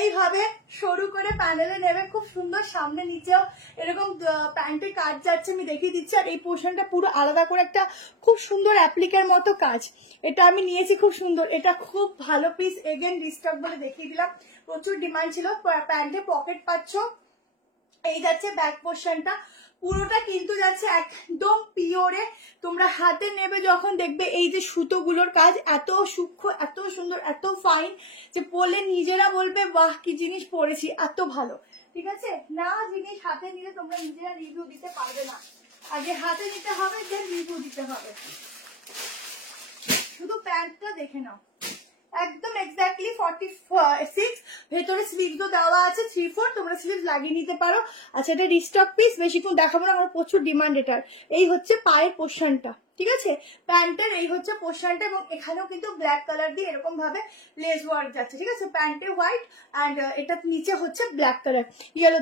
এইভাবে সরু করে প্যানেলে নেবে, খুব সুন্দর, সামনে নিচেও এরকম প্যান্টে কাজ যাচ্ছে, আমি দেখিয়ে দিচ্ছি। আর এই পোর্শনটা পুরো আলাদা করে একটা খুব সুন্দর অ্যাপ্লিকের মতো কাজ, এটা আমি নিয়েছি, খুব সুন্দর, এটা খুব ভালো পিস, এগেন রিস্টক বলে দেখিয়ে দিলাম, প্রচুর ডিমান্ড ছিল। প্যান্টে পকেট পাচ্ছ, এই যাচ্ছে ব্যাক পোর্শনটা, পুরোটা কিন্তু যাচ্ছে একদম পিওরে। তোমরা হাতে নেবে যখন দেখবে এই যে সুতোগুলোর কাজ এত সূক্ষ্ম, এত সুন্দর, এত ফাইন, যে পরলে নিজেরা বলবে বাহ কি জিনিস পরেছি, এত ভালো, ঠিক আছে। না জিনিস হাতে নিলে তোমরা নিজেরা রিভিউ দিতে পারবে না, আগে হাতে নিতে হবে, দেন রিভিউ দিতে হবে। শুধু প্যান্টটা দেখে নাও, একদম এক্স্যাক্টলি 46, ভেতরে স্লিভসও দেওয়া আছে 3/4, তোমরা স্লিভস লাগিয়ে নিতে পারো। আচ্ছা এটা রিস্টক পিস, বেশিক্ষণ দেখাবো না, আমার প্রচুর ডিমান্ড এটার। এই হচ্ছে পায়ের পোর্শনটা, ঠিক আছে, প্যান্টের এই হচ্ছে পোর্শনটা, এবং এখানেও কিন্তু ব্ল্যাক কালার দিয়ে এরকম ভাবে লেস ওয়ার্ক যাচ্ছে, ঠিক আছে। প্যান্টে হোয়াইট অ্যান্ড এটা নিচে হচ্ছে ব্ল্যাক কালার, ইয়েলো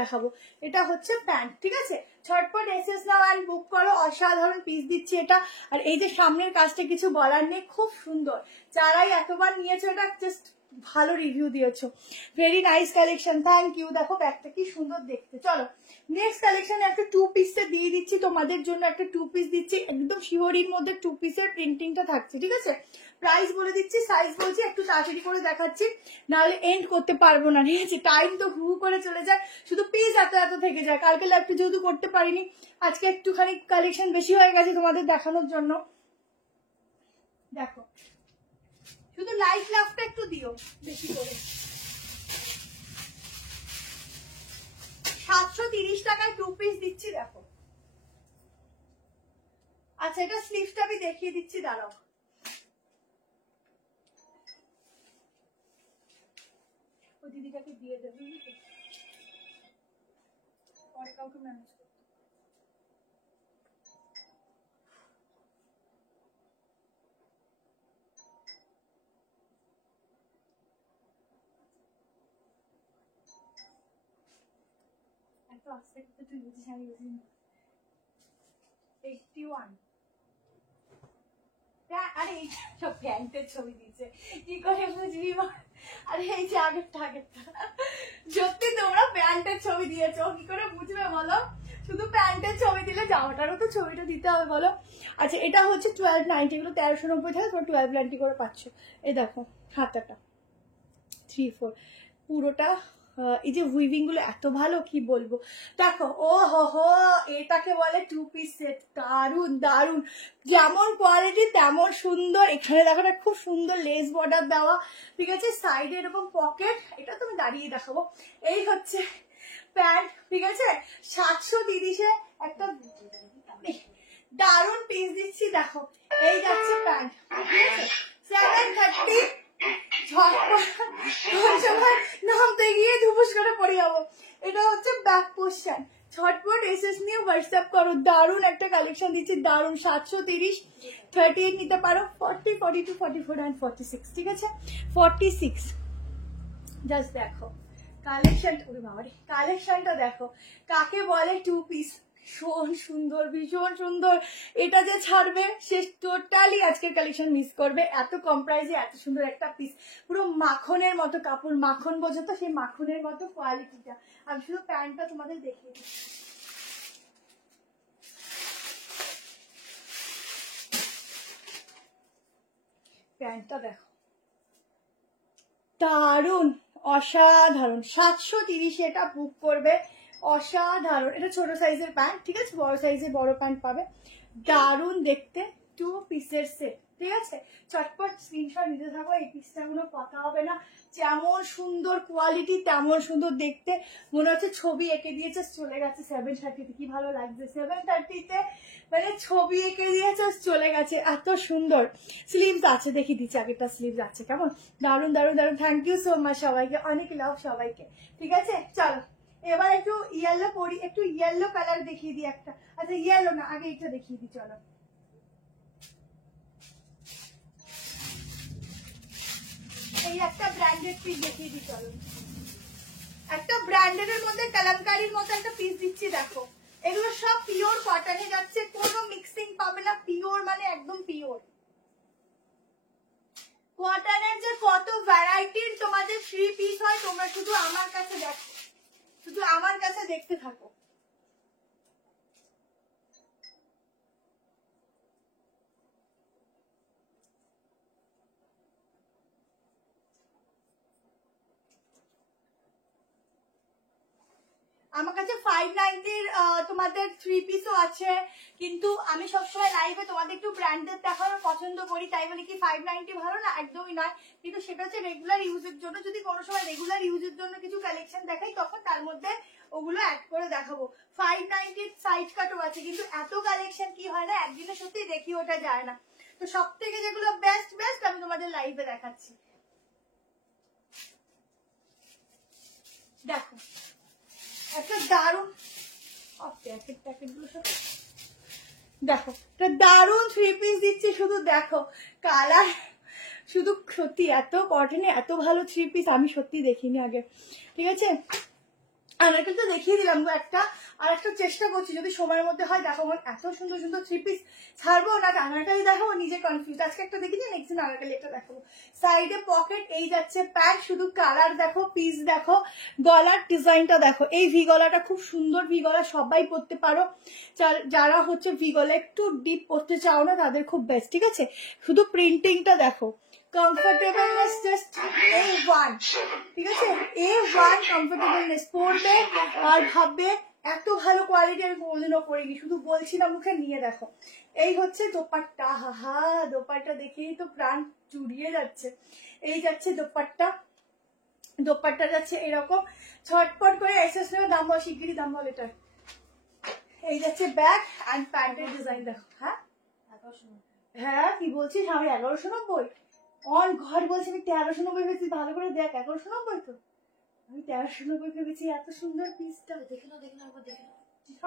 দেখাবো, এটা হচ্ছে প্যান্ট, ঠিক আছে। ছটপট এসএস নাও অ্যান্ড বুক করো, অসাধারণ পিস দিচ্ছি এটা। আর এই যে সামনের কাজটা কিছু বলার নেই, খুব সুন্দর, যারাই এতবার নিয়েছো এটা জাস্ট ভালো রিভিউ দিয়েছো, very nice collection, thank you. দেখো ব্যাগটা কি সুন্দর দেখতে। চলো নেক্সট কালেকশনে একটা 2 পিসটা দিয়ে দিচ্ছি তোমাদের জন্য, একটা 2 পিস দিচ্ছি, একদম শিওরির মধ্যে 2 পিসের প্রিন্টিংটা থাকছে, ঠিক আছে। প্রাইস বলে দিচ্ছি, সাইজ বলছি, একটু তাড়াতাড়ি করে দেখাচ্ছি, নাহলে এন্ড করতে পারবো না, ঠিক আছে, টাইম তো হু করে চলে যায়, শুধু পিস এত থেকে যায়। কালকে লাইভটা যেহেতু করতে পারিনি, আজকে একটুখানি কালেকশন বেশি হয়ে গেছে তোমাদের দেখানোর জন্য। দেখো শুধু লাইট লাভটা একটু দিও বেশি করে। 730 টাকায় 2 পিস দিচ্ছি, দেখো। আচ্ছা এটা স্লিভসটা আমি দেখিয়ে দিচ্ছি, দাঁড়াও। ও দিদিটাকে দিয়ে দেবে, আর কাউকে ম্যানেজ করতে। এত আস্তে করতে তুই বুঝিস, আমি বুঝি না। 81, আরে সব প্যান্টের ছবি দিচ্ছে, কি করে বুঝবি? আরে এই যে আগেরটা, সত্যি তোমরা প্যান্টের ছবি দিয়েছো, কি করে বুঝবে বলো? শুধু প্যান্টের ছবি দিলে জামাটারও তো ছবিটা দিতে হবে বলো। আচ্ছা এটা হচ্ছে 1290, এগুলো 1390 থাকে, তোমরা 1290 করে পাচ্ছ। এই দেখো হাতাটা 3/4, পুরোটা এই যে উইভিং গুলো এত ভালো কি বলবো। দেখো ও হো, এটাকে বলে 2 পিস সেট, দারুন দারুন, যেমন কোয়ালিটি তেমন সুন্দর। এখানে দেখো খুব সুন্দর লেস বর্ডার দেওয়া, ঠিক আছে, সাইডে এরকম পকেট, এটা তুমি দাঁড়িয়ে দেখাবো। এই হচ্ছে প্যান্ট, ঠিক আছে, 730-এ একটা দারুন পিস দিচ্ছি, দেখো এই যাচ্ছে প্যান্ট, 730, নামতে গিয়ে ধুপুস করে পড়ে যাবো। এটা হচ্ছে ব্যাক পোর্শন, ঝটপট এসএস নিয়ে হোয়াটসঅ্যাপ করো, দারুন একটা কালেকশন দিচ্ছি, দারুন। 730, 38 নিতে পারো, 40, 42, 44 and 46, ঠিক আছে, 46। জাস্ট দেখো কালেকশন, ওরে বাবারে কালেকশনটা দেখো, কাকে বলে 2 পিস, ভীষণ সুন্দর, ভীষণ সুন্দর। এটা যে ছাড়বে সে টোটালি আজকের কালেকশন মিস করবে। এত কম প্রাইসে এত সুন্দর একটা পিস, পুরো মাখনের মতো কাপড়, মাখন বোঝো তো, সেই মাখনের মতো কোয়ালিটিটা। আমি শুধু প্যান্টটা তোমাদের দেখিয়ে দিই। প্যান্টটা দেখো, দারুণ, অসাধারণ। 730 এটা বুক করবে, অসাধারণ। এটা ছোট সাইজের প্যান্ট, ঠিক আছে, বড় সাইজের বড় প্যান্ট পাবে। দারুণ দেখতে, 2 পিসের সেট, ঠিক আছে। চটপট স্ক্রিনশট নিতে থাকো, এই পিসটা কোনো কথা হবে না। যেমন সুন্দর কোয়ালিটি তেমন সুন্দর দেখতে, মনে হচ্ছে ছবি এঁকে দিয়েছে চলে গেছে 730-তে। কি ভালো লাগছে 730-তে, মানে ছবি এঁকে দিয়েছে চলে গেছে, এত সুন্দর। স্লিভস আছে, দেখি দিচ্ছি আগেরটা স্লিভস আছে কেমন। দারুণ দারুণ দারুণ। থ্যাংক ইউ সো মাচ সবাইকে, অনেক লাভ সবাইকে, ঠিক আছে। চলো এবার একটু ইয়েলো পরি, একটু ইয়েলো কালার দেখিয়ে দিই একটা। আচ্ছা ইয়েলো না, আগে এটা দেখিয়ে দিই। চলো এই একটা ব্র্যান্ডেড পিস দেখিয়ে দিই। চলো একটা ব্র্যান্ডেড এর মধ্যে কালামকারীর মতো একটা পিস দিচ্ছি, দেখো। এগুলো সব পিওর কটনে যাচ্ছে, কোনো মিক্সিং পাবে না, পিওর মানে একদম পিওর কটনের। যে কত ভ্যারাইটির তোমাদের 3 পিস হয়, তোমরা শুধু আমার কাছে দেখো, শুধু আমার কাছে দেখতে থাকো। আমার কাছে 590-র তোমাদের 3 পিসও আছে, কিন্তু আমি সবসময় লাইভে তোমাদের একটু ব্র্যান্ডেড দেখানো পছন্দ করি, তাই বলে কি 590 ভালো না, একদমই নয়। কিন্তু সেটা হচ্ছে রেগুলার ইউজের জন্য। যদি কোনো সময় রেগুলার ইউজের জন্য কিছু কালেকশন দেখাই, তখন তার মধ্যে ওগুলো অ্যাড করে দেখাবো। 590-র সাইজ কাটও আছে, কিন্তু এত কালেকশন কি হয় না, একদিনে সত্যি দেখি ওটা যায় না। তো সব থেকে যেগুলো বেস্ট বেস্ট আমি তোমাদের লাইভে দেখাচ্ছি। দেখো একটা দারুণ প্যাকেট গুলো সব দেখো, একটা দারুণ 3 পিস দিচ্ছি, শুধু দেখো কালার, শুধু সত্যি এত কটনে এত ভালো 3 পিস আমি সত্যি দেখিনি আগে, ঠিক আছে। আনারকলি তো দেখিয়ে দিলাম একটা, আর একটা চেষ্টা করছি যদি সময়ের মধ্যে হয় দেখাবো। এত সুন্দর সুন্দর 3 পিস ছাড়বো না, আনারকলি দেখাবো, নিজে কনফিউজ। আজকে একটা দেখেছি, নেক্সট দিন আনারকলি একটা দেখাবো। সাইডে পকেট, এই যাচ্ছে প্যান্ট, শুধু কালার দেখো, পিস দেখো, গলার ডিজাইনটা দেখো। এই ভি গলাটা খুব সুন্দর ভি গলা, সবাই পরতে পারো। যারা হচ্ছে ভি গলা একটু ডিপ পরতে চাও না তাদের খুব বেস্ট, ঠিক আছে। শুধু প্রিন্টিংটা দেখো, কমফোর্টেবলনেস জাস্ট A1, ঠিক আছে, A1 কমফোর্টেবলনেস। পরবে আর ভাববে এত ভালো কোয়ালিটি আমি কোনোদিনও করিনি, শুধু বলছি না মুখে, নিয়ে দেখো। এই হচ্ছে দোপাট্টা, হাহা দোপাট্টা দেখেই তো প্রাণ জুড়িয়ে যাচ্ছে। এই যাচ্ছে দোপাট্টা, দোপাট্টা যাচ্ছে এরকম, ছটপট করে এসএস নেবে। দাম বল, শিগগিরই দাম বল এটার। এই যাচ্ছে ব্যাক অ্যান্ড প্যান্টের ডিজাইন দেখো। হ্যাঁ হ্যাঁ কি বলছিস, আমি 1190 অন ঘর বলছি, আমি 1390 ভেবেছি। ভালো করে দেখ, 1190 তো, আমি 1390 ভেবেছি। এত সুন্দর পিসটা দেখে নাও একবার দেখে নাও।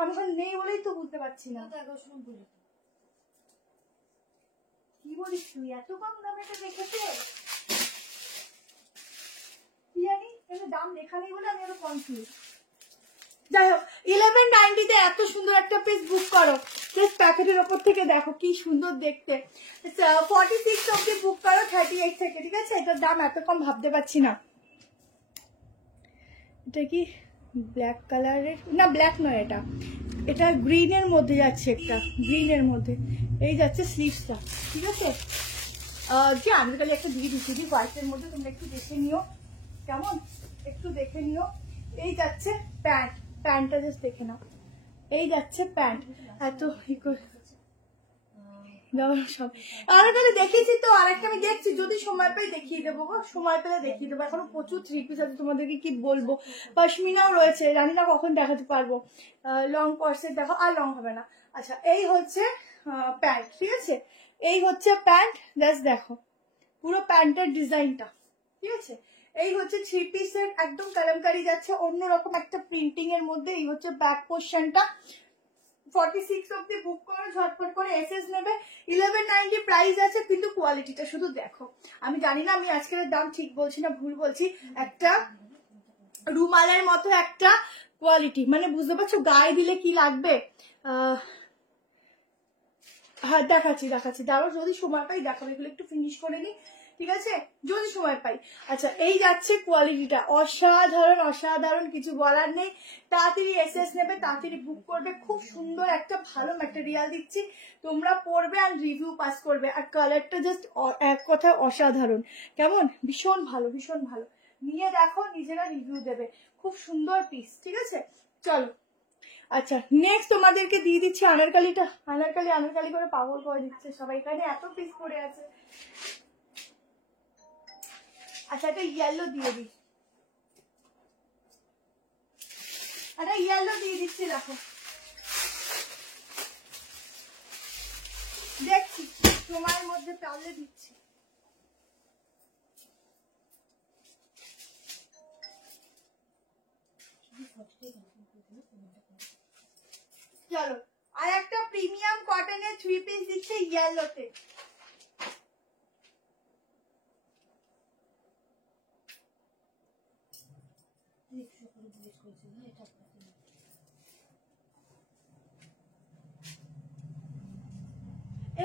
আমার নেই বলেই তো বুঝতে পারছি না। 1190 কি বলিস তুই, এত কম দামে এটা রেখেছে? কি জানি, এখানে দাম লেখা নেই বলে আমি আরো কনফিউজ। যাই হোক, 1190-তে এত সুন্দর একটা পিস বুক করো। জাস্ট প্যাকেটের ওপর থেকে দেখো কি সুন্দর দেখতে। 46 অব্দি বুক করো 38 থেকে, ঠিক আছে। এটার দাম এত কম ভাবতে পারছি না। এটা কি ব্ল্যাক কালারের না, ব্ল্যাক নয়, এটা গ্রিনের মধ্যে যাচ্ছে, একটা গ্রিনের মধ্যে। এই যাচ্ছে স্লিভসটা, ঠিক আছে। যে আনারকলি একটা দিয়ে দিচ্ছি হোয়াইটের মধ্যে, তোমরা একটু দেখে নিও কেমন, একটু দেখে নিও। এই যাচ্ছে প্যান্ট, প্যান্টটা জাস্ট দেখে নাও। এই যাচ্ছে প্যান্ট, এত সব আনারকলি দেখেছি তো, আর একটা আমি দেখছি, যদি সময় পেলে দেখিয়ে দেবো গো, সময় পেলে দেখিয়ে দেবো। এখনো প্রচুর 3 পিস আছে, তোমাদেরকে কি বলবো। পশমিনাও রয়েছে, জানি না কখন দেখাতে পারবো। লং কর্সেট দেখো, আর লং হবে না। আচ্ছা এই হচ্ছে প্যান্ট, ঠিক আছে। এই হচ্ছে প্যান্ট, জাস্ট দেখো পুরো প্যান্টের ডিজাইনটা, ঠিক আছে। এই হচ্ছে 3 পিসের একদম কালামকারি যাচ্ছে, অন্যরকম একটা প্রিন্টিং এর মধ্যে। এই হচ্ছে ব্যাক পোর্শনটা। 46 অব্দি বুক করো, ঝটপট করে এসএস নেবে। 1190 প্রাইস আছে, কিন্তু কোয়ালিটিটা শুধু দেখো। আমি জানি না আমি আজকের দাম ঠিক বলছি না ভুল বলছি। একটা রুমালের মতো একটা কোয়ালিটি, মানে বুঝতে পারছো গায়ে দিলে কি লাগবে। হ্যাঁ দেখাচ্ছি দাঁড়াও, যদি সময় পাই দেখাবো, এগুলো একটু ফিনিশ করে নিই, ঠিক আছে, যদি সময় পাই। আচ্ছা এই যাচ্ছে কোয়ালিটিটা, অসাধারণ, কিছু বলার নেই। তাড়াতাড়ি এসএস নেবে, তাড়াতাড়ি বুক করবে, খুব সুন্দর একটা ভালো ম্যাটেরিয়াল দিচ্ছি, তোমরা পরবে আর রিভিউ পাস করবে। আর কালারটা জাস্ট এক কথায় অসাধারণ, কেমন, ভীষণ ভালো, নিয়ে দেখো, নিজেরা রিভিউ দেবে, খুব সুন্দর পিস, ঠিক আছে। চলো আচ্ছা নেক্সট তোমাদেরকে দিয়ে দিচ্ছি আনারকালিটা। আনারকালি করে পাগল করে দিচ্ছে সবাই, এখানে এত পিস পড়ে আছে। আচ্ছা এটা ইয়েলো দিয়ে দিই, একটা ইয়েলো দিয়ে দিচ্ছি, দেখো দেখছি তোমার মধ্যে তাহলে দিচ্ছি। চলো আর একটা প্রিমিয়াম কটনের 3 পিস দিচ্ছে ইয়েলোতে,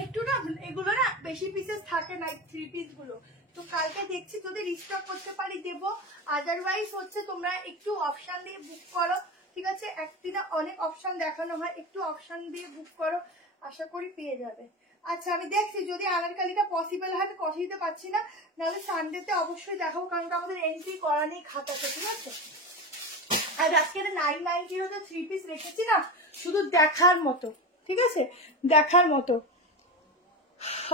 একটু না এগুলো না বেশি পিসেস থাকে না 3 পিস গুলো, তো কালকে দেখছি যদি রিস্টক করতে পারি দেবো, আদারওয়াইজ হচ্ছে তোমরা একটু অপশন দিয়ে বুক করো, ঠিক আছে, একদিনে অনেক অপশন দেখানো হয়, একটু অপশন দিয়ে বুক করো, আশা করি পেয়ে যাবে। আচ্ছা আমি দেখছি যদি আনারকালিটা পসিবল হয়, তো কথা দিতে পারছি না, নাহলে সানডেতে অবশ্যই দেখাবো, কারণ আমাদের এন্ট্রি করা নেই খাতাতে, ঠিক আছে। আর আজকে 990 তো 3 পিস রেখেছি না, শুধু দেখার মতো, ঠিক আছে, দেখার মতো।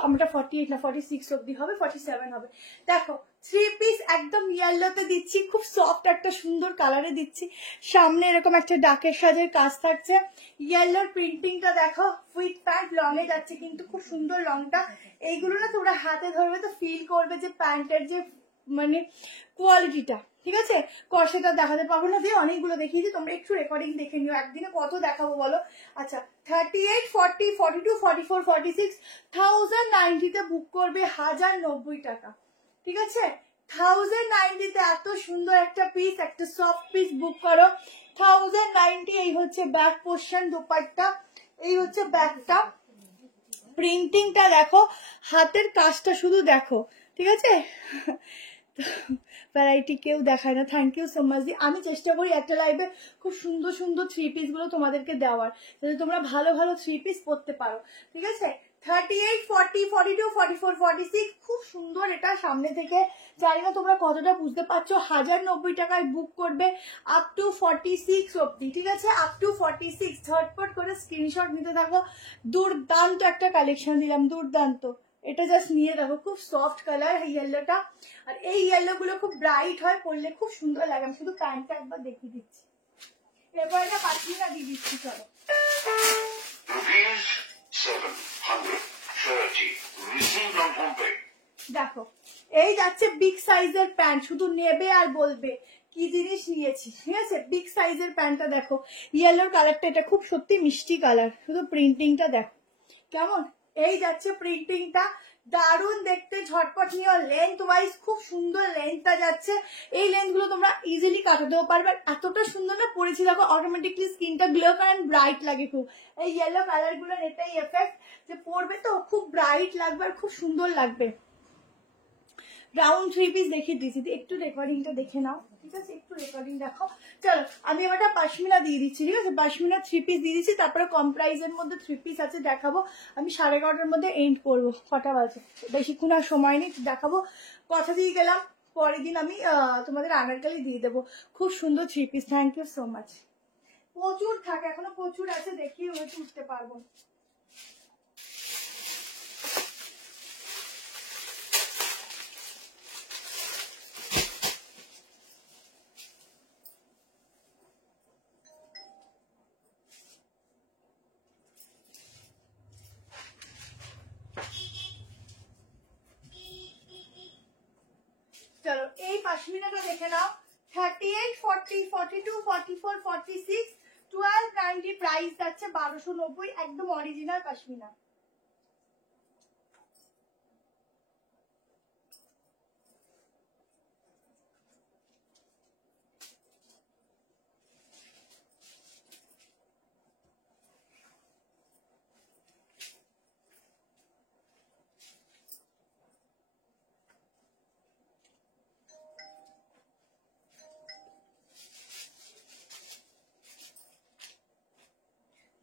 আমরা 48 না 46 অব্দি হবে, 47 হবে। দেখো 3 পিস একদম ইয়েলোতে দিচ্ছি, খুব সফট একটা সুন্দর কালারে দিচ্ছি, সামনে এরকম একটা ডাকের সাজের কাজ থাকছে, ইয়েলোর প্রিন্টিংটা দেখো, উইথ প্যান্ট লং এ যাচ্ছে, কিন্তু খুব সুন্দর লংটা। এইগুলো না তোমরা হাতে ধরবে তো ফিল করবে যে প্যান্টের যে মানে কোয়ালিটিটা, ঠিক আছে। কষেটা দেখাতে পারবো না, দিয়ে অনেকগুলো দেখিয়েছি, তোমরা একটু রেকর্ডিং দেখে নিও, একদিনে কত দেখাবো বলো। আচ্ছা 38, 40, 42, 44, 46 1090 তে বুক করবে 1090 টাকা, ঠিক আছে। 1090 তে এত সুন্দর একটা পিস, একটা সফট পিস বুক করো 1090। এই হচ্ছে ব্যাক পোর্শন, দোপাট্টা, এই হচ্ছে ব্যাকটা, প্রিন্টিংটা দেখো, হাতের কাজটা শুধু দেখো, ঠিক আছে। ভ্যারাইটি কেউ দেখায় না, থ্যাংক ইউ সো মাচ। আমি চেষ্টা করি একটা লাইভে খুব সুন্দর 3 পিস গুলো তোমাদেরকে দেওয়ার, যাতে তোমরা ভালো 3 পিস পরতে পারো, ঠিক আছে। 38, 40, 42, 44, 46 খুব সুন্দর, এটা সামনে থেকে জানি না তোমরা কতটা বুঝতে পারছো, 1090 টাকায় বুক করবে আপ টু 46 অব্দি, ঠিক আছে, আপ টু 46। ঝটপট করে স্ক্রিনশট নিতে থাকো, দুর্দান্ত একটা কালেকশন দিলাম, দুর্দান্ত। এটা জাস্ট নিয়ে দেখো, খুব সফট কালার ইয়েলোটা, আর এই ইয়েলো গুলো খুব ব্রাইট হয়, পরলে খুব সুন্দর লাগে। আমি শুধু প্যান্টটা একবার দেখিয়ে দিচ্ছি, এরপর এটা পাঠিয়ে দিয়ে দিচ্ছি। চলো Rupees 730 received on homepay. দেখো এই যাচ্ছে বিগ সাইজের প্যান্ট, শুধু নেবে আর বলবে কি জিনিস নিয়েছি, ঠিক আছে। বিগ সাইজের প্যান্টটা দেখো, ইয়েলোর কালারটা, এটা খুব সত্যি মিষ্টি কালার, শুধু প্রিন্টিংটা দেখো কেমন, এই যাচ্ছে প্রিন্টিংটা, দারুণ দেখতে, ঝটপট নিয়ে। লেন্থ ওয়াইজ খুব সুন্দর লেন্থটা যাচ্ছে, এই লেন্থ গুলো তোমরা ইজিলি কাটাতেও পারবে, এতটা সুন্দর না পরেছি দেখো, অটোমেটিকলি স্কিনটা গ্লো করে, ব্রাইট লাগে খুব। এই ইয়েলো কালার গুলোর এটাই এফেক্ট, যে পরবে তো খুব ব্রাইট লাগবে আর খুব সুন্দর লাগবে। রাউন্ড 3 পিস দেখিয়ে দিয়েছি, একটু রেকর্ডিংটা দেখে নাও, ঠিক আছে, একটু রেকর্ডিং দেখো। চলো আমি এবার পাশমিনা দিয়ে দিচ্ছি, ঠিক আছে, পাশমিনা 3 পিস দিয়ে দিচ্ছি, তারপরে কম প্রাইসের মধ্যে 3 পিস আছে দেখাবো। আমি 11:30টার মধ্যে এন্ড করবো, কটা বাজে, বেশিক্ষণ আর সময় নেই, দেখাবো। কথা দিয়ে গেলাম, পরের দিন আমি তোমাদের আনারকালি দিয়ে দেবো, খুব সুন্দর 3 piece. Thank you so much. প্রচুর থাকে, এখনো প্রচুর আছে, দেখিয়ে হয়তো উঠতে পারবো। চলো এই পাশমিনাটা দেখে নাও, 38, 40, 42, 44, 46 1290, প্রাইস যাচ্ছে 1290, একদম অরিজিনাল পাশমিনা।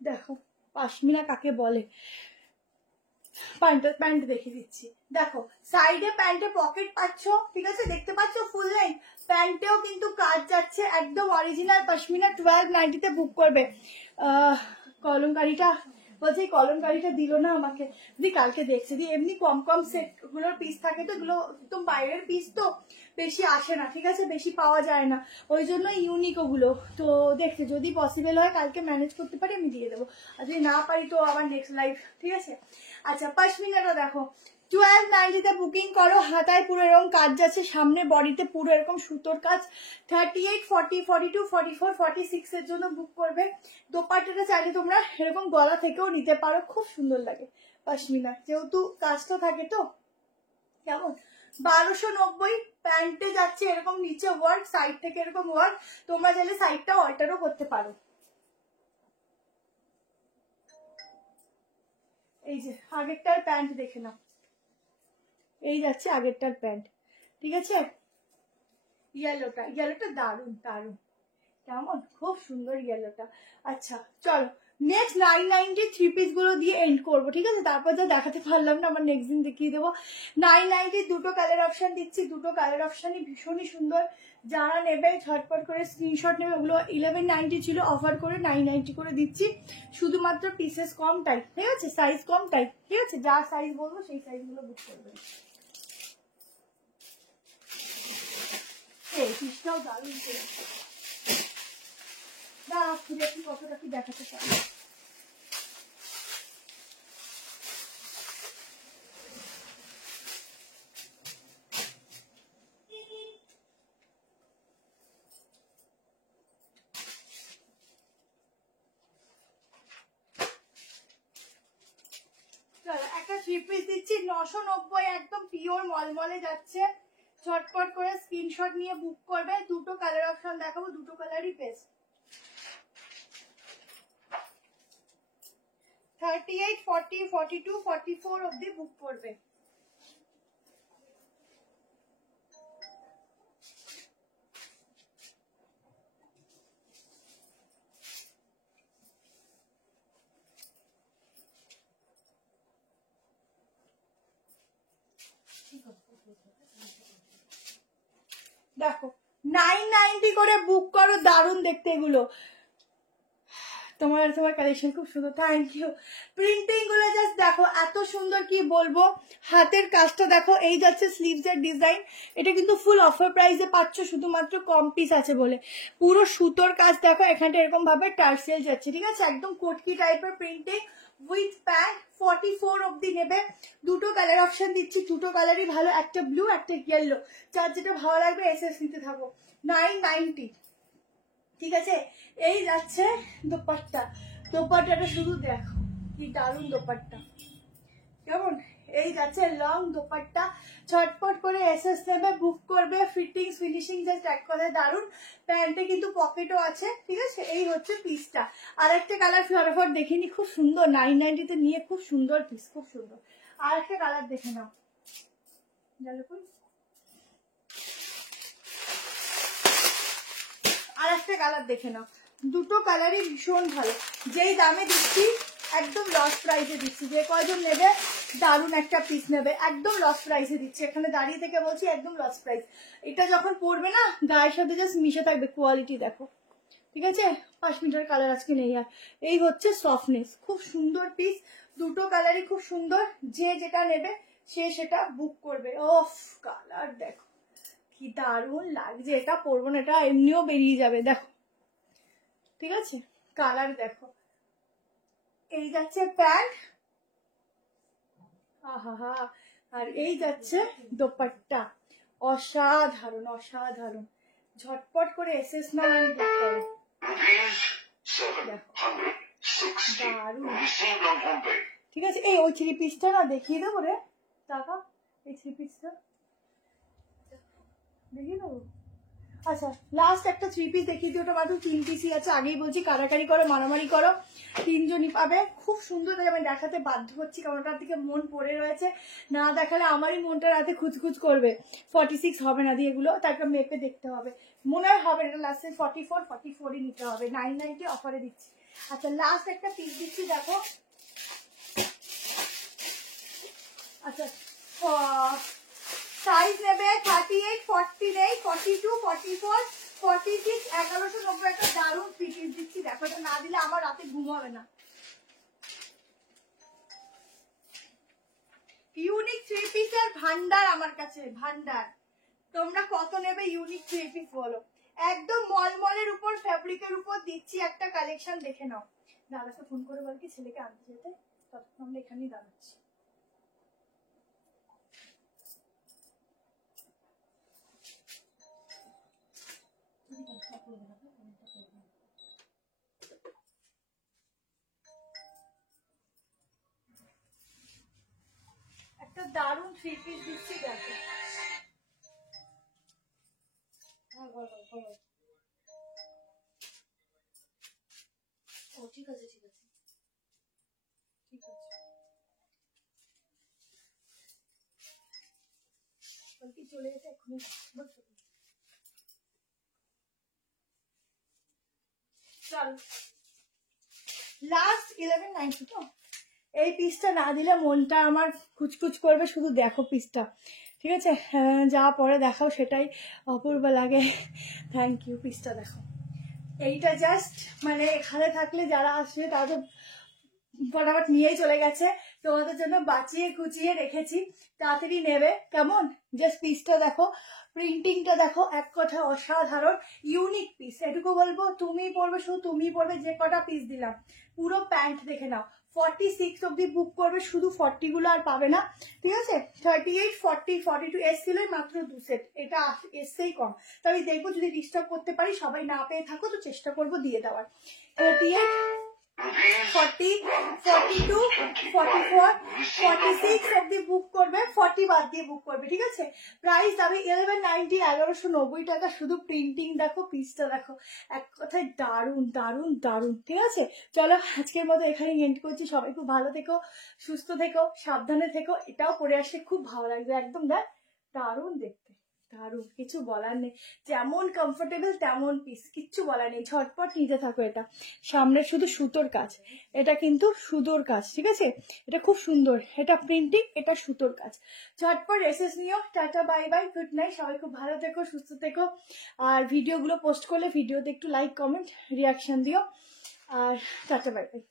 দেখো পাশমিনা কাকে বলে, প্যান্ট দেখিয়ে দিচ্ছি। দেখো সাইডে প্যান্টে পকেট পাচ্ছ, ঠিক আছে, দেখতে পাচ্ছ ফুল লাইন, প্যান্টেও কিন্তু কাজ যাচ্ছে, একদম অরিজিনাল পশমিনা। 1290 বুক করবে। কলমকারিটা বলছে কলমকারিটা দিল না আমাকে, দি কালকে দেখছি দি। এমনি কম কম সেট গুলোর পিস থাকে তো, এগুলো একদম বাইরের পিস তো বেশি আসে না, ঠিক আছে, বেশি পাওয়া যায় না, ওই জন্য ইউনিক ওগুলো। তো দেখতে যদি পসিবল হয় কালকে ম্যানেজ করতে পারি আমি দিয়ে দেবো, আর যদি না পারি তো আবার নেক্সট লাইভ, ঠিক আছে। আচ্ছা পশমিনাটা দেখো 1290 বুকিং করো। হাতায় পুরো এরকম কাজ যাচ্ছে, সামনে বডিতে পুরো এরকম সুতোর কাজ। 38, 40, 42, 44, 46 এর জন্য বুক করবে। দোপাট্টাটা চাইলে তোমরা এরকম গলা থেকেও নিতে পারো, খুব সুন্দর লাগে পশমিনা, যেহেতু কাজটা থাকে তো। কেমন 1290। প্যান্টে যাচ্ছে এরকম নিচে ওয়ার্ক, সাইড থেকে এরকম ওয়ার্ক, তোমরা চাইলে সাইডটা অল্টারও করতে পারো। এই যে আগেরটার প্যান্ট দেখে নাও, এই যাচ্ছে আগেরটার প্যান্ট, ঠিক আছে। ইয়েলোটা দারুন দারুন, কেমন খুব সুন্দর ইয়েলোটা। আচ্ছা চলো নেক্সট 990 থ্রি পিস গুলো দিয়ে এন্ড করবো, ঠিক আছে। তারপর যা দেখাতে পারলাম না, আমার নেক্সট দিন দেখিয়ে দেবো। 990 দুটো কালার অপশন দিচ্ছি, দুটো কালার অপশনই ভীষণই সুন্দর। যারা নেবে ঝটপট করে স্ক্রিনশট নেবে। ওগুলো 1190 ছিল, অফার করে 990 করে দিচ্ছি, শুধুমাত্র পিসেস কম টাইপ, ঠিক আছে, সাইজ কম টাইপ, ঠিক আছে। যা সাইজ বলবো সেই সাইজগুলো বুক করবে। এই পিসটাও দারুণ ছিল, দেখি কতটা কি দেখাতে পারি। চলো একটা থ্রি পিস দিচ্ছি 990, একদম পিওর মলমলে যাচ্ছে। ঝটপট করে স্ক্রিনশট নিয়ে বুক করবে। দুটো কালার অপশন দেখাবো, দুটো কালারই বেস্ট। 38, 40, 42, 44 অব্দি বুক করবে। দেখো 990 করে বুক করো, দারুণ দেখতে এগুলো। তোমার কালেকশন খুব সুন্দর, থ্যাংক ইউ। প্রিন্টিং গুলো জাস্ট দেখো এত সুন্দর, কি বলবো। হাতের কাজটা দেখো, এই যাচ্ছে স্লিভস এর ডিজাইন। এটা কিন্তু ফুল অফার প্রাইসে পাচ্ছ, শুধুমাত্র কম পিস আছে বলে। পুরো সুতোর কাজ দেখো, এখানটা এরকম ভাবে টার্সেল যাচ্ছে, ঠিক আছে, একদম কোটকি টাইপের প্রিন্টিং উইথ প্যান্ট। 44 অব্দি নেবে। দুটো কালার অপশন দিচ্ছি, দুটো কালারই ভালো, একটা ব্লু একটা ইয়েলো, যার যেটা ভালো লাগবে এসএস নিতে থাকো। 990, ঠিক আছে। এই যাচ্ছে দোপাট্টাটা শুধু দেখো কি দারুণ দোপাট্টা, কেমন। এই যাচ্ছে লং দোপাট্টা, ঝটপট করে এসএস নেবে, বুক করবে। ফিটিংস ফিনিশিং জাস্ট এক কথায় দারুণ। প্যান্টে কিন্তু পকেটও আছে, ঠিক আছে। এই হচ্ছে পিসটা। আর একটা কালার ফটাফট দেখে নি, খুব সুন্দর, 990 নিয়ে খুব সুন্দর পিস, খুব সুন্দর। আর একটা কালার দেখে নাও, আর একটা কালার দেখে নাও। দুটো কালারই ভীষণ ভালো। যেই দামে দিচ্ছি একদম লস প্রাইসে দিচ্ছি, যে কয়জন নেবে দারুণ একটা পিস নেবে, একদম লস প্রাইসে দিচ্ছি। এখানে দাঁড়িয়ে থেকে বলছি একদম লস প্রাইস। এটা যখন পরবে না গায়ের সাথে জাস্ট মিশে থাকবে, কোয়ালিটি দেখো, ঠিক আছে। 5 মিটার কালার আজকে নেই আর। এই হচ্ছে সফটনেস, খুব সুন্দর পিস, দুটো কালারই খুব সুন্দর। যে যেটা নেবে সে সেটা বুক করবে। ওফ কালার দেখো কি দারুণ লাগছে, এটা পরবো না, এটা এমনিও বেরিয়ে যাবে, দেখো, ঠিক আছে। কালার দেখো, এই যাচ্ছে প্যান্ট, আহা, আর এই যাচ্ছে দোপাট্টা, অসাধারণ অসাধারণ। ঝটপট করে এসএস নাও আর বুক করো। Rupees 760. দারুণ, Received on home pay. ঠিক আছে। এই ওই থ্রি পিসটা না দেখিয়ে দেবো রে, টাকা, এই থ্রি পিসটা দেখিয়ে দেবো। আচ্ছা লাস্ট একটা থ্রি পিস দেখিয়ে দিই, ওটা মাত্র 3 পিসই আছে। আগেই বলছি কারাকারি করো, মারামারি করো, 3 জনই পাবে। খুব সুন্দর, আমি দেখাতে বাধ্য হচ্ছি কারণ ওটার দিকে মন পড়ে রয়েছে, না দেখালে আমারই মনটা রাতে খুঁজখুঁজ করবে। 46 হবে না দিয়ে এগুলো, তারপর মেপে দেখতে হবে, মনে হয় হবে না, লাস্টে 44 44ই নিতে হবে। 990 অফারে দিচ্ছি, আচ্ছা লাস্ট একটা পিস দিচ্ছি দেখো। আচ্ছা সাইজ নেবে 38, 48, 42, 44, 46, 1190 একটা দারুণ পিস দিচ্ছি দেখো। এটা না দিলে আমার রাতে ঘুম হবে না। ইউনিক 3 পিসের ভান্ডার আমার কাছে, ভান্ডার। তোমরা কত নেবে ইউনিক 3 পিস বলো। একদম মলমলের উপর ফ্যাব্রিকের উপর দিচ্ছি একটা কালেকশন, দেখে নাও। দাদাকে ফোন করে বল কি ছেলেকে আনতে যেতে, ততক্ষণ আমরা এখানেই দাঁড়াচ্ছি। একটা দারুণ 3 পিস দিচ্ছি দেখো। হ্যাঁ বলো বলো। ও ঠিক আছে ঠিক আছে ঠিক আছে। বলকি চলে যেতে এক্ষুনি বলছো। চল লাস্ট 1190 তো। এই পিসটা না দিলে মনটা আমার কুচকুচ করবে, শুধু দেখো পিসটা, ঠিক আছে? যা পরে দেখাও সেটাই অপূর্ব লাগে। Thank you. পিসটা দেখো, এইটা জাস্ট মানে এখানে থাকলে যারা আসবে তারা তো ফটাফট নিয়েই চলে গেছে, তোমাদের জন্য বাঁচিয়ে কুচিয়ে রেখেছি, তাড়াতাড়ি নেবে কেমন? জাস্ট পিসটা দেখো, প্রিন্টিংটা দেখো, এক কথা অসাধারণ ইউনিক পিস। এটুকু বলবো, তুমি পরবে, শুধু তুমি পরবে। যে কটা পিস দিলাম পুরো প্যান্ট দেখে নাও। 46 অব্দি বুক করবে, শুধু 40 গুলো আর পাবে না, ঠিক আছে? 38, 40, 42 এসছিল মাত্র 2 সেট, এটা এসছেই কম। তবে দেখবো যদি ডিস্টার্ব করতে পারি, সবাই না পেয়ে থাকো তো চেষ্টা করবো দিয়ে দেওয়ার। 38, 40, 42, 44, 46 অব্দি বুক করবে, 40 বাদ দিয়ে বুক করবে, ঠিক আছে? প্রাইস যাবে 1190, 1190 টাকা। শুধু প্রিন্টিং দেখো, পিসটা দেখো, এক কথায় দারুণ দারুণ দারুণ, ঠিক আছে? চলো আজকের মতো এখানে এন্ড করছি। সবাই খুব ভালো থেকো, সুস্থ থেকো, সাবধানে থেকো। এটাও পরে আসলে খুব ভালো লাগবে, একদম দেখ দারুণ দেখতে, দারুণ, কিছু বলার নেই। যেমন কমফোর্টেবল তেমন পিস, কিচ্ছু বলার নেই। ঝটপট নিতে থাকো। এটা সামনে শুধু সুতোর কাজ, এটা কিন্তু সুতোর কাজ, ঠিক আছে? এটা খুব সুন্দর, এটা প্রিন্টিং, এটা সুতোর কাজ। ঝটপট এসএস নিও। Tata, bye bye, good night. সবাই খুব ভালো থেকো, সুস্থ থেকো। আর ভিডিওগুলো পোস্ট করলে ভিডিওতে একটু লাইক, কমেন্ট, রিয়াকশন দিও। আর টাটা, বাই বাই।